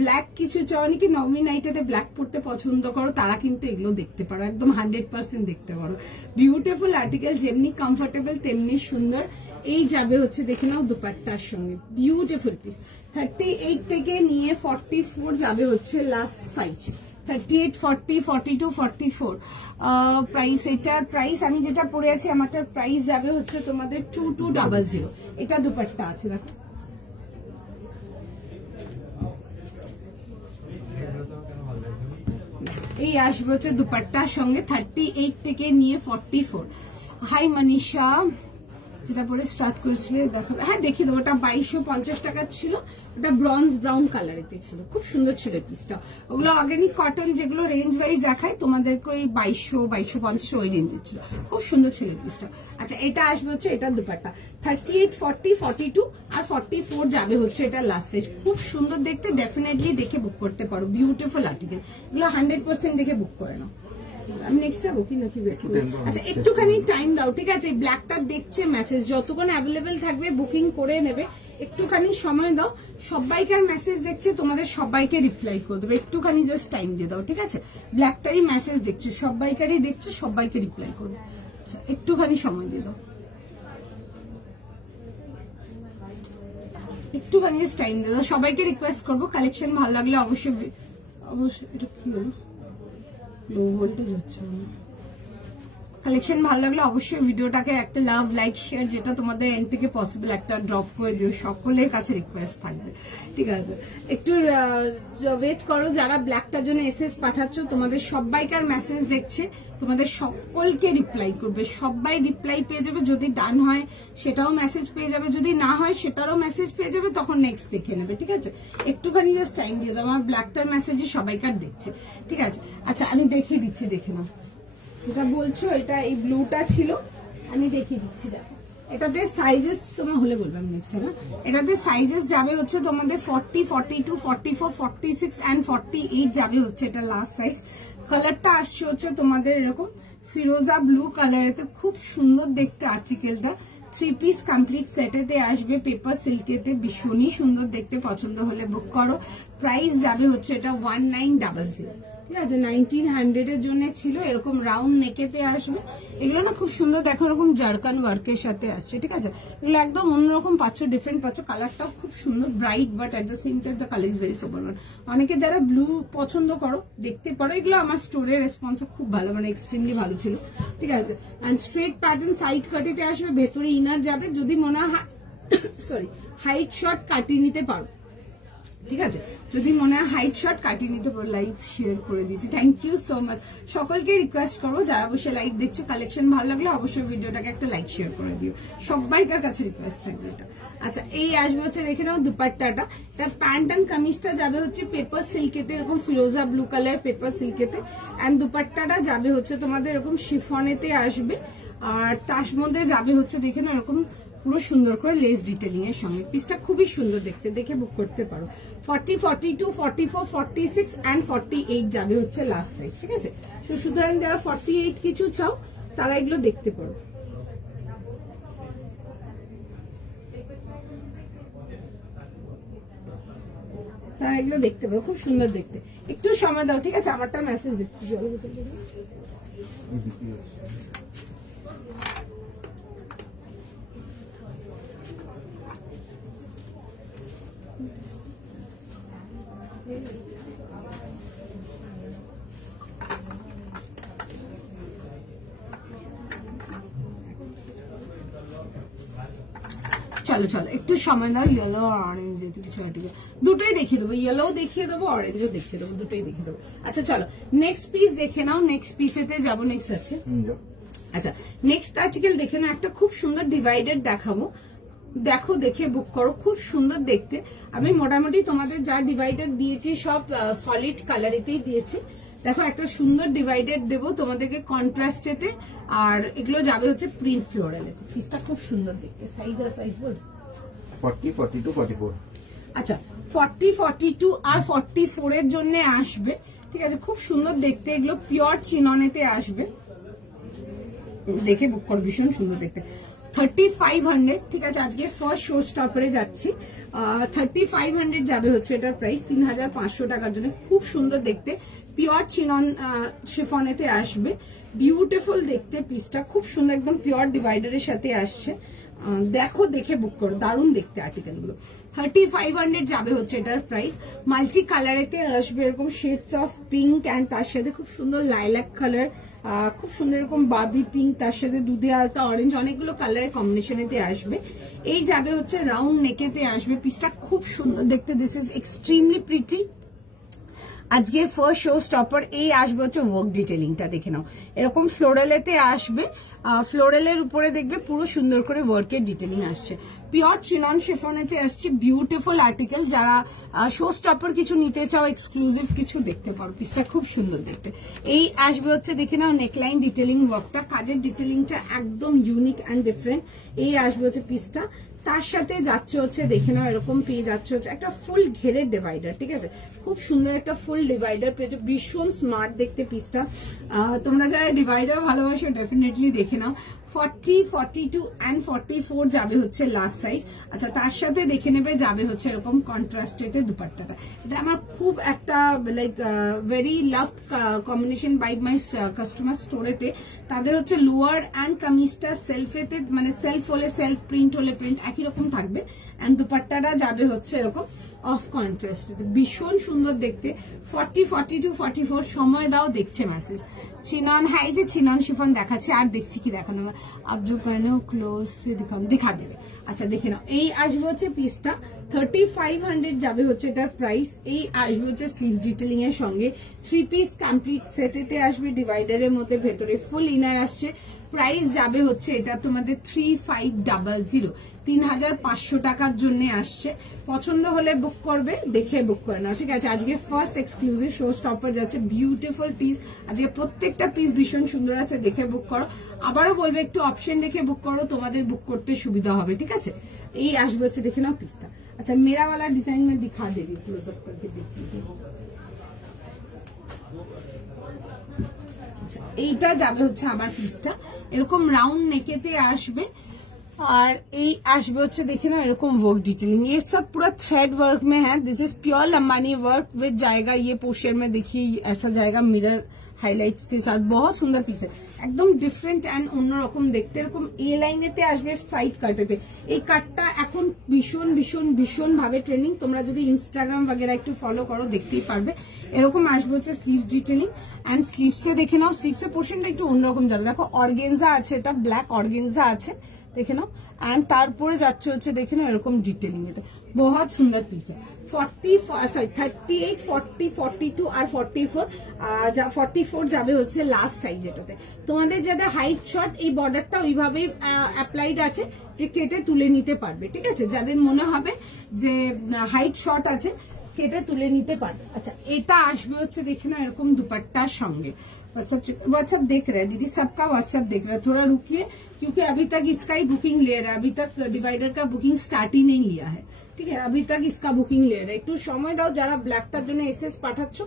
ব্ল্যাক কিছু চাও নাকি, নবমী নাইটেতে ব্ল্যাক পড়তে পছন্দ করো, তারা কিন্তু এগুলো দেখতে পারো, একদম 100% দেখতে পারো। বিউটিফুল আর্টিকেল, যেমনি কমফোর্টেবল তেমনি সুন্দর। এই যাবে হচ্ছে, দেখে নাও, দুপাট্টার সঙ্গে, বিউটিফুল পিস। 38 থেকে নিয়ে 44 যাবে হচ্ছে লাস্ট সাইজ। 38, 40, 42, 44 প্রাইস। এটার প্রাইস আমি যেটা পরে আছি, আমারটার প্রাইস যাবে হচ্ছে তোমাদের 2200। এটা দুপাট্টা আছে, দেখো, এই আসবে হচ্ছে দুপাট্টার সঙ্গে 38 থেকে নিয়ে 44। হাই মনীষা, যেটা পরে স্টার্ট করেছিলে দেখাবে, হ্যাঁ দেখিয়ে দেবো। ওটা 2250 টাকা ছিল, ওটা ব্রঞ্জ ব্রাউন কালারেতে ছিল, খুব সুন্দর ছিল পিসটা। ওগুলো অর্গানিক কটন, যেগুলো রেঞ্জ ওয়াইজ দেখায় তোমাদেরকে ওই 2200-2250 ওই রেঞ্জের ছিল, খুব সুন্দর ছিল পিসটা। আচ্ছা এটা আসবে হচ্ছে এটা দুপাট্টা 38, 40, 42 আর 44 যাবে হচ্ছে এটা লাস্ট সাইজ। খুব সুন্দর দেখতে, ডেফিনেটলি দেখে বুক করতে পারো, বিউটিফুল আর্টিকেল এগুলো, 100% দেখে বুক করে নাও। আমি নেক্সট যাবো কি নাকি? আচ্ছা একটুখানি টাইম দাও, ঠিক আছে? ব্ল্যাকটা দেখছে মেসেজ, যতক্ষণ অ্যাভেলেবেল থাকবে বুকিং করে নেবে, একটুখানি সময় দাও। সবাইকার মেসেজ দেখছে, তোমাদের সবাইকে রিপ্লাই করে দেবে, একটুখানি জাস্ট টাইম দিয়ে দাও, ঠিক আছে? ব্ল্যাকটারই মেসেজ দেখছে, সবাইকারই দেখছে, সবাইকে রিপ্লাই করবে। আচ্ছা একটুখানি সময় দিয়ে দাও, একটুখানি টাইম দিয়ে দাও। সবাইকে রিকোয়েস্ট করবো, কালেকশন ভালো লাগলে অবশ্যই এটা কি হলো, লো ভোল্টেজ হচ্ছে, কালেকশন ভালো লাগলে অবশ্যই ভিডিওটাকে একটা লাভ, লাইক, শেয়ার, যেটা তোমাদের এন্ড থেকে পসিবল একটা ড্রপ করে দিও, সকলের কাছে রিকোয়েস্ট থাকবে, ঠিক আছে? একটু ওয়েট করো, যারা ব্ল্যাকটার জন্য এসএস পাঠাচ্ছ, তোমাদের সবাইকার মেসেজ দেখছে, তোমাদের সকলকে রিপ্লাই করবে, সবাই রিপ্লাই পেয়ে যাবে। যদি ডান হয় সেটাও মেসেজ পেয়ে যাবে, যদি না হয় সেটারও মেসেজ পেয়ে যাবে, তখন নেক্সট দেখে নেবে, ঠিক আছে? একটুখানি জাস্ট টাইম দিয়ে দাও, আমার ব্ল্যাকটার মেসেজই সবাইকার দেখছে, ঠিক আছে? আচ্ছা আমি দেখিয়ে দিচ্ছি, দেখে নাও। যেটা বলছো এটা এই ব্লুটা ছিল, আমি দেখিয়ে দিচ্ছি, দেখো এটাতে সাইজেস তোমার হলে বলবে, আমি নেক্সট না। এটাতে সাইজেস যাবে হচ্ছে তোমাদের 40, 42, 44, 46 অ্যান্ড 48 যাবে হচ্ছে এটা লাস্ট সাইজ। কালারটা আসছে হচ্ছে তোমাদের এরকম ফিরোজা ব্লু কালারেতে, খুব সুন্দর দেখতে আর্টিকেলটা। 3 পিস কমপ্লিট সেটেতে আসবে, পেপার সিল্কেতে, ভীষণই সুন্দর দেখতে, পছন্দ হলে বুক করো। প্রাইস যাবে হচ্ছে এটা 1900, ঠিক আছে? 1900 এর জন্য ছিল, এরকম রাউন্ড নেকেতে আসবে। এগুলো না খুব সুন্দর, দেখো এরকম জারকান ওয়ার্কের সাথে আসছে, ঠিক আছে? এগুলো একদম অন্যরকম পাচ্ছ, ডিফারেন্ট পাচ্ছ, কালারটাও খুব সুন্দর, bright, but at the same time the colour is very sober. অনেকে যারা ব্লু পছন্দ করো, দেখতে পারো, এগুলো আমার স্টোরের রেসপন্স খুব ভালো, মানে এক্সট্রিমলি ভালো ছিল, ঠিক আছে? অ্যান্ড স্ট্রেট প্যাটার্ন সাইড কাটিতে আসবে, ভেতরে ইনার যাবে, যদি মনে হয় সরি হাইট শর্ট কাটিয়ে নিতে পারো, ঠিক আছে? যদি মনে হয় হাইট শর্ট কাটিয়ে নিতে পারো। লাইভ শেয়ার করে দিচ্ছি, থ্যাংক ইউ সো মাচ। সকলকে রিকোয়েস্ট করবো, যারা বসে লাইভ দেখছো, কালেকশন ভালো লাগলে অবশ্যই ভিডিওটাকে একটা লাইক শেয়ার করে দিও, সবাইকার কাছে রিকোয়েস্ট থাকবে এটা। আচ্ছা এই আসবে হচ্ছে, দেখে নাও দুপাট্টাটা, এটা প্যান্ট অ্যান্ড কামিজটা যাবে হচ্ছে পেপার সিল্কেতে, এরকম ফিরোজা ব্লু কালার পেপার সিল্কেতে, অ্যান্ড দুপাট্টাটা যাবে হচ্ছে তোমাদের এরকম শিফনেতে আসবে, আর তার মধ্যে যাবে হচ্ছে দেখে না এরকম পুরো সুন্দর করে লেস ডিটেলিং এর সঙ্গে। পিসটা খুবই সুন্দর দেখতে, দেখে বুক করতে পারো। 40, 42, 44, 46 অ্যান্ড 48 যাবে হচ্ছে লাস্ট সাইজ, ঠিক আছে? সুতরাং যারা 48 কিছু চাও তারা এগুলো দেখতে পারো। তারা এগুলো দেখতে পারো, খুব সুন্দর দেখতে। একটু সময় দাও, ঠিক আছে? আমারটা মেসেজ দিচ্ছি, জল বোতল দেবো। চলো চলো একটু সময় দাও। ইয়েলো আর অরেঞ্জ যেহেতু কিছু আর্টিকেল, দুটোই দেখিয়ে দেবো, ইয়েলো দেখিয়ে দেবো, অরেঞ্জও দেখিয়ে দেবো, দুটোই দেখিয়ে দেবো। আচ্ছা চলো নেক্সট পিস দেখে নাও, নেক্সট পিসেতে যাবো। নেক্সট আছে, আচ্ছা নেক্সট আর্টিকেল দেখে নাও, একটা খুব সুন্দর ডিভাইডেড দেখাবো, দেখো দেখে বুক করো, খুব সুন্দর দেখতে। আমি মোটামুটি তোমাদের যা ডিভাইডেড দিয়েছি সব সলিড কালারেতেই দিয়েছি। দেখো একটা সুন্দর ডিভাইডেড দেবো তোমাদেরকে কন্ট্রাস্টেতে, আর এগুলো যাবে হচ্ছে প্রিন্ট ফ্লোরালে। পিসটা খুব সুন্দর দেখতে। সাইজ আর প্রাইস বল। 40, 42, 44। আচ্ছা 40, 42 আর 44 এর জন্য আসবে, ঠিক আছে? খুব সুন্দর দেখতে, এগুলো পিওর চিননেতে আসবে, দেখে বুক করো, ভীষণ সুন্দর দেখতে। 3500, ঠিক আছে? আজকে ফার্স্ট শো স্টপারে যাচ্ছি, 3500 যাবে হচ্ছে এটার প্রাইস, 3500 টাকার জন্য। খুব সুন্দর দেখতে, পিওর চিনন শিফনেতে আসবে, বিউটিফুল দেখতে পিসটা, খুব সুন্দর, একদম পিওর ডিভাইডারের সাথে আসছে। দেখো দেখে বুক করো, দারুণ দেখতে আর্টিকেল গুলো। 3500 যাবে হচ্ছে এটার প্রাইস। মাল্টি কালারেতে আসবে, এরকম শেডস অফ পিঙ্ক অ্যান্ড তার সাথে খুব সুন্দর লাইলাক কালার, খুব সুন্দর এরকম বাবি পিঙ্ক, তার সাথে দুধে আলতা অরেঞ্জ, অনেকগুলো কালারের কম্বিনেশনেতে আসবে। এই যাবে হচ্ছে রাউন্ড নেকেতে আসবে, পিসটা খুব সুন্দর দেখতে। This is extremely pretty. আজকে ফার্স্ট শো স্টপার এই আসবে হচ্ছে ওয়ার্ক ডিটেলিংটা দেখে নাও, এরকম ফ্লোরালেতে আসবে, ফ্লোরালের উপরে দেখবে পুরো সুন্দর করে ওয়ার্কের ডিটেলিং আসছে। পিওর চিনন শিফনেতে আসছে, বিউটিফুল আর্টিকেল। যারা শো স্টপার কিছু নিতে চাও, এক্সক্লুসিভ কিছু দেখতে পারো, পিসটা খুব সুন্দর দেখতে। এই আসবে হচ্ছে দেখে নাও নেকলাইন ডিটেলিং ওয়ার্কটা, কাজের ডিটেলিংটা একদম ইউনিক অ্যান্ড ডিফারেন্ট। এই আসবে হচ্ছে পিসটা, তার সাথে যাচ্ছে হচ্ছে দেখে নাও এরকম পেয়ে যাচ্ছে হচ্ছে একটা ফুল ঘেরের ডিভাইডার, ঠিক আছে, খুব সুন্দর একটা ফুল ডিভাইডার পেয়েছে, ভীষণ স্মার্ট দেখতে পিসটা। তোমরা যারা ডিভাইডার ভালোবাসো ডেফিনেটলি দেখে নাও। 40, 42 and 44 যাবে হচ্ছে লাস্ট সাইজ। আচ্ছা, তার সাথে দেখে নেবে যাবে হচ্ছে এরকম কন্ট্রাস্টেতে দুপাট্টাটা। এটা আমার খুব একটা like very love combination by my customer স্টোরেতে। তাদের হচ্ছে লোয়ার অ্যান্ড কামিজটা সেলফেতে, মানে সেলফ হলে সেলফ, প্রিন্ট হলে প্রিন্ট, একই রকম থাকবে। অ্যান্ড দুপাট্টাটা যাবে হচ্ছে এরকম অফ কন্ট্রাস্টেতে, ভীষণ সুন্দর দেখতে। 40, 42, 44 সময় দাও, দেখছে মেসেজ। চিনন, হ্যাঁ এই যে চিনন শিফন দেখাচ্ছে, আর দেখছি কি দেখানো, আপ जो पहने हो क्लोज से दिखा देবে। আচ্ছা দেখে নাও, এই আসবে হচ্ছে পিসটা 3500 যাবে হচ্ছে এটার প্রাইস। এই আসবে হচ্ছে স্লিভস ডিটেলিং এর সঙ্গে 3 পিস কমপ্লিট সেটেতে আসবে, ডিভাইডারের মধ্যে ভেতরে ফুল ইনার আসছে। প্রাইস যাবে হচ্ছে এটা তোমাদের 3500, 3500 টাকার জন্য আসছে। পছন্দ হলে বুক করবে, দেখে বুক করে নাও, ঠিক আছে। আজকে ফার্স্ট এক্সক্লুসিভ শো স্টপার যাচ্ছে, বিউটিফুল পিস। আজকে প্রত্যেকটা পিস ভীষণ সুন্দর আছে, দেখে বুক করো। আবারও বলবে একটু অপশন দেখে বুক করো, তোমাদের বুক করতে সুবিধা হবে, ঠিক আছে। এই আসবে হচ্ছে দেখে নাও পিসটা। अच्छा मेरा वाला डिजाइन में दिखा दे रही, क्लोजअप करके देख लीजिए। এইটা যাবে হচ্ছে আমার পিসটা, এরকম রাউন্ড নেকেতে আসবে। और ये আসবে হচ্ছে দেখে না এরকম वर्क डिटेलिंग, ये सब पूरा थ्रेड वर्क में है। This is pure Lambani work with जाएगा ये पोर्शन में, देखिए ऐसा जाएगा मिरर हाइलाइट्स के साथ, बहुत सुंदर पीस है, একদম ডিফারেন্ট এন্ড অন্যরকম দেখতে। এরকম এ লাইনেতে আসবে সাইড কাটেতে। এই কাটটা এখন ভীষণ ভীষণ ভীষণ ভাবে ট্রেন্ডিং, তোমরা যদি ইনস্টাগ্রাম वगैरह একটু ফলো করো দেখতেই পারবে। এরকম আসবে হচ্ছে স্লিভস ডিটেলিং এন্ড স্লিভসে দেখে নাও, স্লিভসের পোর্শনটা একটু অন্যরকম যাবে। দেখো অর্গেনজা আছে, এটা ব্ল্যাক অর্গেনজা আছে দেখে নাও, এন্ড তারপরে যাচ্ছে হচ্ছে দেখে নাও এরকম ডিটেলিং, এটা बहुत সুন্দর পিস है। 38, 40, 42 আর 44, 44 যাবে হচ্ছে লাস্ট সাইজ এটাতে। তোমাদের যাদের হাইট শর্ট, এই বর্ডারটা ওইভাবেই অ্যাপ্লাইড আছে যে কেটে তুলে নিতে পারবে, ঠিক আছে। যাদের মনে হবে যে হাইট শর্ট আছে কেটে তুলে নিতে পারবে। আচ্ছা এটা আসবে হচ্ছে দেখে না এরকম দুপাট্টার সঙ্গে। व्हाट्सएप देख रहे हैं दीदी, सबका व्हाट्सएप देख रहे हैं, थोड़ा रुकिए क्योंकि अभी तक इसका ही बुकिंग ले रहा है, अभी तक डिवाइडर का बुकिंग स्टार्ट ही नहीं लिया है, ठीक है। अभी तक इसका बुकिंग ले रहा है, একটু সময় দাও। যারা ব্ল্যাকটার জন্য এসএস পাঠাচ্ছ,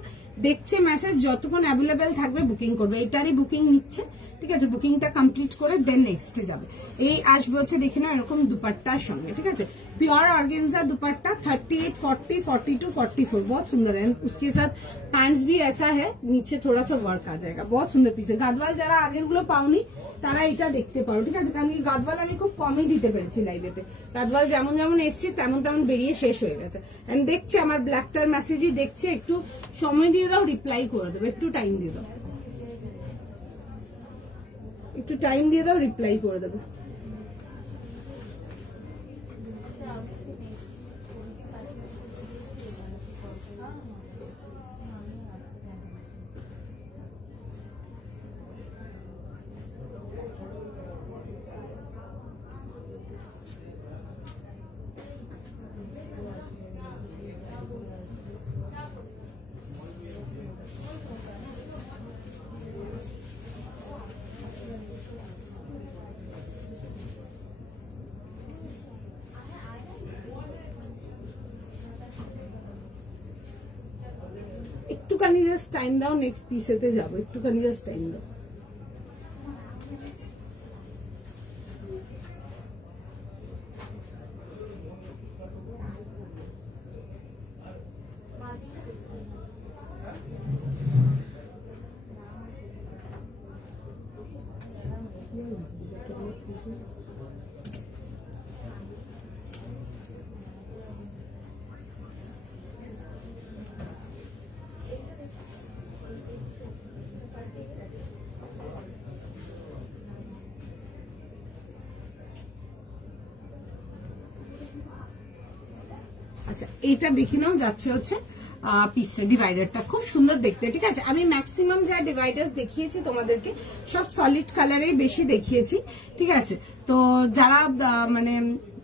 দেখছে মেসেজ, যতক্ষণ অ্যাভেলেবেল থাকবে বুকিং করবে। এটারই বুকিং নিচ্ছে, ঠিক আছে। বুকিংটা কমপ্লিট করে দেন নেক্সটে যাবে। এই আসবে হচ্ছে দেখে না এরকম দুপাট্টার সঙ্গে, ঠিক আছে। प्योर ऑर्गेन्जा दुपट्टा 38, 40, 42, 44, बहुत सुंदर है। उसके साथ पैंट्स भी ऐसा है, नीचे थोड़ा सा वर्क आ जाएगा, बहुत सुंदर पीस है। গাদওয়াল যারা আগের গুলো পাওনি তারা এটা দেখতে পারো, ঠিক আছে। কারণ কি গাদওয়াল আমি খুব কমই দিতে পেরেছি লাইভেতে, গাদওয়াল যেমন যেমন এসছে তেমন তেমন বেরিয়ে শেষ হয়ে গেছে। এন্ড দেখছে আমার ব্ল্যাকটার মেসেজই দেখছে, একটু সময় দিয়ে দাও, রিপ্লাই করে দেবো, একটু টাইম দিয়ে দাও, একটু টাইম দিয়ে দাও, রিপ্লাই করে দেবো। একটুখানি জাস্ট টাইম দাও, নেক্সট পিসেতে যাবো, একটুখানি জাস্ট টাইম দাও। আচ্ছা এটা দেখে নাও, যাচ্ছে হচ্ছে পিসটা ডিভাইডারটা খুব সুন্দর দেখতে, ঠিক আছে। আমি ম্যাক্সিমাম যা ডিভাইডার্স দেখিয়েছি তোমাদেরকে সব সলিড কালারে বেশি দেখিয়েছি, ঠিক আছে। তো যারা মানে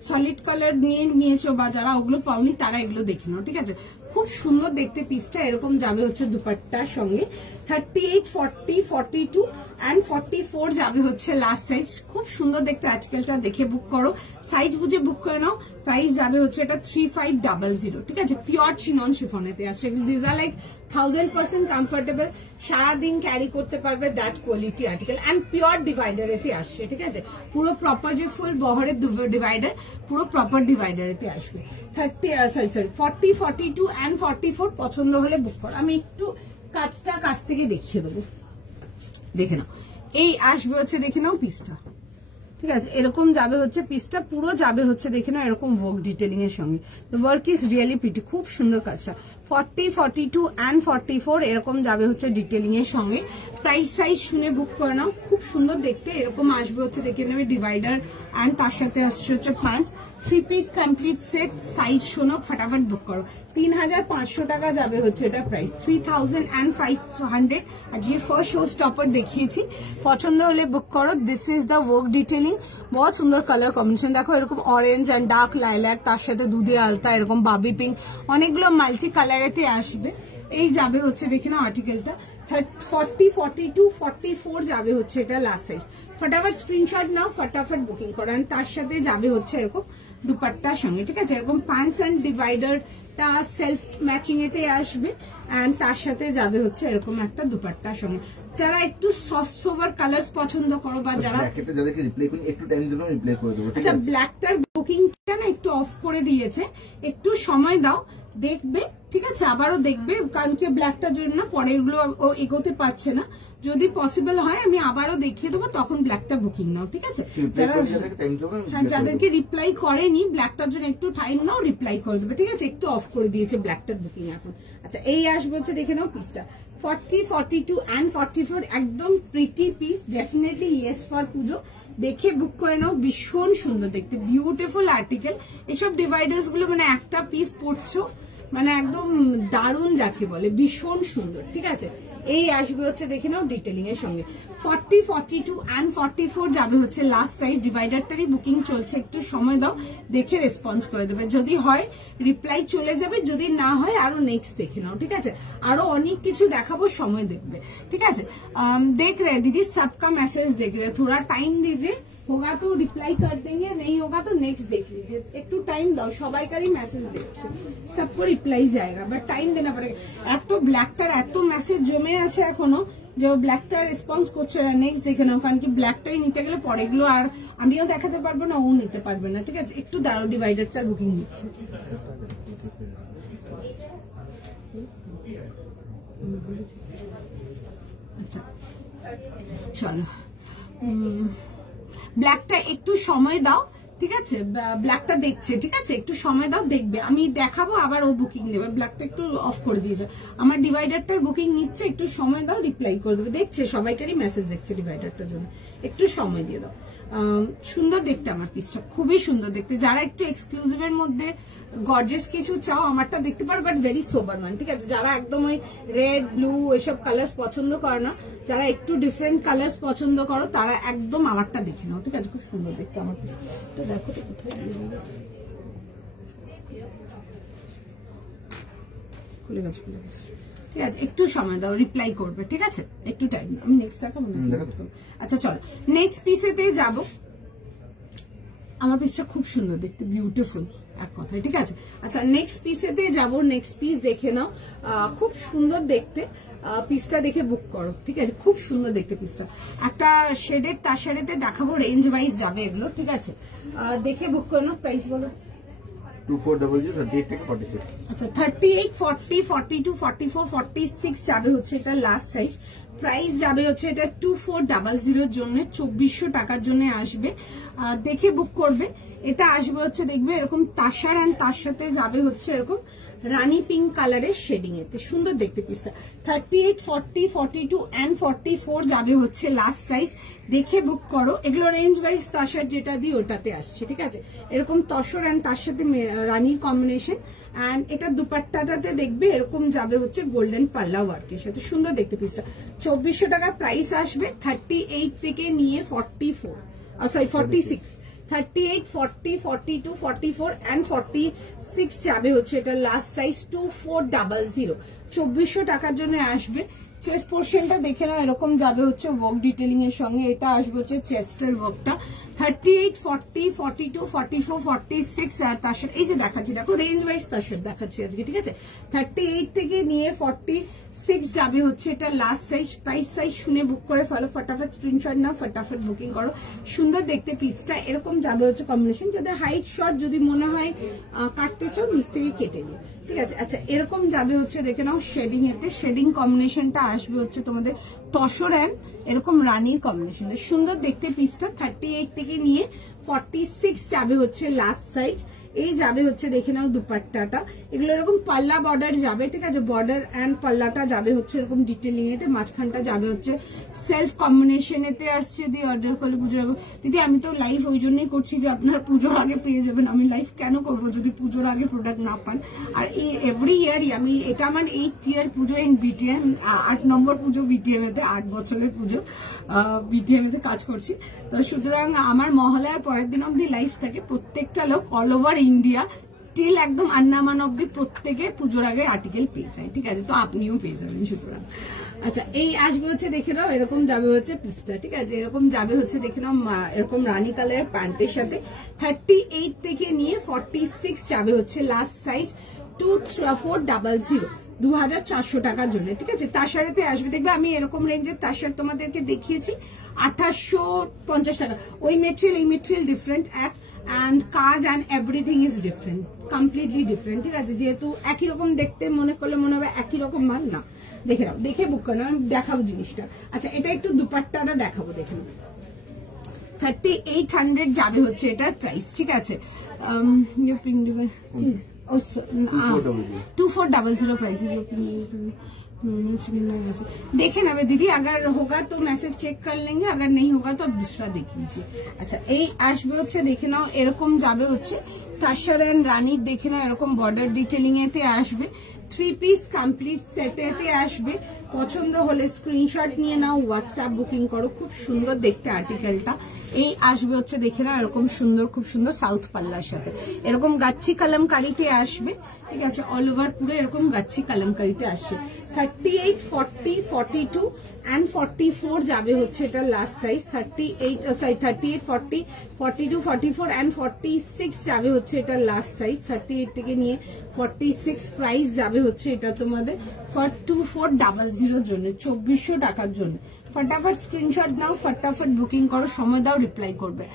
সলিড কালার নিয়েছো বা যারা ওগুলো পাওনি তারা এগুলো দেখে নাও, ঠিক আছে। খুব সুন্দর দেখতে পিসটা, এরকম যাবে হচ্ছে দুপাট্টার সঙ্গে। 38, 40, 42 and 44 যাবে হচ্ছে লাস্ট সাইজ। খুব সুন্দর দেখতে, আর্টিকেলটা দেখে বুক করো, সাইজ বুঝে বুক করে নাও। প্রাইস যাবে হচ্ছে এটা 3500, ঠিক আছে। পিওর চিনন শিফনেতে আছে, দিস আর লাইক 1000% কমফোর্টেবল, সারাদিন ক্যারি করতে পারবে, that quality article. And pure ডিভাইডারেতে আসছে, ঠিক আছে। পুরো প্রপার যে ফুল বহরের ডিভাইডার, পুরো প্রপার ডিভাইডারেতে আসবে। 40, 42 and 44 পছন্দ হলে বুক করো। আমি একটু কাছ থেকে দেখিয়ে দেবো, দেখে নাও। এই আসবে হচ্ছে, দেখে নাও পিসটা, ঠিক আছে। এরকম যাবে হচ্ছে পিসটা, পুরো যাবে হচ্ছে দেখে নাও এরকম ওয়ার্ক ডিটেলিং এর সঙ্গে। The work is really pretty, খুব সুন্দর কাজটা। 40, 42 and 44 এরকম যাবে হচ্ছে ডিটেলিং এর সঙ্গে। প্রাইস সাইজ শুনে বুক করে নাও, খুব সুন্দর দেখতে। এরকম আসবে হচ্ছে দেখে নেবে ডিভাইডার, অ্যান্ড তার সাথে আসছে হচ্ছে pants. 3 piece complete set, size শোনো, ফটাফট বুক করো। 3500 টাকা যাবে হচ্ছে এটা প্রাইস, 3500। আর যে ফার্স্ট শো স্টপার দেখিয়েছি, পছন্দ হলে বুক করো। This is the work detailing, বহুত সুন্দর কালার কম্বিনেশন। দেখো এরকম অরেঞ্জ অ্যান্ড ডার্ক লাইল্যাক, তার সাথে দুধে আলতা, এরকম বাবি পিঙ্ক, অনেকগুলো মাল্টি কালারেতে আসবে। এই যাবে হচ্ছে দেখে নাও আর্টিকেলটা। 40, 42, 44 যাবে হচ্ছে এটা লাস্ট সাইজ। ফটাফট স্ক্রিনশট নাও, ফটাফট বুকিং করো। তার সাথে যাবে হচ্ছে এরকম দুপাট্টার সঙ্গে, ঠিক আছে। এরকম প্যান্টস অ্যান্ড ডিভাইডারটা সেলফ ম্যাচিং এতে আসবে, অ্যান্ড তার সাথে যাবে হচ্ছে এরকম একটা দুপাট্টার সঙ্গে। যারা একটু সফট সোবার কালার পছন্দ করো বা যারা আচ্ছা ব্ল্যাকটার বুকিংটা না একটু অফ করে দিয়েছে, একটু সময় দাও, দেখবে, ঠিক আছে। আবারও দেখবে, কারণ কি ব্ল্যাকটার জন্য পরে এগুলো ও এগোতে পারছে না। যদি পসিবল হয় আমি আবারও দেখিয়ে দেবো, তখন ব্ল্যাকটা বুকিং নাও, ঠিক আছে। যারা হ্যাঁ যাদেরকে রিপ্লাই করেনি ব্ল্যাকটার জন্য একটু টাইম নাও, রিপ্লাই করে দেবে, ঠিক আছে। একটু অফ করে দিয়েছে ব্ল্যাকটার বুকিং এখন। আচ্ছা এই আসবে হচ্ছে দেখে নাও পিসটা। 40, 42 and 44 একদম pretty piece, definitely yes for পুজো। দেখে বুক করে নাও, ভীষণ সুন্দর দেখতে, বিউটিফুল আর্টিকেল। এইসব ডিভাইডার্স গুলো মানে একটা পিস পড়ছো মানে একদম দারুণ যাকে বলে, ভীষণ সুন্দর, ঠিক আছে। এই আসবে হচ্ছে দেখে নাও ডিটেলিং এর সঙ্গে। 40, 42 and 44 যাবে হচ্ছে লাস্ট সাইজ। ডিভাইডারটারই বুকিং চলছে, একটু সময় দাও, দেখে রেসপন্স করে দেবে। যদি হয় রিপ্লাই চলে যাবে, যদি না হয় আরো নেক্সট দেখে নাও, ঠিক আছে। আরো অনেক কিছু দেখাবো, সময় দেখবে, ঠিক আছে। देख रहे दीदी सबका मैसेज देख रहे, थोड़ा टाइम दीजिए, होगा तो रिप्लाई कर देंगे, नहीं होगा तो नेक्स्ट देख लीजिए। একটু টাইম দাও, সবাইকারই মেসেজ দেখছে, সবকো রিপ্লাই जाएगा, বাট টাইম দেনা পড়েगा। এত ব্ল্যাকটার এত মেসেজ জমে আছে এখনো যে ও ব্ল্যাকটা রেসপন্স করছে না। নেক্সট দেখে নাও, কারণ কি ব্ল্যাকটাই নিতে গেলে পরে এগুলো আর আমিও দেখাতে পারবো না, ও নিতে পারবে না, ঠিক আছে। একটু দাঁড়াও, ডিভাইডারটার বুকিং দিচ্ছে। আচ্ছা চলো, ব্ল্যাকটা একটু সময় দাও, ঠিক আছে। ব্ল্যাকটা দেখছে, ঠিক আছে, একটু সময় দাও, দেখবে। আমি দেখাবো, আবার ও বুকিং নেবে। ব্ল্যাকটা একটু অফ করে দিয়েছে, আমার ডিভাইডারটার বুকিং নিচ্ছে, একটু সময় দাও, রিপ্লাই করে দেবে। দেখছে, সবাইকারই মেসেজ দেখছে ডিভাইডারটার জন্য, একটু সময় দিয়ে দাও। সুন্দর দেখতে আমার পিসটা, খুবই সুন্দর দেখতে। যারা একটু এক্সক্লুসিভ এর মধ্যে গর্জিয়াস কিছু চাও, আমারটা দেখতে পারো, বাট ভেরি সোবার মান, ঠিক আছে। যারা একদম ওই রেড ব্লু এসব কালার্স পছন্দ করো না, যারা একটু ডিফারেন্ট কালার্স পছন্দ করো, তারা একদম আমারটা দেখে নাও, ঠিক আছে। খুব সুন্দর দেখতে আমার পিস, তো দেখো তো কোথায় খুলে গেছে, খুলে গেছে, ঠিক আছে। একটু সময় দাও, রিপ্লাই করবে, ঠিক আছে। একটু টাইম দাও, আমি নেক্সট দেখাবো না। আচ্ছা চলো নেক্সট পিসেতে যাব। আমার পিসটা খুব সুন্দর দেখতে, বিউটিফুল এক কথায়, ঠিক আছে। আচ্ছা নেক্সট পিসেতে যাব, নেক্সট পিস দেখে নাও, খুব সুন্দর দেখতে। পিসটা দেখে বুক করো, ঠিক আছে। খুব সুন্দর দেখতে পিসটা, একটা শেডের তার সাথে দেখাবো, রেঞ্জ ওয়াইজ যাবে এগুলো, ঠিক আছে। দেখে বুক করে নাও। প্রাইস বলো। 2400, 38 থেকে 46। আচ্ছা 38, 40, 42, 44, 46 যাবে হচ্ছে এটা লাস্ট সাইজ। প্রাইস যাবে হচ্ছে এটা 2400 জন্য, 2400 টাকার জন্য আসবে। দেখে বুক করবে। এটা আসবে হচ্ছে দেখবে এরকম তাসার, এন্ড তার সাথে যাবে হচ্ছে এরকম রানী পিঙ্ক কালারের শেডিং এতে সুন্দর দেখতে পিসটা। 38, 40, 42 and 44 যাবে হচ্ছে লাস্ট সাইজ। দেখে বুক করো। এগুলো রেঞ্জ ওয়াইজ তাসার যেটা দিই ওটাতে আসছে, ঠিক আছে। এরকম তসর অ্যান্ড তার সাথে রানীর কম্বিনেশন। অ্যান্ড এটা দুপাট্টাটাতে দেখবে এরকম যাবে হচ্ছে গোল্ডেন পাল্লা ওয়ার্কের সাথে, সুন্দর দেখতে পিসটা। 2400 টাকা প্রাইস আসবে। 38 থেকে নিয়ে 44, সরি 46, 38, 40, 42, 44 and 46 যাবে হচ্ছে এটা লাস্ট সাইজ 2400। 2400 টাকার জন্য আসবে। চেস্ট পোর্শনটা দেখে নাও, এরকম যাবে হচ্ছে ওয়ার্ক ডিটেলিং এর সঙ্গে। এটা আসবে হচ্ছে চেস্টের ওয়ার্কটা। 38, 40, 42, 44, 46 আর তার সাথে এই যে দেখাচ্ছি, দেখো রেঞ্জ ওয়াইজ তার সাথে দেখাচ্ছি আজকে, ঠিক আছে। 38 থেকে নিয়ে 46 যাবে হচ্ছে এটা লাস্ট সাইজ। প্রাইস সাইজ শুনে বুক করে ফেলো, ফটাফট স্ক্রিনশট নাও, ফটাফট বুকিং করো। সুন্দর দেখতে পিসটা এরকম যাবে হচ্ছে কম্বিনেশন। যাদের হাইট শর্ট যদি মনে হয় কাটতে চাও নিচ থেকে কেটে নিও, ঠিক আছে। আচ্ছা এরকম যাবে হচ্ছে দেখে নাও শেডিং এতে। শেডিং কম্বিনেশনটা আসবে হচ্ছে তোমাদের তসর অ্যান্ড এরকম রানীর কম্বিনেশন। সুন্দর দেখতে পিসটা। 38 থেকে নিয়ে 46 যাবে হচ্ছে লাস্ট সাইজ। এই যাবে হচ্ছে দেখে নাও দুপাট্টাটা। এগুলো এরকম পাল্লা বর্ডার যাবে, ঠিক আছে। বর্ডার অ্যান্ড পাল্লাটা যাবে হচ্ছে এরকম ডিটেলিং এতে। মাঝখানটা যাবে হচ্ছে সেলফ কম্বিনেশন এতে আসছে। দিয়ে অর্ডার করলে পুজোর আগে দিদি আমি তো লাইভ ওই জন্যই করছি যে আপনারা পুজোর আগে পেয়ে যাবেন। আমি লাইভ কেন করবো যদি পুজোর আগে প্রোডাক্ট না পান। আর এই এভরি ইয়ারই আমি, এটা আমার 8th year Puja in BTM, 8 number Puja BTM এতে, 8 বছরের পুজো বিটিএম এতে কাজ করছি। তো সুতরাং আমার মহালয়ার পরের দিন অব্দি লাইভ থাকে। প্রত্যেকটা লোক অল ওভার ইন্ডিয়া টিল একদম আন্দামান অব্দি প্রত্যেকে পুজোর আগে আর্টিকেল পেয়ে যায়, ঠিক আছে। তো আপনিও পেয়ে যাবেন সুতরাং। আচ্ছা এই আসবে হচ্ছে দেখে নাও এরকম যাবে হচ্ছে পিসটা, ঠিক আছে। এরকম যাবে হচ্ছে দেখে নাও এরকম রানী কালারের প্যান্টের সাথে। 38 থেকে নিয়ে 46 যাবে হচ্ছে লাস্ট সাইজ 2400, 2400 টাকার জন্য, ঠিক আছে। তাসারেতে আসবে দেখবে আমি এরকম রেঞ্জের তাসার তোমাদেরকে দেখিয়েছি 2850 টাকা। ওই মেটেরিয়াল এই মেটেরিয়াল ডিফারেন্ট এক, অ্যান্ড কাজ and everything is different, completely different, ঠিক আছে। যেহেতু একই রকম দেখতে মনে করলে মনে হবে একই রকম মাল না। দেখে নাও, দেখে বুক করো, আমি দেখাবো জিনিসটা। আচ্ছা এটা একটু দুপাট্টাটা দেখাবো, দেখে নাও। 3800 যাবে হচ্ছে এটার প্রাইস, ঠিক আছে। 2400 प्राइस देखे ना दीदी। अगर होगा तो मैसेज चेक कर लेंगे, अगर नहीं होगा तो आप दूसरा देख लीजिए। अच्छा এই আসবে হচ্ছে দেখে নাও এরকম যাবে হচ্ছে তাসার এন্ড রানীর, দেখে নাও এরকম বর্ডার ডিটেলিং এতে আসবে। 3 পিস কমপ্লিট সেটেতে আসবে। পছন্দ হলে স্ক্রিনশট নিয়ে নাও, হোয়াটসঅ্যাপ বুকিং করো। খুব সুন্দর দেখতে আর্টিকেলটা। এই আসবে হচ্ছে দেখে নাও এরকম সুন্দর, খুব সুন্দর সাউথ পাল্লার সাথে এরকম গাচ্ছি কালামকারিতে আসবে, ঠিক আছে। অল ওভার পুরো এরকম গাচ্ছি কালামকারিতে আসছে। 38, 40, 42 and 44 যাবে হচ্ছে এটা লাস্ট সাইজ। 38, 40, 42, 44 and 46 যাবে হচ্ছে এটা লাস্ট সাইজ। 38 থেকে নিয়ে 46 প্রাইস যাবে হচ্ছে এটা তোমাদের ফর 2400 জন্য, 2400 টাকার জন্য। फटाफट स्क्रीनशॉट नाও, फटाफट বুকিং করো, সময় দাও, রিপ্লাই করবে।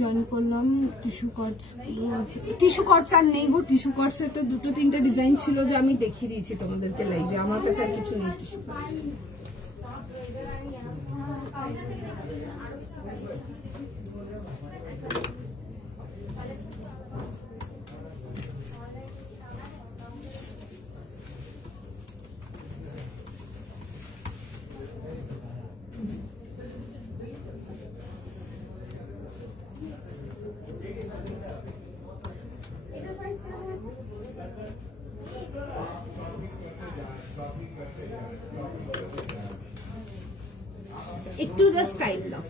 জয়েন করলাম। টিস্যু কটস আর নেই গো। টিস্যু কটস এর তো 2-3টা ডিজাইন ছিল যে আমি দেখিয়ে দিয়েছি তোমাদেরকে লাইভে। আমার কাছে আর কিছু নেই টিস্যু কটস। একটু জাস্ট টাইম দাও।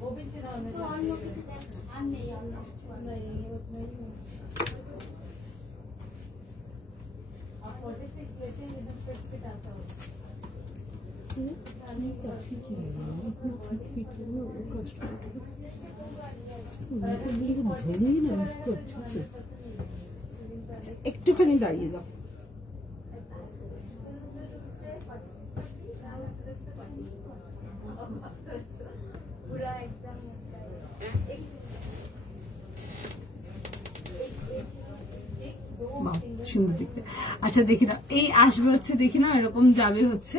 वो भी चिन्ह तो और लोग नहीं आप 46 लेते हैं इधर फिट आता हो नहीं तो ठीक ही है फिट वो कष्ट वैसे भी धोने ही ना इसको अच्छे से আচ্ছা একটুখানি দাঁড়িয়ে যাও, সুন্দর দেখতে। আচ্ছা দেখি না, এই আসবে হচ্ছে দেখি না এরকম যাবে হচ্ছে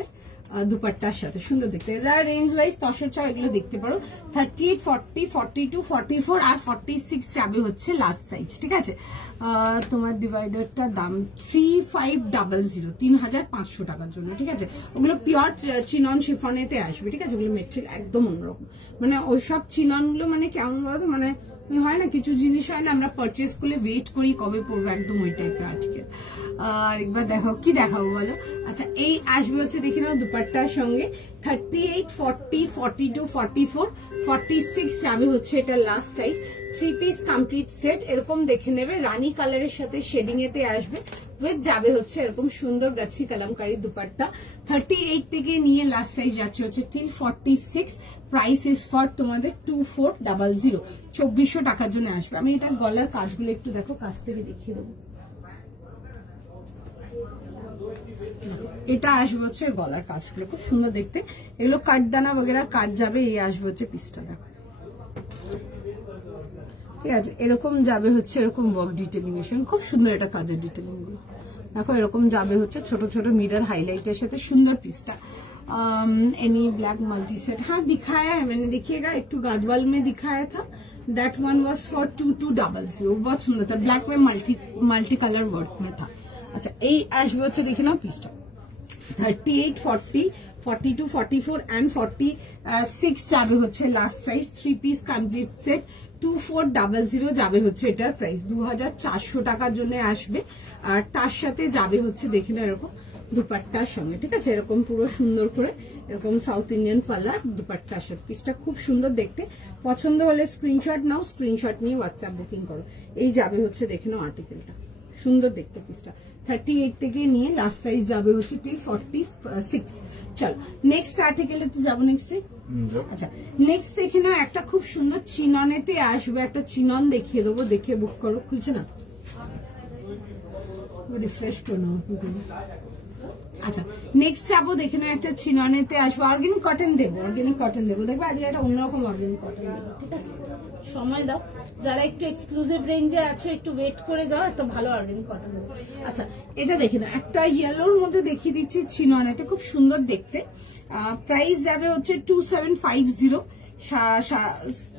দুপাট্টার সাথে, সুন্দর দেখতে। যারা রেঞ্জ ওয়াইজ তসর চাও এগুলো দেখতে পারো। 38, 40, 42, 44 আর 46 যাবে হচ্ছে লাস্ট সাইজ, ঠিক আছে। তোমার ডিভাইডারটার দাম 3500, 3500 টাকার জন্য, ঠিক আছে। ওগুলো পিওর চিনন শিফনেতে আসবে, ঠিক আছে। ওগুলো মেটেরিয়াল একদম অন্যরকম, মানে ওইসব চিনন গুলো মানে কেমন বলতো, মানে হয় না কিছু জিনিস হয় না আমরা পারচেজ করলে ওয়েট করি কবে পড়বো, একদম ওই টাইপের আর্টিকেল। আর একবার দেখো কি দেখাবো বলো। আচ্ছা এই আসবে হচ্ছে দেখে নাও দুপাট্টার সঙ্গে 38, 40, 42, 44, 46 যাবে হচ্ছে এটা last size. 3 piece complete set এরকম দেখে নেবে, রানী কালারের সাথে শেডিং এতে আসবে, উইথ যাবে হচ্ছে এরকম সুন্দর গাছি কালামকারী দুপাট্টা। 38 থেকে নিয়ে লাস্ট সাইজ যাচ্ছে হচ্ছে টিল 46। প্রাইস ইজ ফর তোমাদের 2400, 2400 টাকার জন্য আসবে। আমি এটার গলার কাজগুলো একটু দেখো, কাছ থেকে দেখিয়ে দেবো। এটা আসবে হচ্ছে গলার কাজগুলো খুব সুন্দর দেখতে, এগুলো কাঠদানা বগেরা কাজ যাবে। এই আসবে হচ্ছে পিসটা দেখো, ঠিক আছে। এরকম যাবে হচ্ছে এরকম ওয়ার্ক ডিটেলিং এর সঙ্গে, খুব সুন্দর এটা কাজের ডিটেলিং গুলো দেখো। এরকম যাবে হচ্ছে ছোট ছোট মিরর হাইলাইটের সাথে, সুন্দর পিসটা। एनी ब्लैक मल्टी सेट हाँ दिखाया है मैंने, देखिएगा एक टू गाजवाल में दिखाया था, दैट वन वाज फॉर 2200, बहुत सुंदर था, ब्लैक में मल्टी कलर वर्क में था। अच्छा এই আসবে হচ্ছে দেখে নাও পিসটা 38, 40, 42, 44 and 46 যাবে হচ্ছে last size. 3 piece complete set 2400 যাবে হচ্ছে এটার প্রাইস 2400 টাকার জন্য আসবে। আর তার সাথে যাবে হচ্ছে দেখে নাও এরকম দুপাট্টার সঙ্গে, ঠিক আছে। এরকম পুরো সুন্দর করে এরকম সাউথ ইন্ডিয়ান কালার দুপাট্টার সাথে, পিসটা খুব সুন্দর দেখতে। পছন্দ হলে স্ক্রিনশট নাও, স্ক্রিনশট নিয়ে হোয়াটসঅ্যাপ বুকিং করো। এই যাবে হচ্ছে দেখে নাও আর্টিকেলটা, সুন্দর দেখতে পিসটা। 38 থেকে নিয়ে লাস্ট সাইজ যাবে হচ্ছে টিল 46। চলো নেক্সট আর্টিকেলে তো যাবো নেক্সট। আচ্ছা নেক্সট দেখে নাও একটা খুব সুন্দর চিননেতে আসবে, একটা চিনন দেখিয়ে দেবো, দেখে বুক করো। খুলছে না, রিফ্রেশ করে নাও। আচ্ছা নেক্সট যাবো দেখে নাও একটা চিননেতে আসবো, অর্গানিক কটন দেবো, অর্গানিক কটন দেবো। দেখবে আজকে একটা অন্যরকম অর্গানিক কটন দেবো, ঠিক আছে। সময় দাও, যারা একটু এক্সক্লুসিভ রেঞ্জে আছে একটু ওয়েট করে যাও, একটা ভালো অর্গানিক কটন দেবো। আচ্ছা এটা দেখে নাও একটা ইয়েলোর মধ্যে দেখিয়ে দিচ্ছি চিননেতে, খুব সুন্দর দেখতে। প্রাইস যাবে হচ্ছে 2750,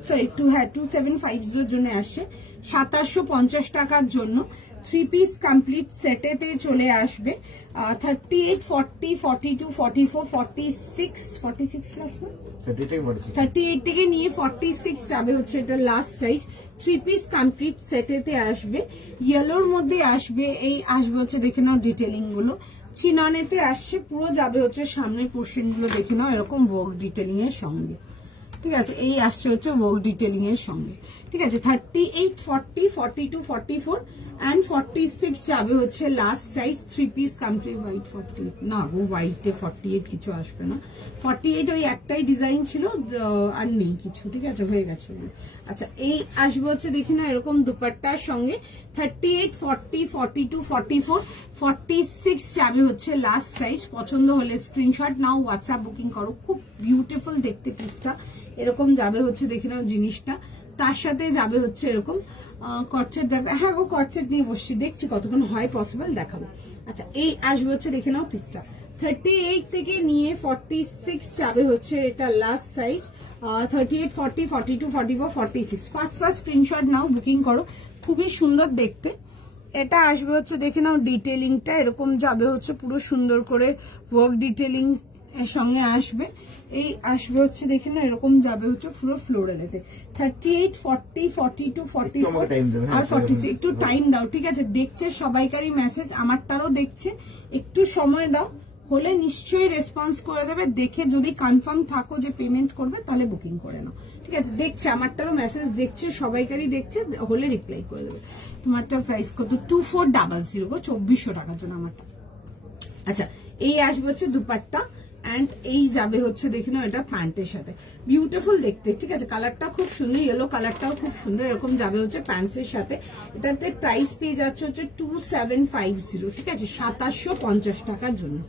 সরি 2750 জন্য আসছে, 2750 টাকার জন্য। 3 পিস কমপ্লিট সেটেতে চলে আসবে। 38, 40, 42, 44, 46 ক্লাস না 38 থেকে নিয়ে 46 যাবে হচ্ছে এটা লাস্ট সাইজ। 3 পিস কমপ্লিট সেটেতে আসবে, ইয়েলোর মধ্যে আসবে। এই আসবে হচ্ছে দেখে নাও ডিটেলিং গুলো, চিননেতে আসছে, পুরো যাবে হচ্ছে সামনের পোর্শন গুলো দেখে নাও এরকম ওয়ার্ক ডিটেলিং এর সঙ্গে, ঠিক আছে। এই আসছে হচ্ছে ওয়ার্ক ডিটেলিং এর সঙ্গে, ঠিক আছে। 38, 40, 42, 44 and 46 যাবে হচ্ছে last size. 3 piece complete white 48 না গো, হোয়াইটে 48 কিছু আসবে না। 48 ওই একটাই ডিজাইন ছিল আর নেই কিছু, ঠিক আছে, হয়ে গেছে। আচ্ছা এই আসবে হচ্ছে দেখি না এরকম দুপাট্টার সঙ্গে। 38, 40, 42, 44, 46 যাবে হচ্ছে লাস্ট সাইজ। পছন্দ হলে স্ক্রিনশট নাও, হোয়াটসঅ্যাপ বুকিং করো। খুব বিউটিফুল দেখতে পিসটা, এরকম যাবে হচ্ছে দেখে নাও জিনিসটা। তার সাথে যাবে হচ্ছে এরকম কটসেট, দেখা হ্যাঁ গো কটসেট নিয়ে বসছি, দেখছি কতক্ষণ হয় পসিবল দেখাবো। আচ্ছা এই আসবে হচ্ছে দেখে নাও পিসটা 38 থেকে নিয়ে 46 যাবে হচ্ছে এটা লাস্ট সাইজ। 38, 40, 42, 44, 46 ফার্স্ট স্ক্রিনশট নাও, বুকিং করো। খুবই সুন্দর দেখতে এটা আসবে হচ্ছে দেখে নাও ডিটেলিংটা এরকম যাবে হচ্ছে পুরো সুন্দর করে ওয়ার্ক ডিটেলিং এর সঙ্গে আসবে। এই আসবে হচ্ছে দেখে না এরকম যাবে হচ্ছে পুরো ফ্লোরালেতে। 38, 40, 42, 44 আর 46 একটু টাইম দাও, ঠিক আছে। দেখছে সবাইকারই মেসেজ, আমারটারও দেখছে, একটু সময় দাও, হলে নিশ্চয়ই রেসপন্স করে দেবে। দেখে যদি কনফার্ম থাকো যে পেমেন্ট করবে তাহলে বুকিং করে নাও, ঠিক আছে। দেখছে আমারটারও মেসেজ দেখছে, সবাইকারই দেখছে, হলে রিপ্লাই করে দেবে। তোমারটা প্রাইস কত 2400 গো, 2400 টাকার জন্য আমারটা। আচ্ছা এই আসবে হচ্ছে দুপাট্টা অ্যান্ড এই যাবে হচ্ছে দেখে নাও এটা প্যান্টের সাথে, বিউটিফুল দেখতে, ঠিক আছে। কালারটা খুব সুন্দর, ইয়েলো কালারটাও খুব সুন্দর, এরকম যাবে হচ্ছে প্যান্টসের সাথে। এটাতে প্রাইস পেয়ে যাচ্ছে হচ্ছে 2750, ঠিক আছে, 2750 টাকার জন্য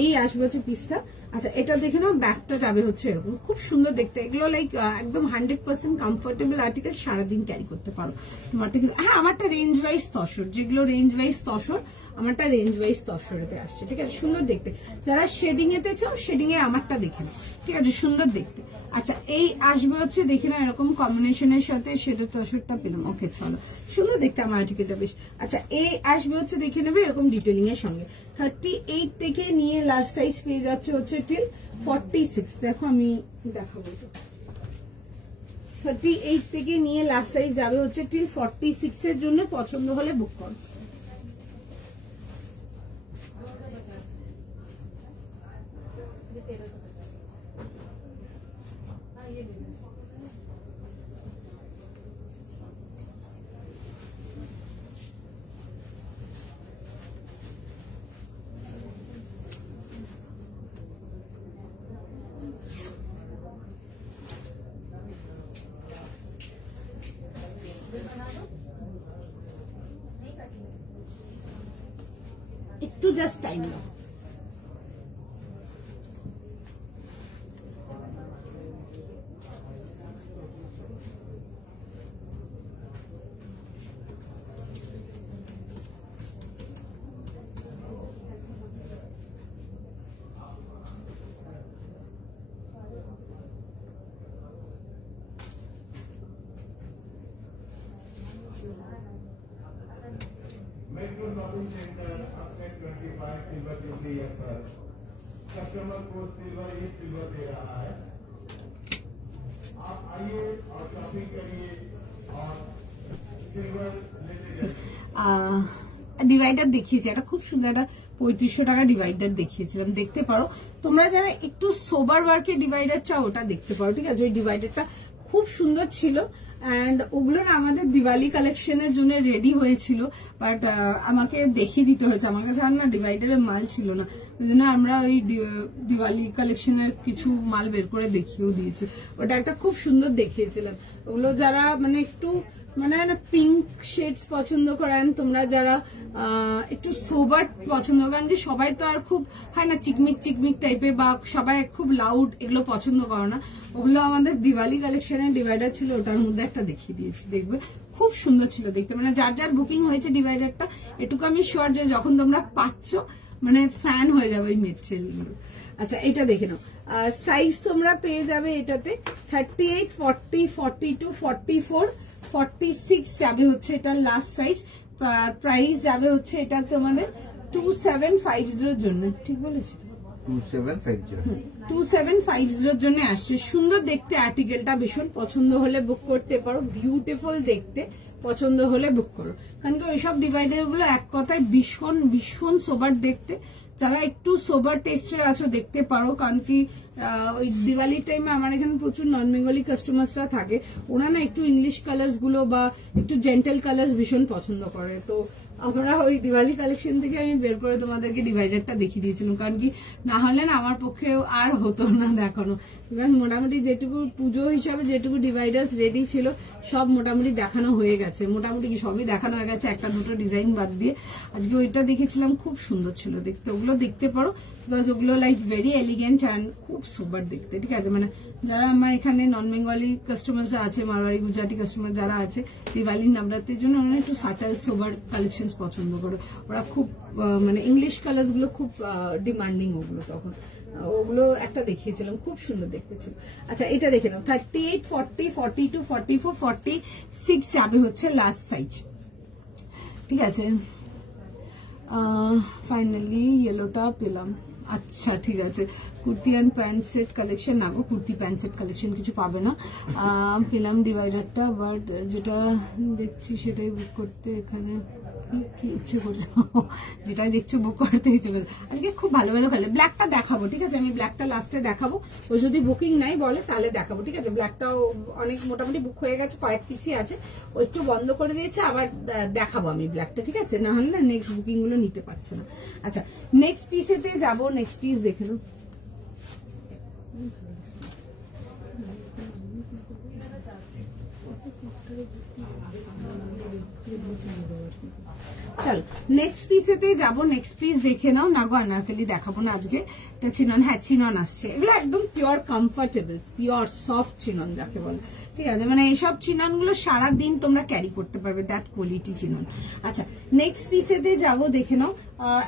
এই আসবে হচ্ছে পিসটা। আচ্ছা এটা দেখে নাও, ব্যাগটা যাবে হচ্ছে এরকম, খুব সুন্দর দেখতে। এগুলো লাইক একদম 100% কমফোর্টেবল আর্টিকেল, সারাদিন ক্যারি করতে পারো তোমারটা। কিন্তু হ্যাঁ আমারটা রেঞ্জ ওয়াইজ তসর, যেগুলো রেঞ্জ ওয়াইজ তসর, আমারটা রেঞ্জ ওয়াইজ তসরেতে আসছে, ঠিক আছে, সুন্দর দেখতে। যারা শেডিং এতে চাও শেডিং এ আমারটা দেখে নাও, ঠিক আছে, সুন্দর দেখতে। আচ্ছা এই আসবে হচ্ছে দেখে নাও এরকম কম্বিনেশনের সাথে, সেটা তসরটা পেলাম, ওকে চলো, সুন্দর দেখতে আমার আর্টিকেলটা বেশ। আচ্ছা এই আসবে হচ্ছে দেখে নেবে এরকম ডিটেলিং এর সঙ্গে। 38 থেকে নিয়ে লাস্ট সাইজ পেয়ে যাচ্ছে হচ্ছে টিল 46। দেখো আমি দেখাবো, 38 থেকে নিয়ে লাস্ট সাইজ যাবে হচ্ছে টিল 46 এর জন্য। পছন্দ হলে বুক করো। একটু জাস্ট টাইম দাও। मेट्रो शॉपिंग सेंटर अपने 25 सिल्वर जुबली पर कस्टमर को सिल्वर ही सिल्वर दे रहा है। आप आइए और शॉपिंग करिए और सिल्वर लेते जाइए। ডিভাইডার দেখিয়েছি, এটা খুব সুন্দর, একটা 3500 টাকা ডিভাইডার দেখিয়েছিলাম, দেখতে পারো। তোমরা যারা একটু সোবার ওয়ার্কের ডিভাইডার চাও ওটা দেখতে পারো, ঠিক আছে, ওই ডিভাইডারটা খুব সুন্দর ছিল। অ্যান্ড ওগুলো না আমাদের দিওয়ালি কালেকশনের জন্য রেডি হয়েছিল, বাট আমাকে দেখিয়ে দিতে হয়েছে, আমার কাছে আর না ডিভাইডারের মাল ছিল না, ওই জন্য আমরা ওই দিওয়ালি কালেকশনের কিছু মাল বের করে দেখিয়েও দিয়েছি। ওটা একটা খুব সুন্দর দেখিয়েছিলাম। ওগুলো যারা মানে একটু মানে পিঙ্ক শেডস পছন্দ করেন, তোমরা যারা একটু সোবার পছন্দ করেন, যে সবাই তো আর খুব হয় না চিকমিক চিকমিক টাইপের, বা সবাই খুব লাউড এগুলো পছন্দ করো না, ওগুলো আমাদের দিওয়ালি কালেকশনের ডিভাইডার ছিল, ওটার মধ্যে একটা দেখিয়ে দিয়েছি, দেখবে খুব সুন্দর ছিল দেখতে। মানে যার যার বুকিং হয়েছে ডিভাইডারটা, এটুকু আমি শিওর যে যখন তোমরা পাচ্ছ মানে ফ্যান হয়ে যাবে এই মেটেরিয়ালগুলো। আচ্ছা এটা দেখে নাও, সাইজ তোমরা পেয়ে যাবে এটাতে 38, 40, 42, 44, 46 যাবে হচ্ছে এটা লাস্ট সাইজ। প্রাইস যাবে হচ্ছে এটা তোমাদের 2750 এর জন্য, ঠিক বলেছি, 2750 এর জন্য আসছে। সুন্দর দেখতে আর্টিকেলটা, ভীষণ পছন্দ হলে বুক করতে পারো, বিউটিফুল দেখতে, পছন্দ হলে বুক করো। কারণ কি ওইসব ডিভাইডার গুলো এক কথায় ভীষণ ভীষণ সোবার দেখতে, যারা একটু সোবার টেস্টের আছো দেখতে পারো। কারণ কি ওই দিওয়ালির টাইমে আমার এখানে প্রচুর নন বেঙ্গলি কাস্টমার্সরা থাকে, ওরা না একটু ইংলিশ কালার্স গুলো বা একটু জেন্টেল কালার্স ভীষণ পছন্দ করে। তো আমরা ওই দিওয়ালি কালেকশন থেকে আমি বের করে তোমাদেরকে ডিভাইডারটা দেখিয়ে দিয়েছিলাম, কারণ কি না হলে না আমার পক্ষে আর হতো না দেখানো। এবার মোটামুটি যেটুকু পুজো হিসাবে যেটুকু ডিভাইডার্স রেডি ছিল সব মোটামুটি দেখানো হয়ে গেছে, মোটামুটি কি সবই দেখানো হয়ে গেছে, একটা দুটো ডিজাইন বাদ দিয়ে। আজকে ওইটা দেখেছিলাম, খুব সুন্দর ছিল দেখতে, ওগুলো দেখতে পারো, বিকজ ওগুলো লাইক ভেরি এলিগেন্ট অ্যান্ড খুব সুপার দেখতে, ঠিক আছে। মানে যারা আমার এখানে নন বেঙ্গলি কাস্টমাররা আছে, মারওয়ারি গুজরাটি কাস্টমার যারা আছে, দিওয়ালির নবরাত্রির জন্য ওরা একটু সাটেল সোবার কালেকশন পছন্দ করে, ওরা খুব মানে ইংলিশ কালার্স গুলো খুব ডিমান্ডিং ওগুলো, তখন ওগুলো একটা দেখিয়েছিলাম, খুব সুন্দর দেখতে ছিল। আচ্ছা এটা দেখে নাও, 38, 40, 42, 44, 46 যাবে হচ্ছে লাস্ট সাইজ, ঠিক আছে। ফাইনালি ইয়েলোটা পেলাম, আচ্ছা ঠিক আছে। Kurti and pant set collection, না গো কুর্তি প্যান্ট সেট কালেকশন কিছু পাবে না, পেলাম ডিভাইডারটা, বাট যেটা দেখছি সেটাই বুক করতে এখানে কি ইচ্ছে করছে, যেটাই দেখছো বুক করতে ইচ্ছে করছে। আজকে খুব ভালো ভালো কালার, ব্ল্যাকটা দেখাবো, ঠিক আছে, আমি ব্ল্যাকটা লাস্টে দেখাবো, ও যদি বুকিং নাই বলে তাহলে দেখাবো, ঠিক আছে। ব্ল্যাকটাও অনেক মোটামুটি বুক হয়ে গেছে, কয়েক পিসই আছে, ও একটু বন্ধ করে দিয়েছে, আবার দেখাবো আমি ব্ল্যাকটা, ঠিক আছে, না হলে না নেক্সট বুকিং গুলো নিতে পারছে না। আচ্ছা নেক্সট পিসেতে যাবো, নেক্সট পিস দেখে নাও, চল নেক্সট পিসেতে যাবো। নেক্সট পিস দেখে নাও। না গো আনারকলি দেখাবো না আজকে, এটা চিনন। হ্যাঁ চিনন আসছে, এগুলো একদম pure comfortable, pure soft chinon যাকে বলে, ঠিক আছে। মানে এইসব চিনন গুলো সারাদিন তোমরা ক্যারি করতে পারবে, দ্যাট কোয়ালিটি চিনন। আচ্ছা নেক্সট পিসেতে যাবো, দেখে নাও।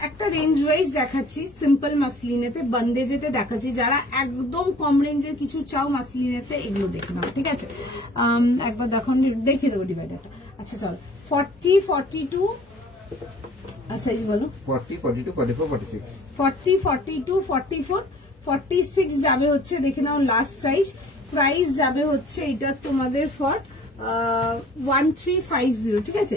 একটা রেঞ্জ ওয়াইজ দেখাচ্ছি, সিম্পল মাসলিনেতে, বন্দেজেতে দেখাচ্ছি। যারা একদম কম রেঞ্জের কিছু চাও মাসলিনেতে, এগুলো দেখে নাও, ঠিক আছে। একবার দেখো, দেখে দেবো ডিভাইডারটা। আচ্ছা চলো 40, 42, আচ্ছা এই বলো 40, 42, 44, 46, 40, 42, 44, 46 যাবে হচ্ছে, দেখে নাও লাস্ট সাইজ। প্রাইস যাবে হচ্ছে এটা তোমাদের ফর 1350, ঠিক আছে।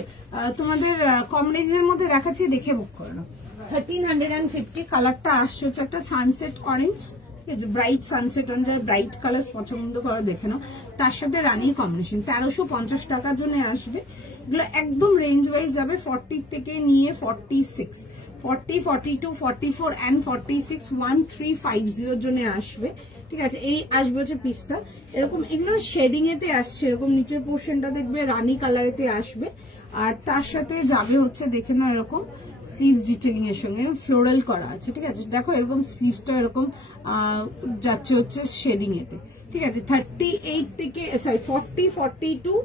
তোমাদের কম রেঞ্জের মধ্যে দেখাচ্ছি, দেখে বুক করে নাও। 1350 কালারটা আসছে হচ্ছে একটা সানসেট অরেঞ্জ, ঠিক আছে, ব্রাইট সানসেট অরেঞ্জ। আর ব্রাইট কালার পছন্দ করো দেখে নাও। তার সাথে রানী কম্বিনেশন 1350 টাকার জন্য আসবে। এগুলো একদম রেঞ্জ ওয়াইজ যাবে 40 থেকে নিয়ে 46, 40, 42, 44 and 46, 1350 জন্য আসবে, ঠিক আছে। এই আসবে হচ্ছে পিসটা এরকম, এগুলো শেডিং এতে আসছে, এরকম নিচের পোর্শনটা দেখবে রানী কালারেতে আসবে। আর তার সাথে যাবে হচ্ছে দেখে নাও এরকম স্লিভস ডিটেলিং এর সঙ্গে ফ্লোরাল করা আছে, ঠিক আছে। দেখো এরকম স্লিভসটা এরকম যাচ্ছে হচ্ছে শেডিং এতে, ঠিক আছে। 38 থেকে 40, 42,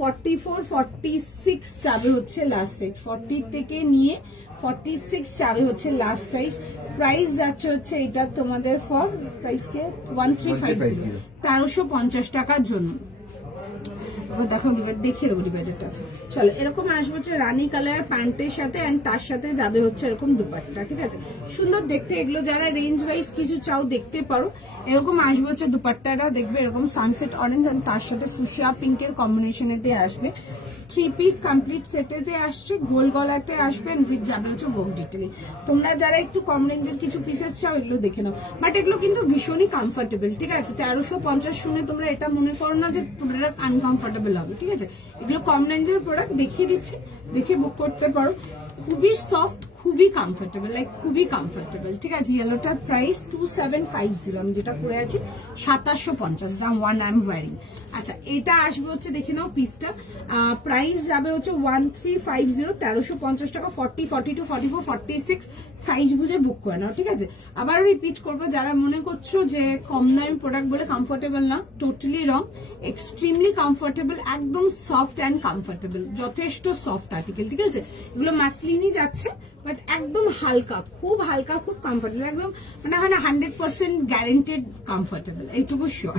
44, 46 যাবে হচ্ছে লাস্ট সাইজ। 40 থেকে নিয়ে 46 যাবে হচ্ছে লাস্ট সাইজ। প্রাইস যাচ্ছে হচ্ছে এটা তোমাদের ফর প্রাইসকে 1350, 1350 টাকার জন্য। দেখো দেখিয়ে দেবো ডিভাইডারটা আছে। চলো এরকম আসবে হচ্ছে রানী কালার প্যান্টের সাথে, এন্ড তার সাথে যাবে হচ্ছে এরকম দুপাট্টা, ঠিক আছে। সুন্দর দেখতে, এগুলো যারা রেঞ্জ ওয়াইজ কিছু চাও দেখতে পারো। এরকম আসবে হচ্ছে দুপাট্টাটা, দেখবে এরকম সানসেট অরেঞ্জ এন্ড তার সাথে ফুশিয়া পিঙ্কের কম্বিনেশনেতে আসবে। 3 পিস কমপ্লিট সেটেতে আসছে, গোল গলাতে আসবে, উইথ যাবে হচ্ছে ওয়ার্ক ডিটেইলিং। তোমরা যারা একটু কম রেঞ্জের কিছু পিসেস চাও এগুলো দেখে নাও, বাট এগুলো কিন্তু ভীষণই কমফোর্টেবল, ঠিক আছে। 1350 শুনে তোমরা এটা মনে করো না যে প্রোডাক্ট আনকমফোর্টেবল হবে, ঠিক আছে। এগুলো কম রেঞ্জের প্রোডাক্ট, দেখিয়ে দিচ্ছি, দেখে বুক করতে পারো। খুবই সফট, খুবই কমফোর্টেবল, লাইক খুবই কমফোর্টেবল, ঠিক আছে। ইয়েলোটার প্রাইস 2750, আমি যেটা পরে আছি 2750 দাম, ওয়ান আই এম ওয়ারিং। আচ্ছা এটা আসবে হচ্ছে দেখে নাও পিসটা, প্রাইস যাবে হচ্ছে 1350, 1350 টাকা। 40, 42, 44, 46 সাইজ বুঝে বুক করে নাও, ঠিক আছে। আবার রিপিট করবো, যারা মনে করছো যে কম দামি প্রোডাক্ট বলে কমফোর্টেবল না, টোটালি রং, এক্সট্রিমলি কমফোর্টেবল, একদম সফট অ্যান্ড কমফোর্টেবল, যথেষ্ট সফট আর্টিকেল, ঠিক আছে। এগুলো মাসলিনই যাচ্ছে, বাট একদম হালকা, খুব হালকা, খুব কমফোর্টেবল, একদম মানে হয় না 100% গ্যারেন্টেড কমফোর্টেবল, এইটুকু শিওর,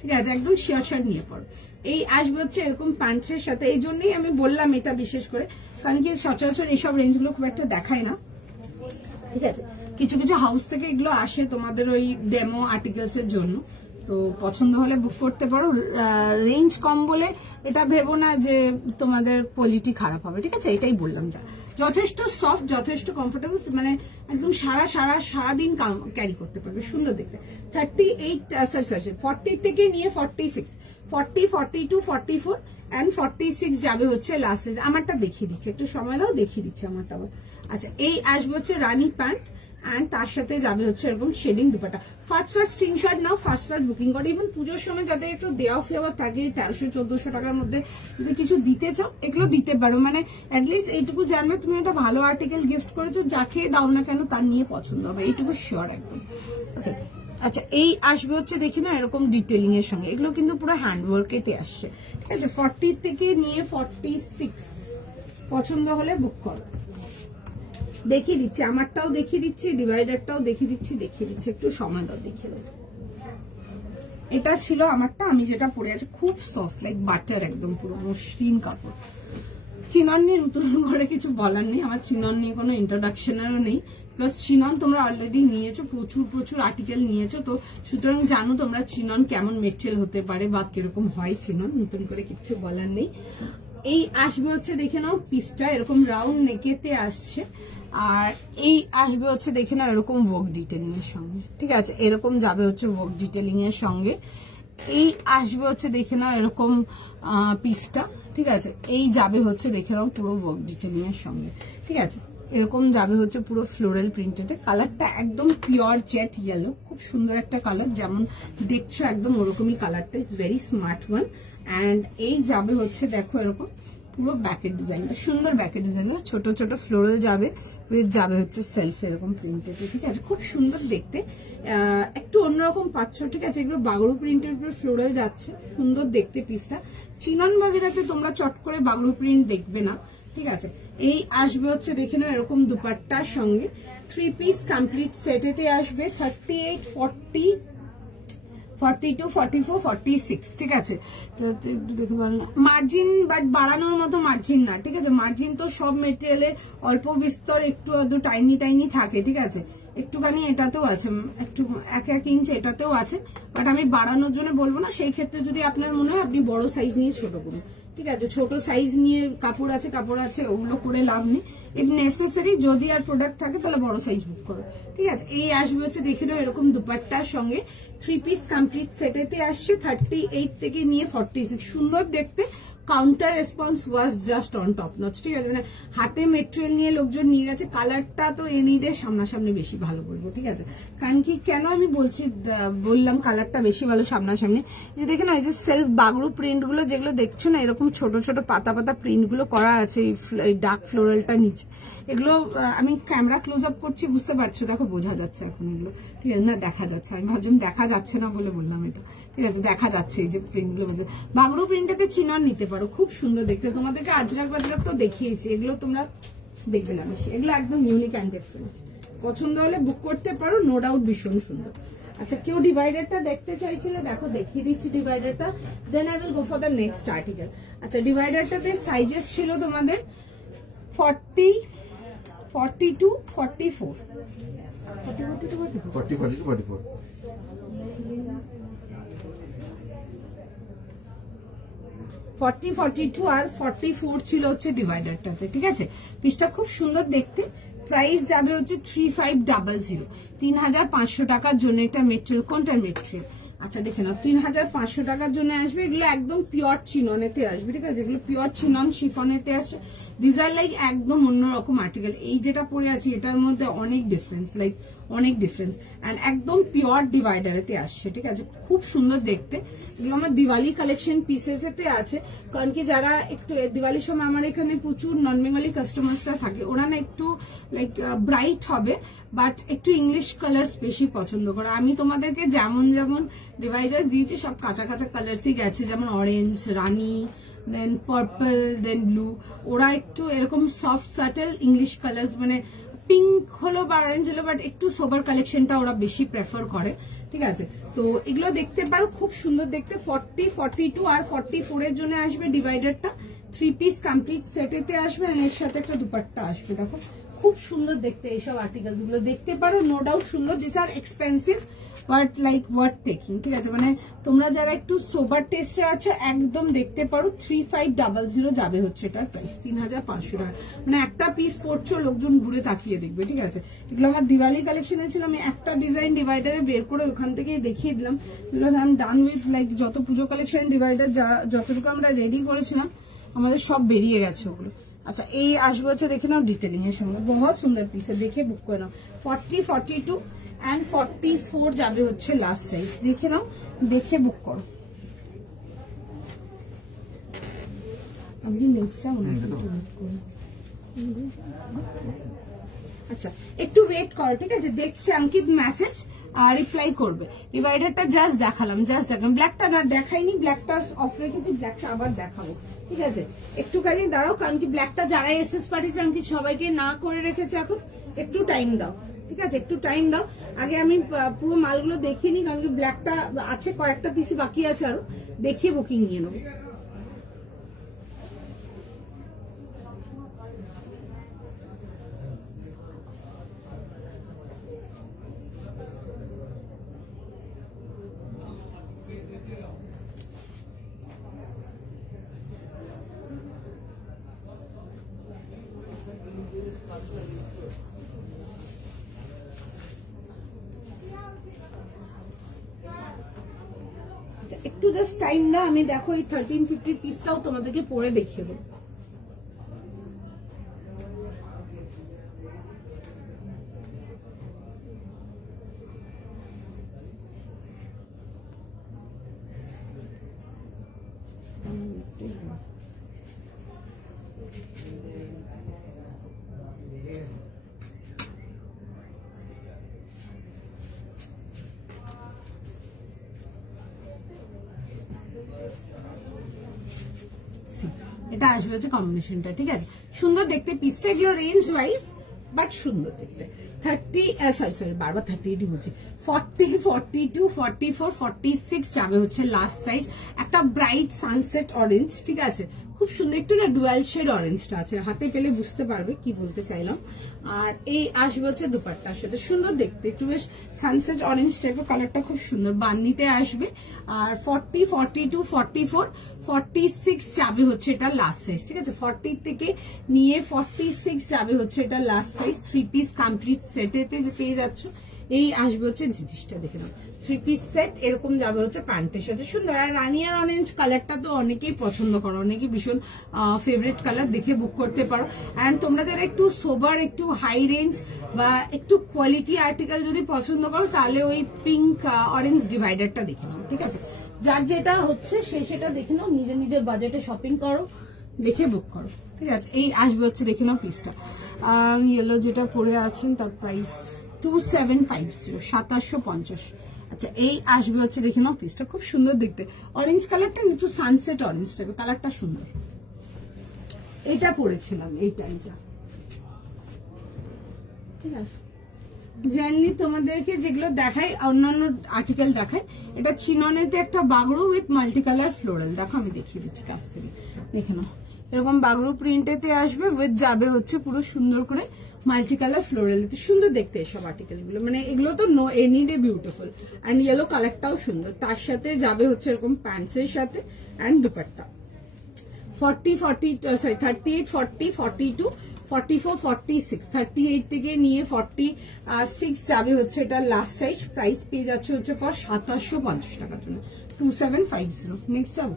ঠিক আছে। একদম শিওর নিয়ে পড়ো। এই আসবে হচ্ছে এরকম প্যান্টসের সাথে, এই জন্যই আমি বললাম এটা বিশেষ করে, কারণ কি সচরাচর এইসব রেঞ্জগুলো খুব একটা দেখায় না, ঠিক আছে। কিছু কিছু হাউস থেকে এগুলো আসে তোমাদের ওই ডেমো আর্টিকেলস এর জন্য, তো পছন্দ হলে বুক করতে পারো। রেঞ্জ কম বলে এটা ভেবো না যে তোমাদের কোয়ালিটি খারাপ হবে, ঠিক আছে। এটাই বললাম, যা যথেষ্ট সফট, যথেষ্ট কমফোর্টেবল, মানে একদম সারাদিন ক্যারি করতে পারবে, সুন্দর দেখতে। 40 থেকে নিয়ে 46, 40, 42, 44 and 46 যাবে হচ্ছে লাস্ট সাইজ। আমারটা দেখিয়ে দিচ্ছি, একটু সময় দাও, দেখিয়ে দিচ্ছি আমারটা। আচ্ছা এই আসবে হচ্ছে রানী প্যান্ট, এন্ড তার সাথে যাবে হচ্ছে এরকম শেডিং দুপাটা। ফার্স্ট স্ক্রিনশট নাও, ফার্স্ট বুকিং করো। ইভেন পুজোর সময় যাদের একটু দেওয়া ফেওয়া থাকে, 1300-1400 টাকার মধ্যে যদি কিছু দিতে চাও এগুলো দিতে পারো, মানে অ্যাটলিস্ট এইটুকু জানবে তুমি একটা ভালো আর্টিকেল গিফট করেছো, যাকে দাও না কেন তার নিয়ে পছন্দ হবে, এইটুকু শিওর একদম। ওকে আচ্ছা এই আসবে হচ্ছে দেখি না এরকম ডিটেলিং এর সঙ্গে, এগুলো কিন্তু পুরো হ্যান্ডওয়ার্কেতে আসছে, ঠিক আছে। 40 থেকে নিয়ে 46 পছন্দ হলে বুক করো। দেখিয়ে দিচ্ছি, আমারটাও দেখিয়ে দিচ্ছি, ডিভাইডারটাও দেখিয়ে দিচ্ছি, একটু সময় দাও, দেখিয়ে দাও। এটা ছিল আমারটা, আমি যেটা পরে আছি, খুব সফট, লাইক বাটার, একদম পুরো মসৃণ কাপড়। চিনন নিয়ে নতুন করে কিছু বলার নেই, আমার চিনন নিয়ে কোনো ইন্ট্রোডাকশনেরও নেই, বিকজ চিনন তোমরা অলরেডি নিয়েছো, প্রচুর আর্টিকেল নিয়েছো, তো সুতরাং জানো তোমরা চিনন কেমন মেটেরিয়াল হতে পারে বা কিরকম হয় চিনন, নতুন করে কিছু বলার নেই। এই আসবে হচ্ছে দেখে নাও পিসটা এরকম রাউন্ড নেকেতে আসছে, আর এই আসবে হচ্ছে দেখে নাও এরকম ওয়ার্ক ডিটেলিং এর সঙ্গে, ঠিক আছে। এরকম যাবে হচ্ছে ওয়ার্ক ডিটেলিং এর সঙ্গে। এই আসবে হচ্ছে দেখে নাও এরকম পিসটা, ঠিক আছে। এই যাবে হচ্ছে দেখে নাও পুরো ওয়ার্ক ডিটেলিং এর সঙ্গে, ঠিক আছে। এরকম যাবে হচ্ছে পুরো ফ্লোরাল প্রিন্টেতে। কালারটা একদম পিওর জেট ইয়েলো, খুব সুন্দর একটা কালার, যেমন দেখছো একদম ওরকমই কালারটা, is very smart one. And এই যাবে হচ্ছে দেখো এরকম পুরো ব্যাকের ডিজাইনটা, সুন্দর ব্যাকের ডিজাইন, ছোট ছোট ফ্লোরাল যাবে, উইথ যাবে হচ্ছে সেলফ এরকম প্রিন্টেতে, ঠিক আছে, খুব সুন্দর দেখতে, একটু অন্যরকম পাচ্ছ, ঠিক আছে। এগুলো বাগড়ু প্রিন্টের উপরে ফ্লোরাল যাচ্ছে, সুন্দর দেখতে পিসটা। চিনন বাগেরাতে তোমরা চট করে বাগড়ু প্রিন্ট দেখবে না, ঠিক আছে। এই আসবে হচ্ছে দেখে নাও এরকম দুপাট্টার সঙ্গে, 3 পিস কমপ্লিট সেটেতে আসবে 38, 40, 42, 44, 46, ঠিক আছে। দেখে বললাম মার্জিন বাট বাড়ানোর মতো মার্জিন না, ঠিক আছে। মার্জিন তো সব মেটেরিয়ালে অল্প বিস্তর একটু আধটু টাইনি টাইনি থাকে, ঠিক আছে। একটুখানি এটাতেও আছে, একটু 1 ইঞ্চ এটাতেও আছে, বাট আমি বাড়ানোর জন্য বলবো না। সেই ক্ষেত্রে যদি আপনার মনে হয় আপনি বড় সাইজ নিয়ে ছোট করুন, ঠিক আছে। ছোট সাইজ নিয়ে কাপড় আছে ওগুলো করে লাভ নেই। ইফ নেসেসারি যদি আর প্রোডাক্ট থাকে তাহলে বড় সাইজ বুক করো, ঠিক আছে। এই আসবে হচ্ছে দেখে নাও এরকম দুপাট্টার সঙ্গে, 3 পিস কমপ্লিট সেটেতে আসছে 38 থেকে নিয়ে 46, সুন্দর দেখতে। Counter response was just on top notch, ঠিক আছে। মানে হাতে মেটেরিয়াল নিয়ে লোকজন নিয়ে গেছে। কালারটা তো এনিডে সামনাসামনি বেশি ভালো বলবো, ঠিক আছে। কারণ কি কেন আমি বললাম কালারটা বেশি ভালো সামনাসামনি, যে দেখে না এই যে সেলফ বাগড়ু প্রিন্ট গুলো যেগুলো দেখছো না, এরকম ছোট ছোট পাতা পাতা প্রিন্ট গুলো করা আছে এই ডার্ক ফ্লোরালটা নিচে। এগুলো আমি ক্যামেরা ক্লোজ আপ করছি, বুঝতে পারছো, দেখো বোঝা যাচ্ছে এখন এগুলো, ঠিক আছে। না দেখা যাচ্ছে, আমি ভাবছিলাম দেখা যাচ্ছে না বলে বললাম এটা, ঠিক আছে। দেখা যাচ্ছে এই যে প্রিন্ট গুলো, বাগড়ু প্রিন্টটাতে চিনন নিতে পারো, খুব সুন্দর দেখতে। তোমাদেরকে আজরাক বাজরাক তো দেখিয়েছি, এগুলো তোমরা দেখবে না বেশি, এগুলো একদম ইউনিক অ্যান্ড ডিফারেন্ট। পছন্দ হলে বুক করতে পারো, নো ডাউট ভীষণ সুন্দর। আচ্ছা, কেউ ডিভাইডারটা দেখতে চাইছিলে, দেখো দেখিয়ে দিচ্ছি ডিভাইডারটা, then I will go for the next article. আচ্ছা, ডিভাইডারটাতে সাইজেস ছিল তোমাদের 40, 42, 44, 44. 40, 42 আর 44 ছিল হচ্ছে ডিভাইডারটাতে, ঠিক আছে। পিসটা খুব সুন্দর দেখতে। প্রাইস যাবে হচ্ছে 3500, 3500 টাকার জন্য। এটা মেটেরিয়াল কোনটার মেটেরিয়াল? আচ্ছা দেখে নাও, 3500 টাকার জন্য আসবে। এগুলো একদম পিওর চিননেতে আসবে, ঠিক আছে। এগুলো পিওর চিনন শিফনেতে আসে। দিস আর লাইক একদম অন্যরকম আর্টিকেল। এই যেটা পরে আছি এটার মধ্যে অনেক ডিফারেন্স, লাইক অনেক ডিফারেন্স। অ্যান্ড একদম পিওর ডিভাইডারেতে আসছে, ঠিক আছে, খুব সুন্দর দেখতে। এগুলো আমার দিওয়ালি কালেকশন পিসেসেতে আছে, কারণ কি যারা একটু দিওয়ালির সময় আমার এখানে প্রচুর নন বেঙ্গলি কাস্টমার্সরা থাকে, ওরা না একটু লাইক ব্রাইট হবে বাট একটু ইংলিশ কালার্স বেশি পছন্দ করে। আমি তোমাদেরকে যেমন যেমন ডিভাইডার দিয়েছি সব কাঁচা কাঁচা কালার্সই গেছে, যেমন অরেঞ্জ, রানী, দেন পার্পল, দেন ব্লু। ওরা একটু এরকম সফট সাটেল ইংলিশ কালার্স, মানে পিঙ্ক হলো বা অরেঞ্জ হলো, বাট একটু সোবার কালেকশনটা ওরা বেশি প্রেফার করে, ঠিক আছে। তো এগুলো দেখতে পারো, খুব সুন্দর দেখতে। 40, 42 আর 44 এর জন্য আসবে ডিভাইডারটা। 3 পিস কমপ্লিট সেটেতে আসবে, এর সাথে একটা দুপাট্টা আসবে। দেখো খুব সুন্দর দেখতে এইসব আর্টিকেল গুলো দেখতে পারো, নো ডাউট সুন্দর। This are expensive but like worth taking, ঠিক আছে। মানে তোমরা যারা একটু সোবার টেস্টে আছো একদম দেখতে পারো। 3500 যাবে হচ্ছে এটার প্রাইস, 3500 টাকা। মানে একটা পিস পড়ছো লোকজন ঘুরে তাকিয়ে দেখবে, ঠিক আছে। এগুলো আমার দিওয়ালি কালেকশনে ছিল। আমি একটা ডিজাইন ডিভাইডারে বের করে ওখান থেকেই দেখিয়ে দিলাম, because I am done with like যত পুজো কালেকশন ডিভাইডার যতটুকু আমরা রেডি করেছিলাম আমাদের সব বেরিয়ে গেছে ওগুলো। আচ্ছা, এই আসবে হচ্ছে দেখে নাও ডিটেলিং এর সঙ্গে, বহুত সুন্দর পিসে, দেখে বুক করে নাও। 40, 42 and 44 যাবে হচ্ছে লাস্ট সাইজ। দেখে নাও, দেখে বুক করো। আচ্ছা, একটু ওয়েট করো, ঠিক আছে। দেখছি অঙ্কিত মেসেজ আর রিপ্লাই করবে। ডিভাইডারটা জাস্ট দেখালাম, ব্ল্যাকটা না দেখাইনি, ব্ল্যাকটা অফ রেখেছি, ব্ল্যাকটা আবার দেখাবো, ঠিক আছে। একটুখানি দাঁড়াও, কারণ কি ব্ল্যাকটা যারা এসএস পাঠিয়েছে অঙ্কিত সবাইকে না করে রেখেছে, এখন একটু টাইম দাও, ঠিক আছে, একটু টাইম দাও। আগে আমি পুরো মালগুলো দেখিয়ে নিই, কারণ কি ব্ল্যাকটা আছে, কয়েকটা পিসি বাকি আছে, আরো দেখিয়ে বুকিং নিয়ে নেবো। একটু জাস্ট টাইম দাও, আমি দেখো এই 1350 পিসটাও তোমাদেরকে পরে দেখিয়ে দেবো। এটা আসবে হচ্ছে কম্বিনেশনটা, ঠিক আছে, সুন্দর দেখতে পিসটা। এগুলো রেঞ্জ ওয়াইজ বাট সুন্দর দেখতে। 30 বারবার 38 বলছি, 40, 42, 44, 46 যাবে হচ্ছে লাস্ট সাইজ। একটা ব্রাইট সানসেট অরেঞ্জ, ঠিক আছে, খুব সুন্দর, একটু না ডুয়াল শেড অরেঞ্জটা আছে, হাতে পেলে বুঝতে পারবে কি বলতে চাইলাম। আর এই আসবে হচ্ছে দুপাট্টার সাথে, সুন্দর দেখতে, একটু বেশ সানসেট অরেঞ্জ টাইপের কালারটা, খুব সুন্দর বান্নিতে আসবে। আর 40, 42, 44, 46 যাবে হচ্ছে এটা লাস্ট সাইজ, ঠিক আছে, 40 থেকে নিয়ে 46 যাবে হচ্ছে এটা লাস্ট সাইজ। 3 পিস কমপ্লিট সেটেতে যে পেয়ে যাচ্ছ। এই আসবে হচ্ছে জিনিসটা দেখে নাও, 3 পিস সেট এরকম যাবে হচ্ছে প্যান্টের সাথে, সুন্দর। আর রানিয়ার অরেঞ্জ কালারটা তো অনেকেই পছন্দ করো, অনেকেই ভীষণ ফেভারিট কালার, দেখে বুক করতে পারো। অ্যান্ড তোমরা যারা একটু সোবার, একটু হাই রেঞ্জ বা একটু কোয়ালিটি আর্টিকেল যদি পছন্দ করো, তাহলে ওই পিঙ্ক অরেঞ্জ ডিভাইডারটা দেখে নাও, ঠিক আছে, যার যেটা হচ্ছে সেটা দেখে নাও, নিজের নিজের বাজেটে শপিং করো, দেখে বুক করো, ঠিক আছে। এই আসবে হচ্ছে দেখে নাও পিসটা, ইয়েলো যেটা পরে আছেন তার প্রাইস 2750, 2750। আচ্ছা, এই আসবে হচ্ছে দেখে নাও পিসটা, খুব সুন্দর দেখতে, অরেঞ্জ কালারটা একটু সানসেট অরেঞ্জ টাইপের, কালারটা সুন্দর। এটা পরেছিলাম এই টাইমটা, ঠিক আছে। জেনারেলি তোমাদেরকে যেগুলো দেখাই, অন্যান্য আর্টিকেল দেখায়, এটা চিননেতে একটা বাগড়ু উইথ মাল্টি কালার ফ্লোরাল, দেখো আমি দেখিয়ে দিচ্ছি কাছ থেকে, দেখে নাও, এরকম বাগড়ু প্রিন্টেতে আসবে, উইথ যাবে হচ্ছে পুরো সুন্দর করে মাল্টি কালার ফ্লোরাল, সুন্দর দেখতে এসব আর্টিকেল গুলো, মানে এগুলো তো no any day beautiful. And yellow কালারটাও সুন্দর, তার সাথে যাবে হচ্ছে এরকম প্যান্টস এর সাথে অ্যান্ড দুপাট্টা। 38, 40, 42, 44, 46, 38 থেকে নিয়ে 46 যাবে হচ্ছে এটা লাস্ট সাইজ। প্রাইস পেয়ে যাচ্ছে হচ্ছে ফর 2750 টাকার জন্য, 2750। নেক্সট যাবো।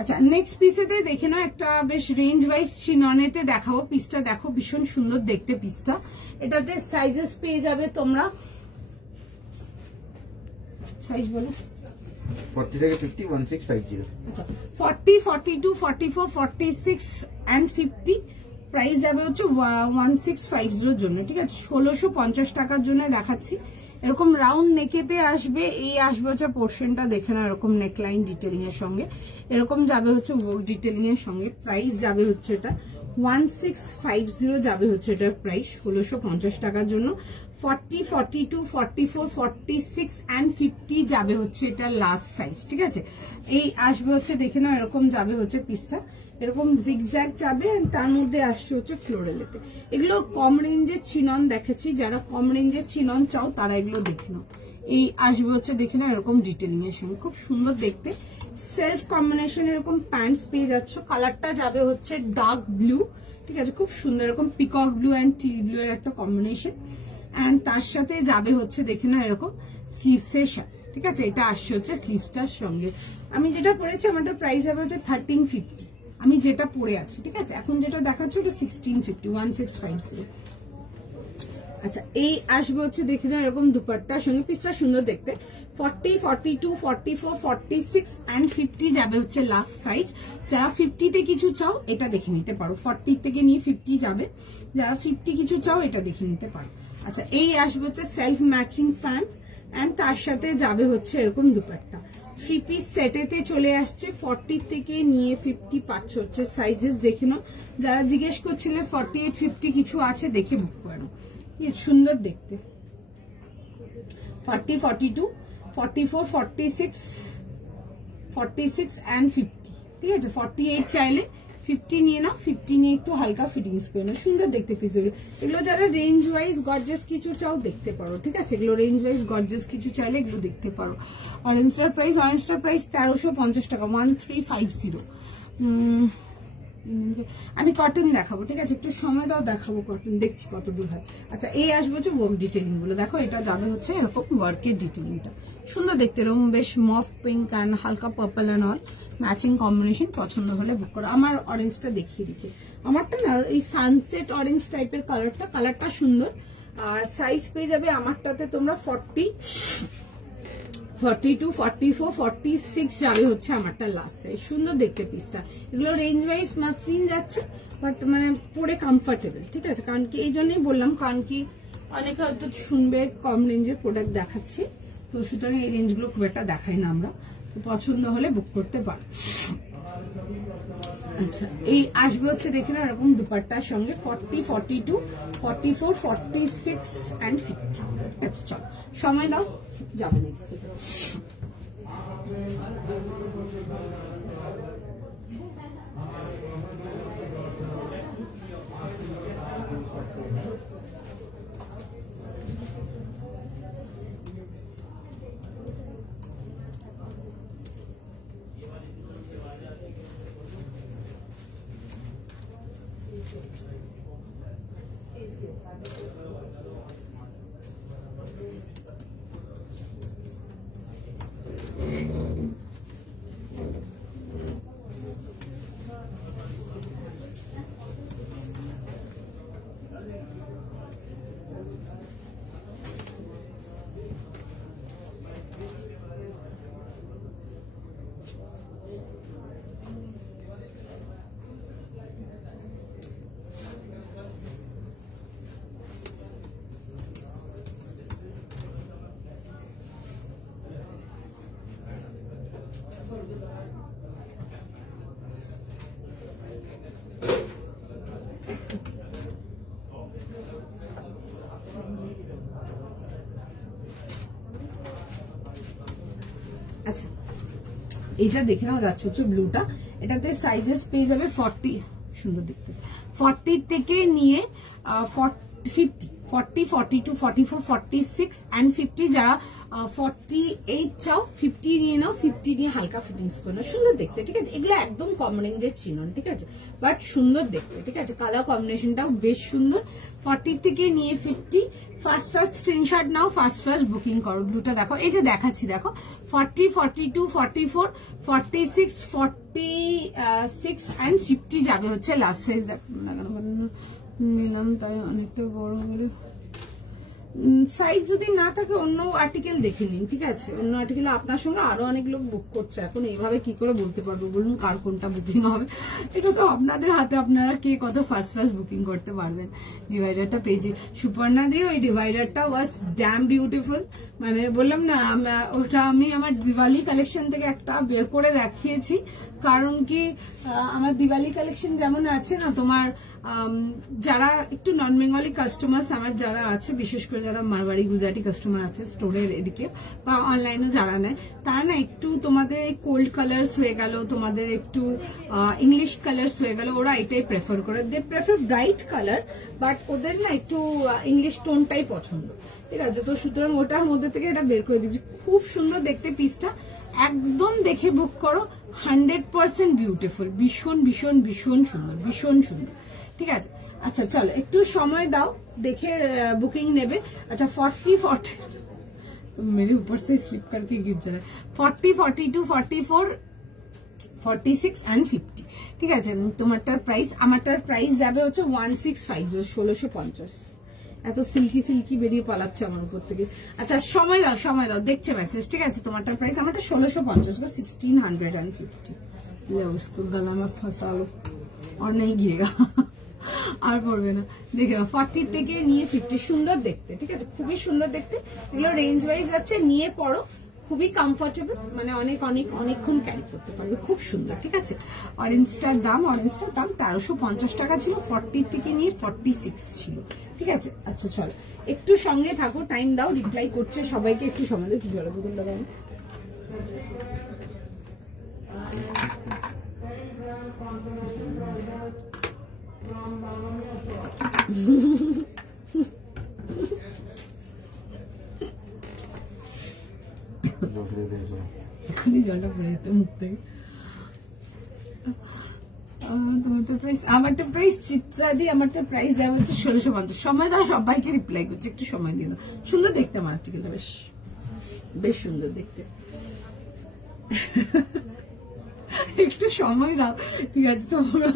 আচ্ছা, নেক্সট পিসেতে দেখে নাও, একটা বেশ রেঞ্জ ওয়াইজ চিননেতে দেখাবো। পিসটা দেখো, ভীষণ সুন্দর দেখতে পিসটা। এটাতে সাইজেস পেয়ে যাবে তোমরা, সাইজ বলো, 40 থেকে 50, 1650। আচ্ছা, 40, 42, 44, 46 and 50 প্রাইস যাবে হচ্ছে 1650 জন্য, ঠিক আছে, 1650 টাকার জন্য দেখাচ্ছি। এরকম রাউন্ড নেকেতে আসবে, এই আসবে হচ্ছে পোর্শনটা দেখে না, এরকম নেকলাইন ডিটেলিং এর সঙ্গে, এরকম যাবে হচ্ছে ওয়ার্ক ডিটেলিং এর সঙ্গে। প্রাইস যাবে হচ্ছে এটা 1650 যাবে হচ্ছে এটার প্রাইস 1650 টাকার জন্য। 40, 42, 44, 46 and 50 যাবে হচ্ছে এটা লাস্ট সাইজ, ঠিক আছে। এই আসবে হচ্ছে দেখে নাও, এরকম যাবে হচ্ছে পিসটা, এরকম জিগজ্যাগ যাবে, তার মধ্যে আসছে হচ্ছে ফ্লোরালেতে। এগুলো কম রেঞ্জের চিনন দেখাচ্ছি, যারা কম রেঞ্জের চিনন চাও তারা এগুলো দেখে নাও। এই আসবে হচ্ছে দেখে নাও এরকম ডিটেলিং এর সঙ্গে, খুব সুন্দর দেখতে, সেলফ কম্বিনেশন এরকম প্যান্টস পেয়ে যাচ্ছ। কালারটা যাবে হচ্ছে ডার্ক ব্লু, ঠিক আছে, খুব সুন্দর, এরকম peacock blue and T blue এর একটা কম্বিনেশন। অ্যান্ড তার সাথে যাবে হচ্ছে দেখে না এরকম স্লিভস এর সাথে, ঠিক আছে, এটা আসছে হচ্ছে স্লিভসটার সঙ্গে। আমি যেটা পরেছি আমারটা প্রাইস হবে হচ্ছে 1350, আমি যেটা পরে আছি, ঠিক আছে, এখন যেটা দেখাচ্ছি ওটা 1650, 1650। আচ্ছা, এই আসবে হচ্ছে দেখে না এরকম দুপাট্টার সঙ্গে, পিসটা সুন্দর দেখতে। 40, 42, 44, 46 and 50 যাবে হচ্ছে লাস্ট সাইজ। যারা 50 তে কিছু চাও এটা দেখে নিতে পারো, 40 থেকে নিয়ে 50 যাবে, যারা 50 কিছু চাও এটা দেখে নিতে পারো। আচ্ছা, এই আসবে হচ্ছে সেলফ ম্যাচিং প্যান্টস এন্ড তার সাথে যাবে হচ্ছে এরকম দুপাট্টা। 3 পিস সেটেতে চলে আসছে, 40 থেকে নিয়ে 50 পাচ্ছ হচ্ছে সাইজেস দেখে নাও। যারা জিজ্ঞেস করছিলে 48, 50 কিছু আছে দেখে বুক করো, সুন্দর দেখতে। 40, 42, 44, 46 and 50, ঠিক আছে। 48 চাইলে 50 নিয়ে নাও, 50 নিয়ে একটু হালকা ফিটিংস করে নাও, সুন্দর দেখতে পিসগুলো। এগুলো যারা রেঞ্জ ওয়াইজ গর্জিয়াস কিছু চাও দেখতে পারো, ঠিক আছে, এগুলো রেঞ্জ ওয়াইজ গর্জিয়াস কিছু চাইলে এগুলো দেখতে পারো। অরেঞ্জটার প্রাইস 1350 টাকা, 1350। আমি কটন দেখাবো, ঠিক আছে, একটু সময় দাও, দেখাবো কটন, দেখছি কত দূর হয়। আচ্ছা, এই আসবে হচ্ছে ওয়ার্ক ডিটেলিং গুলো, দেখো এটা যাবে হচ্ছে এরকম ওয়ার্কের ডিটেলিংটা, সুন্দর দেখতে, এরকম বেশ মফ পিঙ্ক অ্যান্ড হালকা purple and all matching combination. পছন্দ হলে বুক করো। আমার অরেঞ্জটা দেখিয়ে দিচ্ছে, আমারটা না এই সানসেট অরেঞ্জ টাইপের কালারটা সুন্দর। আর সাইজ পেয়ে যাবে আমারটাতে তোমরা 40, 42, 44, 46 যাবে হচ্ছে আমারটা লাস্ট সাইজ, সুন্দর দেখতে পিসটা। এগুলো রেঞ্জ ওয়াইজ মাসলিন যাচ্ছে, বাট মানে পরে কমফোর্টেবল, ঠিক আছে, কারণ কি এই জন্যই বললাম, কারণ কি অনেকে হয়তো শুনবে কম রেঞ্জের প্রোডাক্ট দেখাচ্ছি, তো সুতরাং এই রেঞ্জগুলো খুব একটা দেখাই না আমরা, তো পছন্দ হলে বুক করতে পারো। আচ্ছা এই আসবে হচ্ছে দেখে না এরকম দুপাট্টার সঙ্গে 40, 42, 44, 46 and 50। আচ্ছা চল সময় দাও, যাবো নেক্সট। আচ্ছা এটা দেখে নাও যাচ্ছে হচ্ছে ব্লুটা, এটাতে সাইজেস পেয়ে যাবে 40, সুন্দর দেখতে, 40 থেকে নিয়ে 50, 40, 42, 44, 46 and 50। যারা 48 চাও 50 নিয়ে নাও, 50 নিয়ে হালকা ফিটিংস করে নাও, সুন্দর দেখতে। ঠিক আছে, এগুলো একদম কম রেঞ্জের চিনন, ঠিক আছে, বাট সুন্দর দেখতে। ঠিক আছে, কালার কম্বিনেশনটাও বেশ সুন্দর। 40 থেকে নিয়ে 50, ফার্স্ট স্ক্রিনশট নাও, ফার্স্ট বুকিং করো। ব্লুটা দেখো, এই যে দেখাচ্ছি দেখো, 40, 42, 44, 46, 46 and 50 যাবে হচ্ছে লাস্ট সাইজ। দেখো নিলাম তাই অনেকটা বড় বলে, সাইজ যদি না থাকে অন্য আর্টিকেল দেখে নিন। ঠিক আছে, অন্য আর্টিকেল আপনার সঙ্গে আরো অনেক লোক বুক করছে, এখন এইভাবে কি করে বলতে পারবো বলুন কার কোনটা বুকিং হবে? এটা তো আপনাদের হাতে, আপনারা কে কত ফার্স্ট বুকিং করতে পারবেন। ডিভাইডারটা পেয়েছি সুপর্ণা দিয়ে, ওই ডিভাইডারটা ওয়াজ ড্যাম বিউটিফুল। মানে বললাম না, ওটা আমি আমার দিওয়ালি কালেকশন থেকে একটা বের করে দেখিয়েছি, কারণ কি আমার দিওয়ালি কালেকশন যেমন আছে না তোমার, যারা একটু নন বেঙ্গলি কাস্টমার আমার যারা আছে, বিশেষ করে যারা মারবাড়ি গুজরাটি কাস্টমার আছে স্টোরের এদিকে বা অনলাইনেও যারা নেয়, তারা না একটু তোমাদের কোল্ড কালার্স হয়ে গেল, তোমাদের একটু ইংলিশ কালার্স হয়ে গেল, ওরা এটাই প্রেফার করে। দে প্রেফার ব্রাইট কালার, বাট ওদের না একটু ইংলিশ টোনটাই পছন্দ। ঠিক আছে, তো সুতরাং ওটার মধ্যে থেকে এটা বের করে দিচ্ছি। খুব সুন্দর দেখতে পিসটা, একদম দেখে বুক করো, 100% বিউটিফুল, ভীষণ ভীষণ ভীষণ সুন্দর, ভীষণ সুন্দর। ঠিক আছে, আচ্ছা চলো একটু সময় দাও, দেখে বুকিং নেবে। আচ্ছা 40, तो मेरे ऊपर से स्लिप करके गिर जा रहा है। 40, 42, 44, 46 and 50। ঠিক আছে, তোমারটার প্রাইস, আমারটার প্রাইস যাবে হচ্ছে 1650, 1650। এত সিল্কি সিল্কি বেরিয়ে পালাচ্ছে আমার উপর থেকে। আচ্ছা সময় দাও, সময় দাও, দেখছে মেসেজ। ঠিক আছে, তোমারটার প্রাইস, আমারটা 1650 বা 1650। ले उसको गला में फंसा लो और नहीं गिरेगा, আর পড়বে না। দেখে নাও 40 থেকে নিয়ে 50, সুন্দর দেখতে। ঠিক আছে, খুবই সুন্দর দেখতে। এগুলো রেঞ্জ ওয়াইজ যাচ্ছে, নিয়ে পড়ো, খুবই কমফোর্টেবল, মানে অনেক অনেক অনেকক্ষণ ক্যারি করতে পারবে, খুব সুন্দর। ঠিক আছে, অরেঞ্জটার দাম 1350 টাকা ছিল, 40 থেকে নিয়ে 46 ছিল। ঠিক আছে, আচ্ছা চলো একটু সঙ্গে থাকো, টাইম দাও, রিপ্লাই করছে সবাইকে, একটু সময় দাও। জলের বোতলটা দাও। এখনই জলটা পড়ে যেত মুখ থেকে। তোমারটা প্রাইস, আমারটা প্রাইস চিত্রা দিয়ে, আমারটা প্রাইস দেওয়া হচ্ছে 1650। সময় দাও, সবাইকে রিপ্লাই করছে, একটু সময় দিয়ে দাও। সুন্দর দেখতে আমার আর্টিকেলটা, বেশ বেশ সুন্দর দেখতে, একটু সময় দাও। ঠিক আছে, তোমরা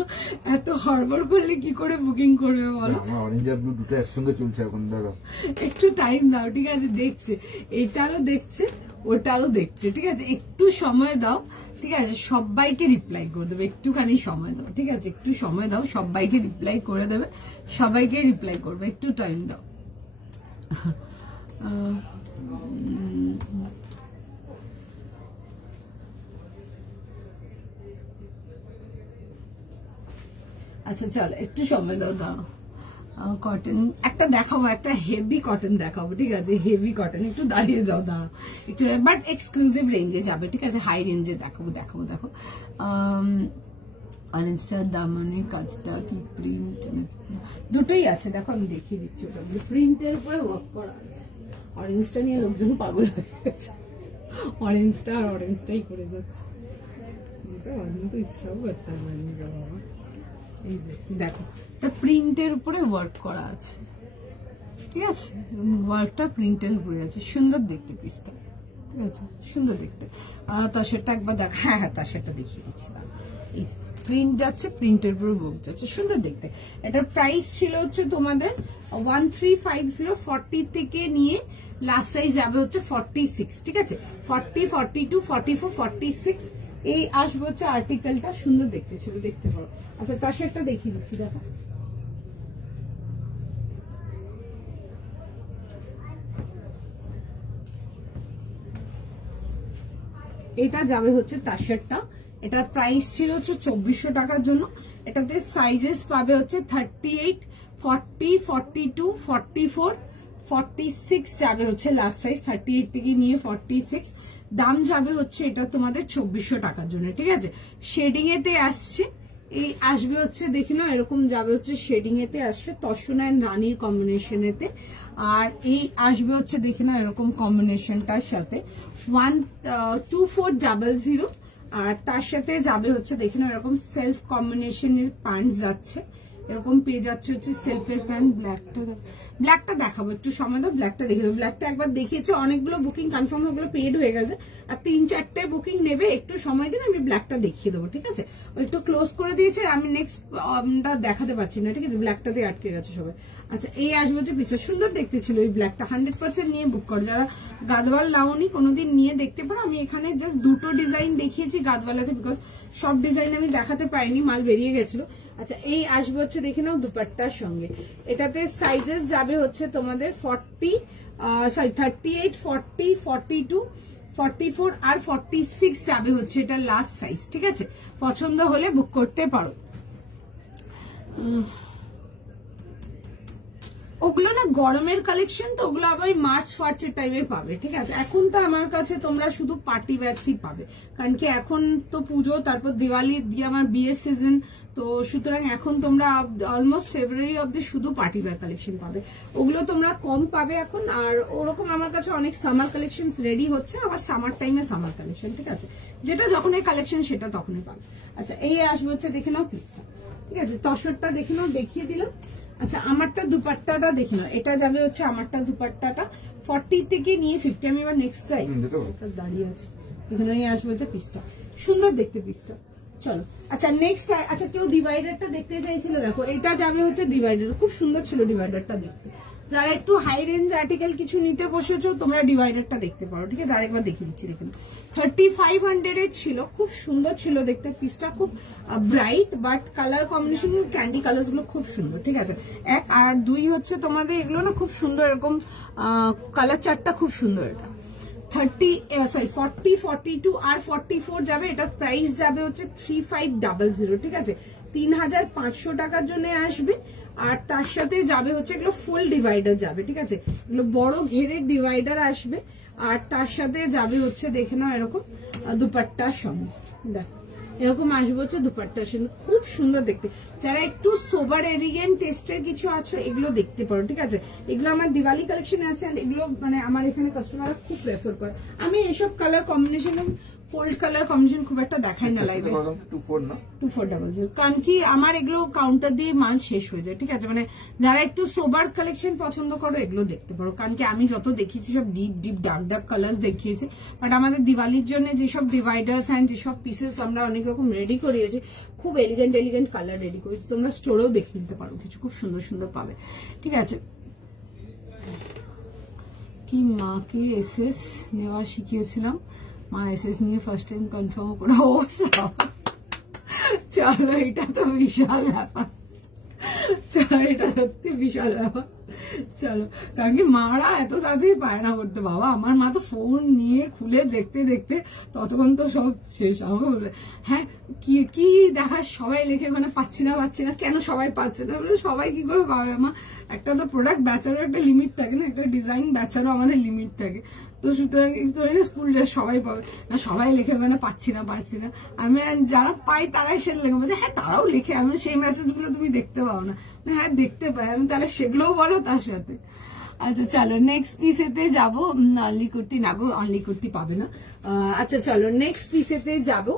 এত হড়বড় করলে কি করে বুকিং করবে বলো? অরেঞ্জ আর ব্লু দুটো একসঙ্গে চলছে এখন, দাঁড়াও একটু টাইম দাও। ঠিক আছে, দেখছে, এটারও দেখছে, ওটারও দেখছে। ঠিক আছে, একটু সময় দাও। ঠিক আছে, সবাইকে রিপ্লাই করে দেবে, একটুখানি সময় দাও। ঠিক আছে, একটু সময় দাও, সবাইকে রিপ্লাই করে দেবে, সবাইকে রিপ্লাই করবে, একটু টাইম দাও। আচ্ছা চলো একটু সময় দাও, দাঁড়াও। কটন একটা দেখাবো, একটা হেভি কটন দেখাবো, ঠিক আছে? হেভি কটন, একটু দাঁড়িয়ে যাও, দাঁড়াও একটু, বাট এক্সক্লুসিভ রেঞ্জে যাবে, ঠিক আছে? হাই রেঞ্জে দেখাবো। দেখো অরেঞ্জটার দামনে কাজটা কি প্রিন্ট দুটোই আছে, দেখো আমি দেখিয়ে দিচ্ছি। ওটা প্রিন্টের উপরে ওয়ার্ক করা আছে। অরেঞ্জটা নিয়ে লোকজন পাগল হয়ে গেছে, অরেঞ্জটা আর অরেঞ্জটাই করে যাচ্ছে, ইচ্ছাও করতে পারি বাবা। এই যে দেখো, এটা প্রিন্টের উপরে ওয়ার্ক করা আছে, ঠিক আছে? ওয়ার্কটা প্রিন্টের উপরে আছে, সুন্দর দেখতে পিসটা, ঠিক আছে? সুন্দর দেখতে। তার সেটা একবার দেখ, হ্যাঁ তার সেটা দেখিয়ে দিচ্ছি। এই প্রিন্ট যাচ্ছে, প্রিন্টের উপরে ওয়ার্ক যাচ্ছে, সুন্দর দেখতে। এটার প্রাইস ছিল হচ্ছে তোমাদের 1350, 40 থেকে নিয়ে লাস্ট সাইজ যাবে হচ্ছে 46, ঠিক আছে? 40, 42, 44, 46 এই আসবে হচ্ছে আর্টিকেলটা। সুন্দর দেখতে ছিল, দেখতে পারো। আচ্ছা তার সাথে দেখিয়ে দিচ্ছি, দেখো এটা যাবে হচ্ছে তার শার্টটা। এটার প্রাইস ছিল হচ্ছে 2400 টাকার জন্য। এটাতে সাইজেস পাবে হচ্ছে 38, 40, 42, 44, 46 যাবে হচ্ছে লাস্ট সাইজ, 38 থেকে নিয়ে 46। দাম যাবে হচ্ছে এটা তোমাদের 2400 টাকার জন্য, ঠিক আছে? শেডিং এতে আসছে, এই আসবে হচ্ছে দেখি না, এরকম যাবে হচ্ছে শেডিং এতে আসছে, তসনা এন্ড রানীর কম্বিনেশনেতে। আর এই আসবে হচ্ছে দেখি না এরকম কম্বিনেশনটার সাথে 2400। আর তার সাথে যাবে হচ্ছে দেখি না এরকম সেলফ কম্বিনেশনের প্যান্ট যাচ্ছে, এরকম পেয়ে যাচ্ছে হচ্ছে সেলফের প্যান্ট। ব্ল্যাকটা দেখাবো, একটু সময় দাও, ব্ল্যাকটা দেখে দেবো। ব্ল্যাকটা একবার দেখিয়েছে, অনেকগুলো বুকিং কনফার্ম, ওগুলো পেড হয়ে গেছে, আর 3-4টে বুকিং নেবে, একটু সময় দিন, আমি ব্ল্যাকটা দেখিয়ে দেবো, ঠিক আছে? ওই একটু ক্লোজ করে দিয়েছে, আমি নেক্সট দেখাতে পারছি না, ঠিক আছে? ব্ল্যাকটা দিয়ে আটকে গেছে সবাই। আচ্ছা এই আসবে হচ্ছে পিছনে, সুন্দর দেখতে ছিল এই ব্ল্যাকটা, 100% নিয়ে বুক করো। যারা গাদওয়াল লাউনি কোনোদিন নিয়ে দেখতে পারো। আমি এখানে জাস্ট দুটো ডিজাইন দেখিয়েছি গাদওয়ালাতে, বিকজ সব ডিজাইন আমি দেখাতে পারিনি, মাল বেরিয়ে গেছিল। আচ্ছা এই আসবে হচ্ছে দেখে নাও দুপাট্টার সঙ্গে। এটাতে সাইজেস যাবে হচ্ছে তোমাদের 38, 40, 42, 44 আর 46 যাবে হচ্ছে এটা লাস্ট সাইজ, ঠিক আছে? পছন্দ হলে বুক করতে পারো। ওগুলো না গরমের কালেকশন, তো ওগুলো আবার মার্চের টাইমে পাবে, ঠিক আছে? এখন তো আমার কাছে তোমরা শুধু পার্টি ওয়্যারসই পাবে, কারণ কি এখন তো পুজো, তারপর দিওয়ালি দিয়ে আমার বিয়ের সিজন, তো সুতরাং এখন তোমরা অলমোস্ট ফেব্রুয়ারি অব্দি শুধু পার্টি ওয়্যার কালেকশন পাবে। ওগুলো তোমরা কম পাবে এখন। আর ওরকম আমার কাছে অনেক সামার কালেকশন রেডি হচ্ছে, আবার সামার টাইমে সামার কালেকশন, ঠিক আছে? যেটা যখন এই কালেকশন সেটা তখনই পাবে। আচ্ছা এই আসবে হচ্ছে দেখে নাও পিসটা, ঠিক আছে? তসরটা দেখে নাও, দেখিয়ে দিলাম। আচ্ছা আমারটা দুপাট্টাটা দেখে নাও, এটা যাবে হচ্ছে আমারটা দুপাট্টাটা 40 থেকে নিয়ে 50। আমি এবার নেক্সট চাই, দাঁড়িয়ে আছে, এখানে আসবে হচ্ছে পিসটা, সুন্দর দেখতে পিসটা। চলো আচ্ছা নেক্সট। আচ্ছা কেউ ডিভাইডারটা দেখতে চাইছিল, দেখো এটা যাবে হচ্ছে ডিভাইডার, খুব সুন্দর ছিল ডিভাইডারটা দেখতে। যারা একটু হাই রেঞ্জ আর্টিকেল কিছু নিতে বসেছো তোমরা ডিভাইডারটা দেখতে পারো, ঠিক আছে? আরেকবার দেখিয়ে দিচ্ছি, দেখুন 3500 এর ছিল, খুব সুন্দর ছিল দেখতে পিসটা, খুব bright, but colour combination candy colour গুলো খুব সুন্দর, ঠিক আছে? এক আর দুই হচ্ছে তোমাদের এগুলো না খুব সুন্দর, এরকম কালার চার্টটা খুব সুন্দর। এটা 40, 42 আর 44 যাবে। এটার প্রাইস যাবে হচ্ছে 3500, ঠিক আছে? 3500 টাকার জন্য আসবে। আর তার সাথে যাবে হচ্ছে এগুলো ফুল ডিভাইডার যাবে, ঠিক আছে? এগুলো বড় ঘেরের ডিভাইডার আসবে। আর তার সাথে যাবে হচ্ছে দেখে নাও এরকম দুপাট্টার সঙ্গে, দেখো এরকম আসবে হচ্ছে দুপাট্টার সঙ্গে, খুব সুন্দর দেখতে। যারা একটু সোবার এলিগেন্ট টেস্টের কিছু আছে এগুলো দেখতে পারো, ঠিক আছে? এগুলো আমার দিওয়ালি কালেকশন আছে, এগুলো মানে আমার এখানে কাস্টমাররা খুব প্রেফার করে। আমি এসব colour combination, fold colour combination খুব একটা দেখাই না লাইভে। 2400, কারণ কি আমার এগুলো কাউন্টার দিয়ে মাল শেষ হয়ে যায়, ঠিক আছে? মানে যারা একটু সোবার কালেকশন পছন্দ করো এগুলো দেখতে পারো, কারণ কি আমি যত দেখিয়েছি সব ডিপ ডার্ক কালার দেখিয়েছি, বাট আমাদের দিওয়ালির জন্য যেসব ডিভাইডার্স অ্যান্ড যেসব পিসেস আমরা অনেক রকম রেডি করিয়েছি, খুব এলিগেন্ট কালার রেডি করেছি, তোমরা স্টোরেও দেখে নিতে পারো, কিছু খুব সুন্দর পাবে, ঠিক আছে? কি মাকে এসএস নেওয়া শিখিয়েছিলাম, মা এসএস নিয়ে ফার্স্ট টাইম কনফার্ম করা। ও চলো এটা তো বিশাল ব্যাপার, চলো এটা সত্যি বিশাল ব্যাপার। চলো, কারণ কি মারা এত তাড়াতাড়ি পায়না করতে, বাবা আমার মা তো ফোন নিয়ে খুলে দেখতে দেখতে ততক্ষণ তো সব শেষ। আমাকে বলবে হ্যাঁ কি কি দেখা, সবাই লিখে ওখানে পাচ্ছি না, কেন সবাই পাচ্ছে না? সবাই কি করে পাবে মা? একটা তো প্রোডাক্ট বেচারও একটা লিমিট থাকে না, একটা ডিজাইন বেচারও আমাদের লিমিট থাকে। তো সুতরাং স্কুল ড্রেস সবাই পাবে না, সবাই লেখে ওখানে পাচ্ছি না। আমি যারা পাই তারাই সেটা লেখে, বলছে হ্যাঁ তারাও লেখে, আমি সেই মেসেজগুলো তুমি দেখতে পাও না? হ্যাঁ দেখতে পাই আমি, তাহলে সেগুলোও বলো তার সাথে। আচ্ছা চলো নেক্সট পিসেতে যাবো। অনলি কুর্তি না গো, অনলি কুর্তি পাবে না। আচ্ছা চলো নেক্সট পিসেতে যাবো।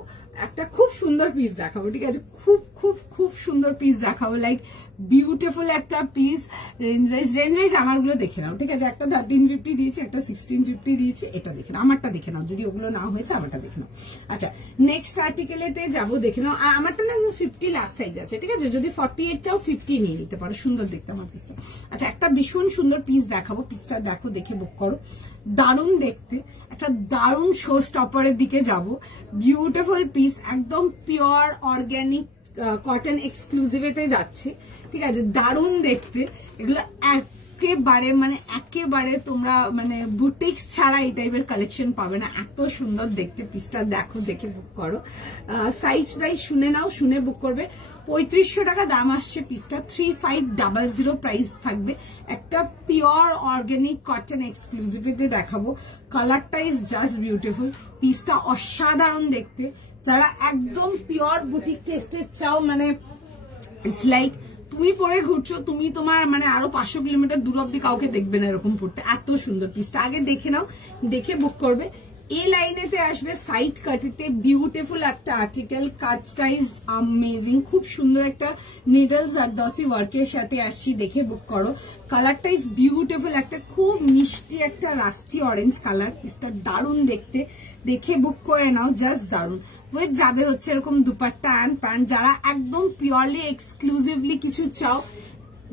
একটা খুব সুন্দর পিস দেখাবো, ঠিক আছে? খুব খুব খুব সুন্দর পিস দেখাবো, লাইক বিউটিফুল একটা পিস। রেঞ্জ রাইজ আমারগুলো দেখে নাও, ঠিক আছে? একটা 1350 দিয়েছে, একটা 1650 দিয়েছে। এটা দেখে নাও, আমারটা দেখে নাও, যদি ওগুলো না হয়েছে আমারটা দেখে নাও। আচ্ছা নেক্সট আর্টিকেলেতে যাবো, দেখে নাও। আমারটা না 50 লাস্ট সাইজ আছে, ঠিক আছে? যদি 48 চাও 50 নিয়ে নিতে পারো, সুন্দর দেখতে আমার পিসটা। আচ্ছা একটা ভীষণ সুন্দর পিস দেখাবো, পিসটা দেখো, দেখে বুক করো। দারুণ দেখতে, একটা দারুণ শো স্টপারের দিকে যাব। বিউটিফুল পিস, একদম পিওর অর্গ্যানিক কটন এক্সক্লুসিভেতে যাচ্ছে, ঠিক আছে? দারুণ দেখতে এগুলো, একেবারে তোমরা বুটিক্স ছাড়া এই টাইপের কালেকশন পাবে না, এত সুন্দর দেখতে। পিসটা দেখো, দেখে বুক করো। সাইজ প্রাইস শুনে নাও, শুনে বুক করবে। 3500 টাকা দাম আসছে পিসটা, 3500 প্রাইস থাকবে। একটা পিওর অর্গানিক কটন এক্সক্লুসিভে দেখাবো। কালারটা ইজ জাস্ট বিউটিফুল, পিসটা অসাধারণ দেখতে। যারা একদম পিওর বুটিক টেস্টের চাও, ইটস লাইক তুমি পরে ঘুরছো, তুমি তোমার আরো 500 কিলোমিটার দূর অব্দি কাউকে দেখবে না এরকম পড়তে, এত সুন্দর পিসটা। আগে দেখে নাও, দেখে বুক করবে। এই লাইনেতে আসবে সাইড কাটিতে, বিউটিফুল একটা আর্টিকেল, কাজটা ইজ অ্যামেজিং, খুব সুন্দর একটা নিডলস আর দসি ওয়ার্কের সাথে আসছি, দেখে বুক করো। কালারটা ইজ বিউটিফুল, একটা খুব মিষ্টি একটা রাস্টি অরেঞ্জ কালার, পিসটা দারুণ দেখতে, দেখে বুক করে নাও, জাস্ট দারুণ। উইথ যাবে হচ্ছে এরকম দুপাট্টা অ্যান্ড প্যান্ট। যারা একদম পিওরলি এক্সক্লুসিভলি কিছু চাও,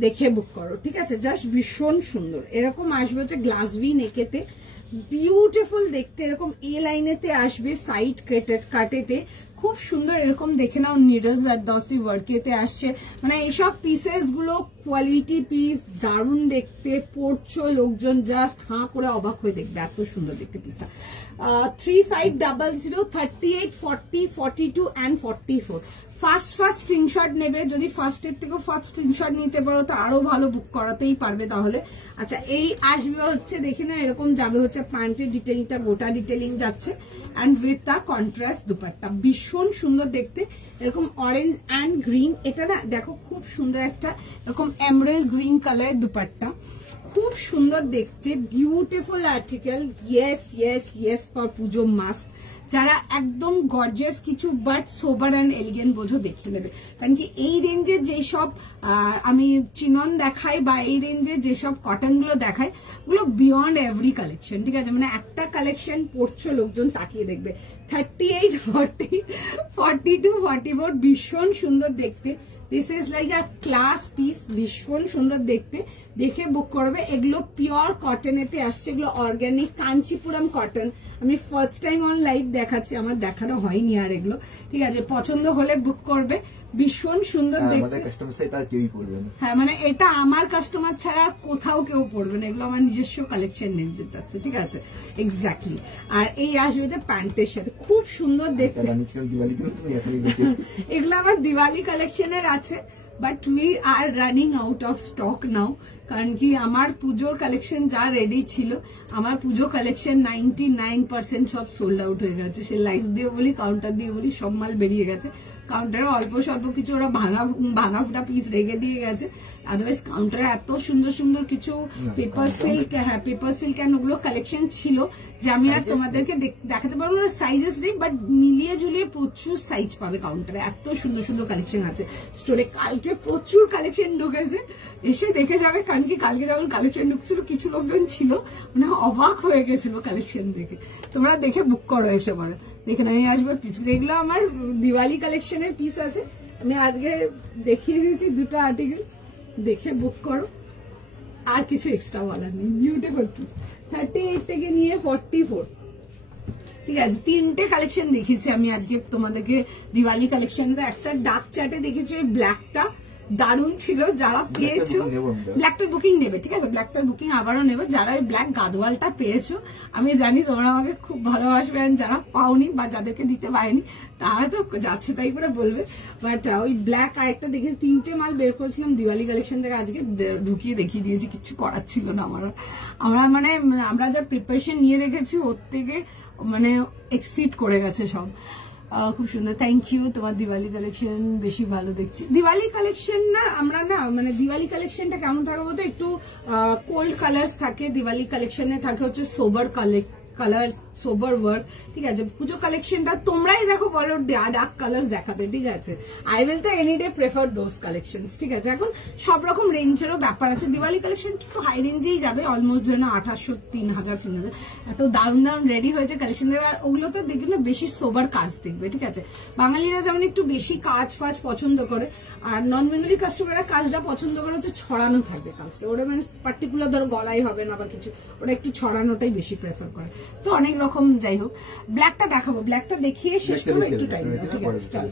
দেখে বুক করো, ঠিক আছে? জাস্ট ভীষণ সুন্দর। এরকম আসবে হচ্ছে গ্লাস ভি নেকেতে, বিউটিফুল দেখতে। এরকম এ লাইনেতে আসবে সাইড কাটেতে, খুব সুন্দর। এরকম দেখে নাও, নিডলস আর দসি ওয়ার্কেতে আসছে। এইসব পিসেস গুলো কোয়ালিটি পিস, দারুণ দেখতে। পড়ছো লোকজন জাস্ট হাঁ করে অবাক হয়ে দেখবে, এত সুন্দর দেখতে পিসটা। 3500, 38, 40, 42 and 44। ফার্স্ট স্ক্রিনশট নেবে, যদি ফার্স্টের থেকেও ফার্স্ট স্ক্রিনশট নিতে পারো তো আরো ভালো, বুক করাতেই পারবে তাহলে। আচ্ছা এই আসবে হচ্ছে, দেখে না, এরকম যাবে হচ্ছে প্যান্টের ডিটেইলিংটা, গোটা ডিটেইলিং যাচ্ছে and with the contrast dupatta, ভীষণ সুন্দর দেখতে। এরকম অরেঞ্জ অ্যান্ড গ্রিন, এটা না দেখো খুব সুন্দর একটা এরকম এমরাল্ড গ্রিন কালারের দুপাট্টা, খুব সুন্দর দেখতে, beautiful article. Yes yes yes, for Puja must. যারা একদম গর্জিয়াস কিছু বাট সোবার অ্যান্ড এলিগেন্ট বোঝো, দেখিয়ে নেবে। কারণ কি এই রেঞ্জের যেসব আমি চিনন দেখাই বা এই রেঞ্জের যেসব কটন গুলো দেখাই, ওগুলো বিয়ন্ড এভরি কালেকশন, ঠিক আছে? একটা কালেকশন পড়ছো লোকজন তাকিয়ে দেখবে। 38, 40, 42, 44, ভীষণ সুন্দর দেখতে। This is like a class piece, ভীষণ সুন্দর দেখতে, দেখে বুক করবে। এগুলো পিওর কটনেতে আসছে, এগুলো অর্গানিক কাঞ্চিপুরম কটন। আমি ফার্স্ট টাইম অন লাইভ দেখাচ্ছি, আমার দেখানো হয়নি আর এগুলো, ঠিক আছে? পছন্দ হলে বুক করবে, ভীষণ সুন্দর দেখতে। হ্যাঁ এটা আমার কাস্টমার ছাড়া আর কোথাও কেউ পড়বে না, এগুলো আমার নিজস্ব কালেকশন নিতে যাচ্ছে, ঠিক আছে? এক্স্যাক্টলি। আর এই আসবে যে প্যান্টের সাথে, খুব সুন্দর দেখতে। এগুলো আমার দিওয়ালি কালেকশনের আছে, but we are running out of stock now. কারণ কি আমার পুজোর কালেকশন যা রেডি ছিল, আমার পুজো কালেকশন 99% সব সোল্ড আউট হয়ে গেছে। সে লাইভ দিয়ে বলি, কাউন্টার দিয়ে বলি, সব মাল বেরিয়ে গেছে। কাউন্টারে অল্প স্বল্প কিছু ওরা ভাঙা ফুটা পিস রেখে দিয়ে গেছে, আদারওয়াইজ কাউন্টারে এত সুন্দর সুন্দর কিছু পেপার সিল্ক, হ্যাঁ পেপার সিল্ক অ্যান্ড ওগুলো কালেকশন ছিল যে আমি আর তোমাদেরকে দেখাতে পারবো না, সাইজেস নেই, বাট মিলিয়ে ঝুলিয়ে প্রচুর সাইজ পাবে কাউন্টারে, এত সুন্দর সুন্দর কালেকশন আছে স্টোরে। কালকে প্রচুর কালেকশন ঢুকেছে, এসে দেখে যাবে। কারণ কি কালকে যখন কালেকশন ঢুকছিল, কিছু লোকজন ছিল অবাক হয়ে গেছিল কালেকশন দেখে। তোমরা দেখে বুক করো এসে পরে, দেখে না আসবে পিস। এগুলো আমার দিওয়ালি কালেকশনের পিস আছে, আমি আজকে দেখিয়ে দিয়েছি দুটো আর্টিকেল, দেখে বুক করো, আর কিছু এক্সট্রা বলার নেই। বিউটিফুল 38 থেকে নিয়ে 44, ঠিক আছে? 3টে কালেকশন দেখেছি আমি আজকে তোমাদেরকে দিওয়ালি কালেকশন। একটা ডার্ক চার্টে দেখেছি ওই ব্ল্যাকটা, দারুণ ছিল। যারা পেয়েছো ব্ল্যাকটার বুকিং নেবে, ঠিক আছে, ব্ল্যাকটার বুকিং আবারও নেবে। যারা ওই ব্ল্যাক গাদওয়ালটা পেয়েছো আমি জানি তোমরা আমাকে খুব ভালোবাসবে, যারা পাওনি বা যাদেরকে দিতে পারেনি তারা তো যাচ্ছে তাই করে বলবে। বাট ওই ব্ল্যাক আরেকটা দেখে 3টে মাল বের করেছিলাম দিওয়ালি কালেকশন থেকে, আজকে ঢুকিয়ে দেখিয়ে দিয়েছি, কিছু করার ছিল না আমার। আমরা যা প্রিপারেশন নিয়ে রেখেছি ওর থেকে মানে এক্সিড করে গেছে সব। খুব সুন্দর, থ্যাংক ইউ। তোমার দিওয়ালি কালেকশন বেশি ভালো দেখছি। দিওয়ালি কালেকশন না আমরা না মানে দিওয়ালি কালেকশনটা কেমন থাকে বলতো, একটু কোল্ড কালার্স থাকে দিওয়ালি কালেকশনে, থাকে হচ্ছে সোবার কালার, সোবার ওয়ার্ক, ঠিক আছে। পুজো কালেকশনটা তোমরাই দেখো বলো ডার্ক কালার দেখাতে, ঠিক আছে। আই উইল তো any day prefer those collections, ঠিক আছে। এখন সব রকম রেঞ্জেরও ব্যাপার আছে। দিওয়ালি কালেকশন একটু হাই রেঞ্জেই যাবে, অলমোস্ট যেন 2800, 3000, 3000 এত দারুণ দারুণ রেডি হয়েছে কালেকশন দেবে। আর ওগুলো তো দেখবে বেশি সোবার কাজ দেখবে, ঠিক আছে। বাঙালিরা যেমন একটু বেশি কাজ ফাজ পছন্দ করে, আর নন বেঙ্গলি কাস্টমাররা কাজটা পছন্দ করে হচ্ছে ছড়ানো থাকবে কাজটা, ওরা মানে পার্টিকুলার ধরো গলায় হবে না বা কিছু, ওরা একটু ছড়ানোটাই বেশি প্রেফার করে। তো অনেক রকম, যাই হোক ব্ল্যাকটা দেখাবো, ব্ল্যাকটা দেখিয়ে শেষ করবো, একটু টাইম, ঠিক আছে। চল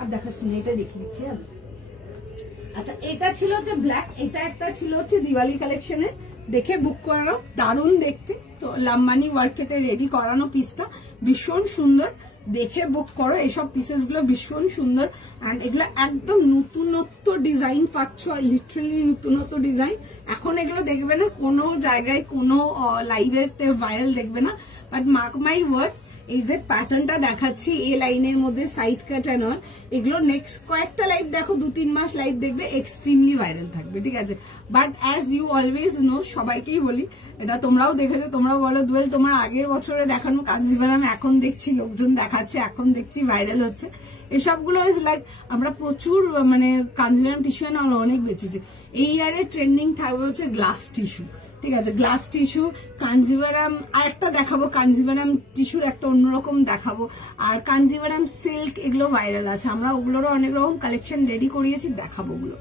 আর দেখাচ্ছি না, এটা দেখিয়ে দিচ্ছি। আচ্ছা, এটা ছিল হচ্ছে ব্ল্যাক, এটা একটা ছিল হচ্ছে দিওয়ালি কালেকশনের, দেখে বুক করানো, দারুণ দেখতে। তো লাম্বানি ওয়ার্কেতে রেডি করানো পিসটা ভীষণ সুন্দর, দেখে বুক করো। এইসব পিসেস গুলো ভীষণ সুন্দর, এন্ড এগুলো একদম নতুনত্ব ডিজাইন পাচ্ছ, লিটারালি নতুনত্ব ডিজাইন। এখন এগুলো দেখবে না কোনো জায়গায়, কোনো লাইভের ভাইরাল দেখবে না, বাট মার্ক মাই ওয়ার্ডস, এই যে প্যাটার্নটা দেখাচ্ছি এ লাইনের মধ্যে সাইড কাট এন্ড অল, এগুলো নেক্সট কয়েকটা লাইভ দেখো, 2-3 মাস লাইভ দেখবে, এক্সট্রিমলি ভাইরাল থাকবে, ঠিক আছে। But as you always know, সবাইকেই বলি, এটা তোমরাও দেখেছো, তোমরাও বলো দুয়েল তোমার আগের বছরে দেখানো কাঞ্জিভারাম এখন দেখছি লোকজন দেখাচ্ছে, এখন দেখছি ভাইরাল হচ্ছে, এসবগুলো ইজ লাইক আমরা প্রচুর মানে কাঞ্জিভারাম টিস্যু না অনেক বেঁচেছি। এই ইয়ারে ট্রেন্ডিং থাকবে হচ্ছে গ্লাস টিস্যু, ঠিক আছে, গ্লাস টিস্যু, কাঞ্জিভারাম, আর একটা দেখাবো কাঞ্জিভারাম টিস্যুর একটা অন্যরকম দেখাবো, আর কাঞ্জিভারাম সিল্ক, এগুলো ভাইরাল আছে, আমরা ওগুলোরও অনেক রকম কালেকশন রেডি করিয়েছি, দেখাবো ওগুলো।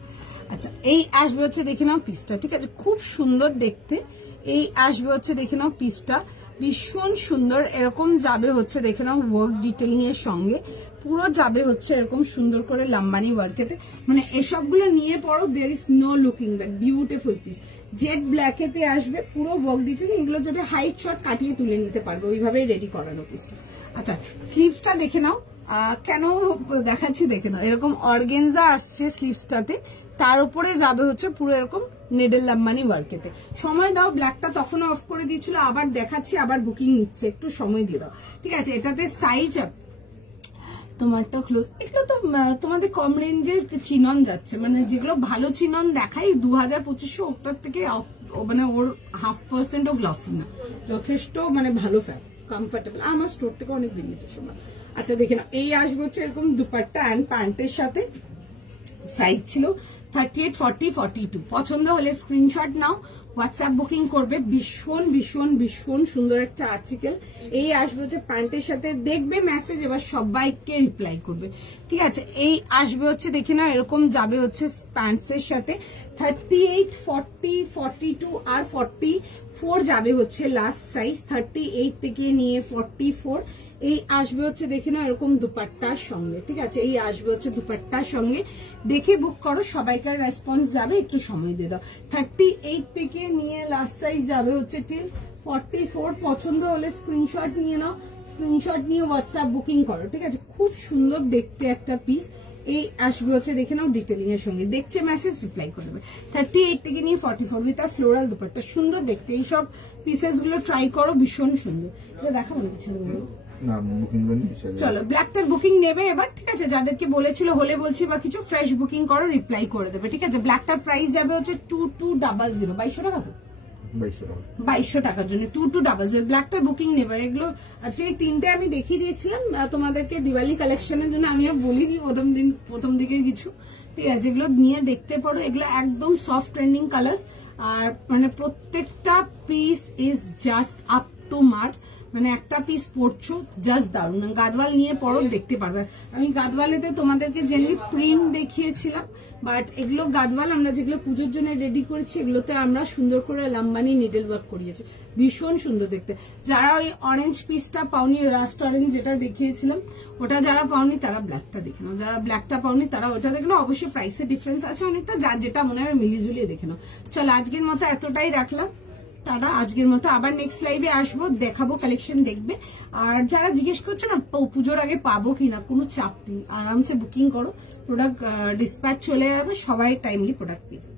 আচ্ছা, এই আসবে হচ্ছে দেখে নাও পিসটা, ঠিক আছে, খুব সুন্দর দেখতে। এই আসবে হচ্ছে দেখে নাও পিসটা, ভীষণ সুন্দর, এরকম যাবে হচ্ছে দেখে নাও ওয়ার্ক ডিটেইলিং এর সঙ্গে, পুরো যাবে হচ্ছে এরকম সুন্দর করে লাম্বানি ওয়ার্কেতে, মানে এসবগুলো নিয়ে পড়ো, there is no looking back, beautiful piece. Jade ব্ল্যাকেতে আসবে, পুরো ওয়ার্ক ডিটেইলিং, এগুলো যদি হাইট শর্ট কাটিয়ে তুলে নিতে পারবে, ওইভাবেই রেডি করানো পিসটা। আচ্ছা, স্লিভসটা দেখে নাও, কেন দেখাচ্ছি দেখে নাও, এরকম অর্গেনজা আসছে স্লিভসটাতে, তার উপরে যাবে হচ্ছে পুরো এরকম নেডেল লাম্বানি ওয়ার্কেতে। সময় দাও, ব্ল্যাকটা তখন অফ করে দিয়েছিল, আবার দেখাচ্ছি, আবার বুকিং নিচ্ছে, একটু সময় দিয়ে দাও, ঠিক আছে। এটাতে সাইজ তোমারটা ক্লোজ, এগুলো তো তোমাদের কম রেঞ্জের চিনন যাচ্ছে, মানে যেগুলো ভালো চিনন দেখাই 2000-2500, ওটার থেকে মানে ওর 0.5%ও গ্লসি না, যথেষ্ট মানে ভালো ফ্যাব, কমফোর্টেবল, আমার স্টোর থেকে অনেক বেরিয়েছে সময়। আচ্ছা, দেখে না, এই আসবে হচ্ছে এরকম দুপাট্টা অ্যান্ড প্যান্টের সাথে, সাইজ ছিল 38, 40, 42। পছন্দ হলে স্ক্রিনশট নাও, হোয়াটসঅ্যাপ বুকিং করবে। ভীষণ ভীষণ ভীষণ সুন্দর একটা আর্টিকেল। এই আসবে হচ্ছে প্যান্টের সাথে, দেখবে মেসেজ, এবার সবাইকে রিপ্লাই করবে, ঠিক আছে। এই আসবে হচ্ছে দেখে না এরকম যাবে হচ্ছে প্যান্টসের সাথে, 38, 40, 42 আর 44 যাবে হচ্ছে লাস্ট সাইজ, 38 থেকে নিয়ে 44। এই আসবে হচ্ছে দেখে না এরকম দুপাট্টার সঙ্গে, ঠিক আছে, এই আসবে হচ্ছে দুপাট্টার সঙ্গে, দেখে বুক করো, সবাইকার রেসপন্স যাবে, একটু সময় দিয়ে দাও। 38 থেকে নিয়ে লাস্ট সাইজ যাবে হচ্ছে টিল 44। পছন্দ হলে স্ক্রিনশট নিয়ে নাও, স্ক্রিনশট নিয়ে হোয়াটসঅ্যাপ বুকিং করো, ঠিক আছে। খুব সুন্দর দেখতে একটা পিস। এই আসবে হচ্ছে দেখে নাও ডিটেলিং এর সঙ্গে, দেখছে মেসেজ রিপ্লাই করবে। 38 থেকে নিয়ে 44 উইথ আর ফ্লোরাল দুপাট্টা, সুন্দর দেখতে। এইসব পিসেস গুলো ট্রাই করো, ভীষণ সুন্দর। এটা দেখাবো না কিছু, চলো ব্ল্যাকটার বুকিং নেবে এবার, ঠিক আছে। যাদেরকে বলেছিল হলে বলছি বা কিছু, ফ্রেশ বুকিং করো, রিপ্লাই করে দেবে, ঠিক আছে। ব্ল্যাকটার প্রাইস যাবে হচ্ছে 2200, 2200 টাকা তো, 2200 টাকার জন্য 2200 ব্ল্যাকটার বুকিং নেবে। এগুলো আজকে এই তিনটে আমি দেখিয়ে দিয়েছিলাম তোমাদেরকে দিওয়ালি কালেকশনের জন্য, আমি আর বলিনি প্রথম দিকে কিছু, ঠিক আছে। এগুলো নিয়ে দেখতে পারো, এগুলো একদম সফট ট্রেন্ডিং কালার্স, আর মানে প্রত্যেকটা piece is just up to mark, মানে একটা পিস পরছো জাস্ট দারুণ। গাদওয়াল নিয়ে পরো, দেখতে পারবে। আমি গাদওয়ালেতে তোমাদেরকে জেনারেলি প্রিন্ট দেখিয়েছিলাম, বাট এগুলো গাদওয়াল আমরা যেগুলো পুজোর জন্য রেডি করেছি এগুলোতে আমরা সুন্দর করে লাম্বানি নিডল ওয়ার্ক করিয়েছি, ভীষণ সুন্দর দেখতে। যারা ওই অরেঞ্জ পিসটা পাওনি, রাস্ট অরেঞ্জ যেটা দেখিয়েছিলাম ওটা যারা পাওনি তারা ব্ল্যাকটা দেখে নাও, যারা ব্ল্যাকটা পাওনি তারা ওটা দেখে নাও। অবশ্যই প্রাইসের ডিফারেন্স আছে অনেকটা, যার যেটা মনে হয় মিলিয়ে ঝুলিয়ে দেখে নাও। চলো আজকের মতো এতটাই রাখলাম, টাটা। আজকের মতো আবার নেক্সট লাইভে আসবো, দেখাবো, কালেকশন দেখবে। আর যারা জিজ্ঞেস করছো না পুজোর আগে পাবো কিনা, কোনো চাপ নেই, আরামসে বুকিং করো, প্রোডাক্ট ডিসপ্যাচ চলে যাবে, সবাই টাইমলি প্রোডাক্ট পেয়ে যাবে।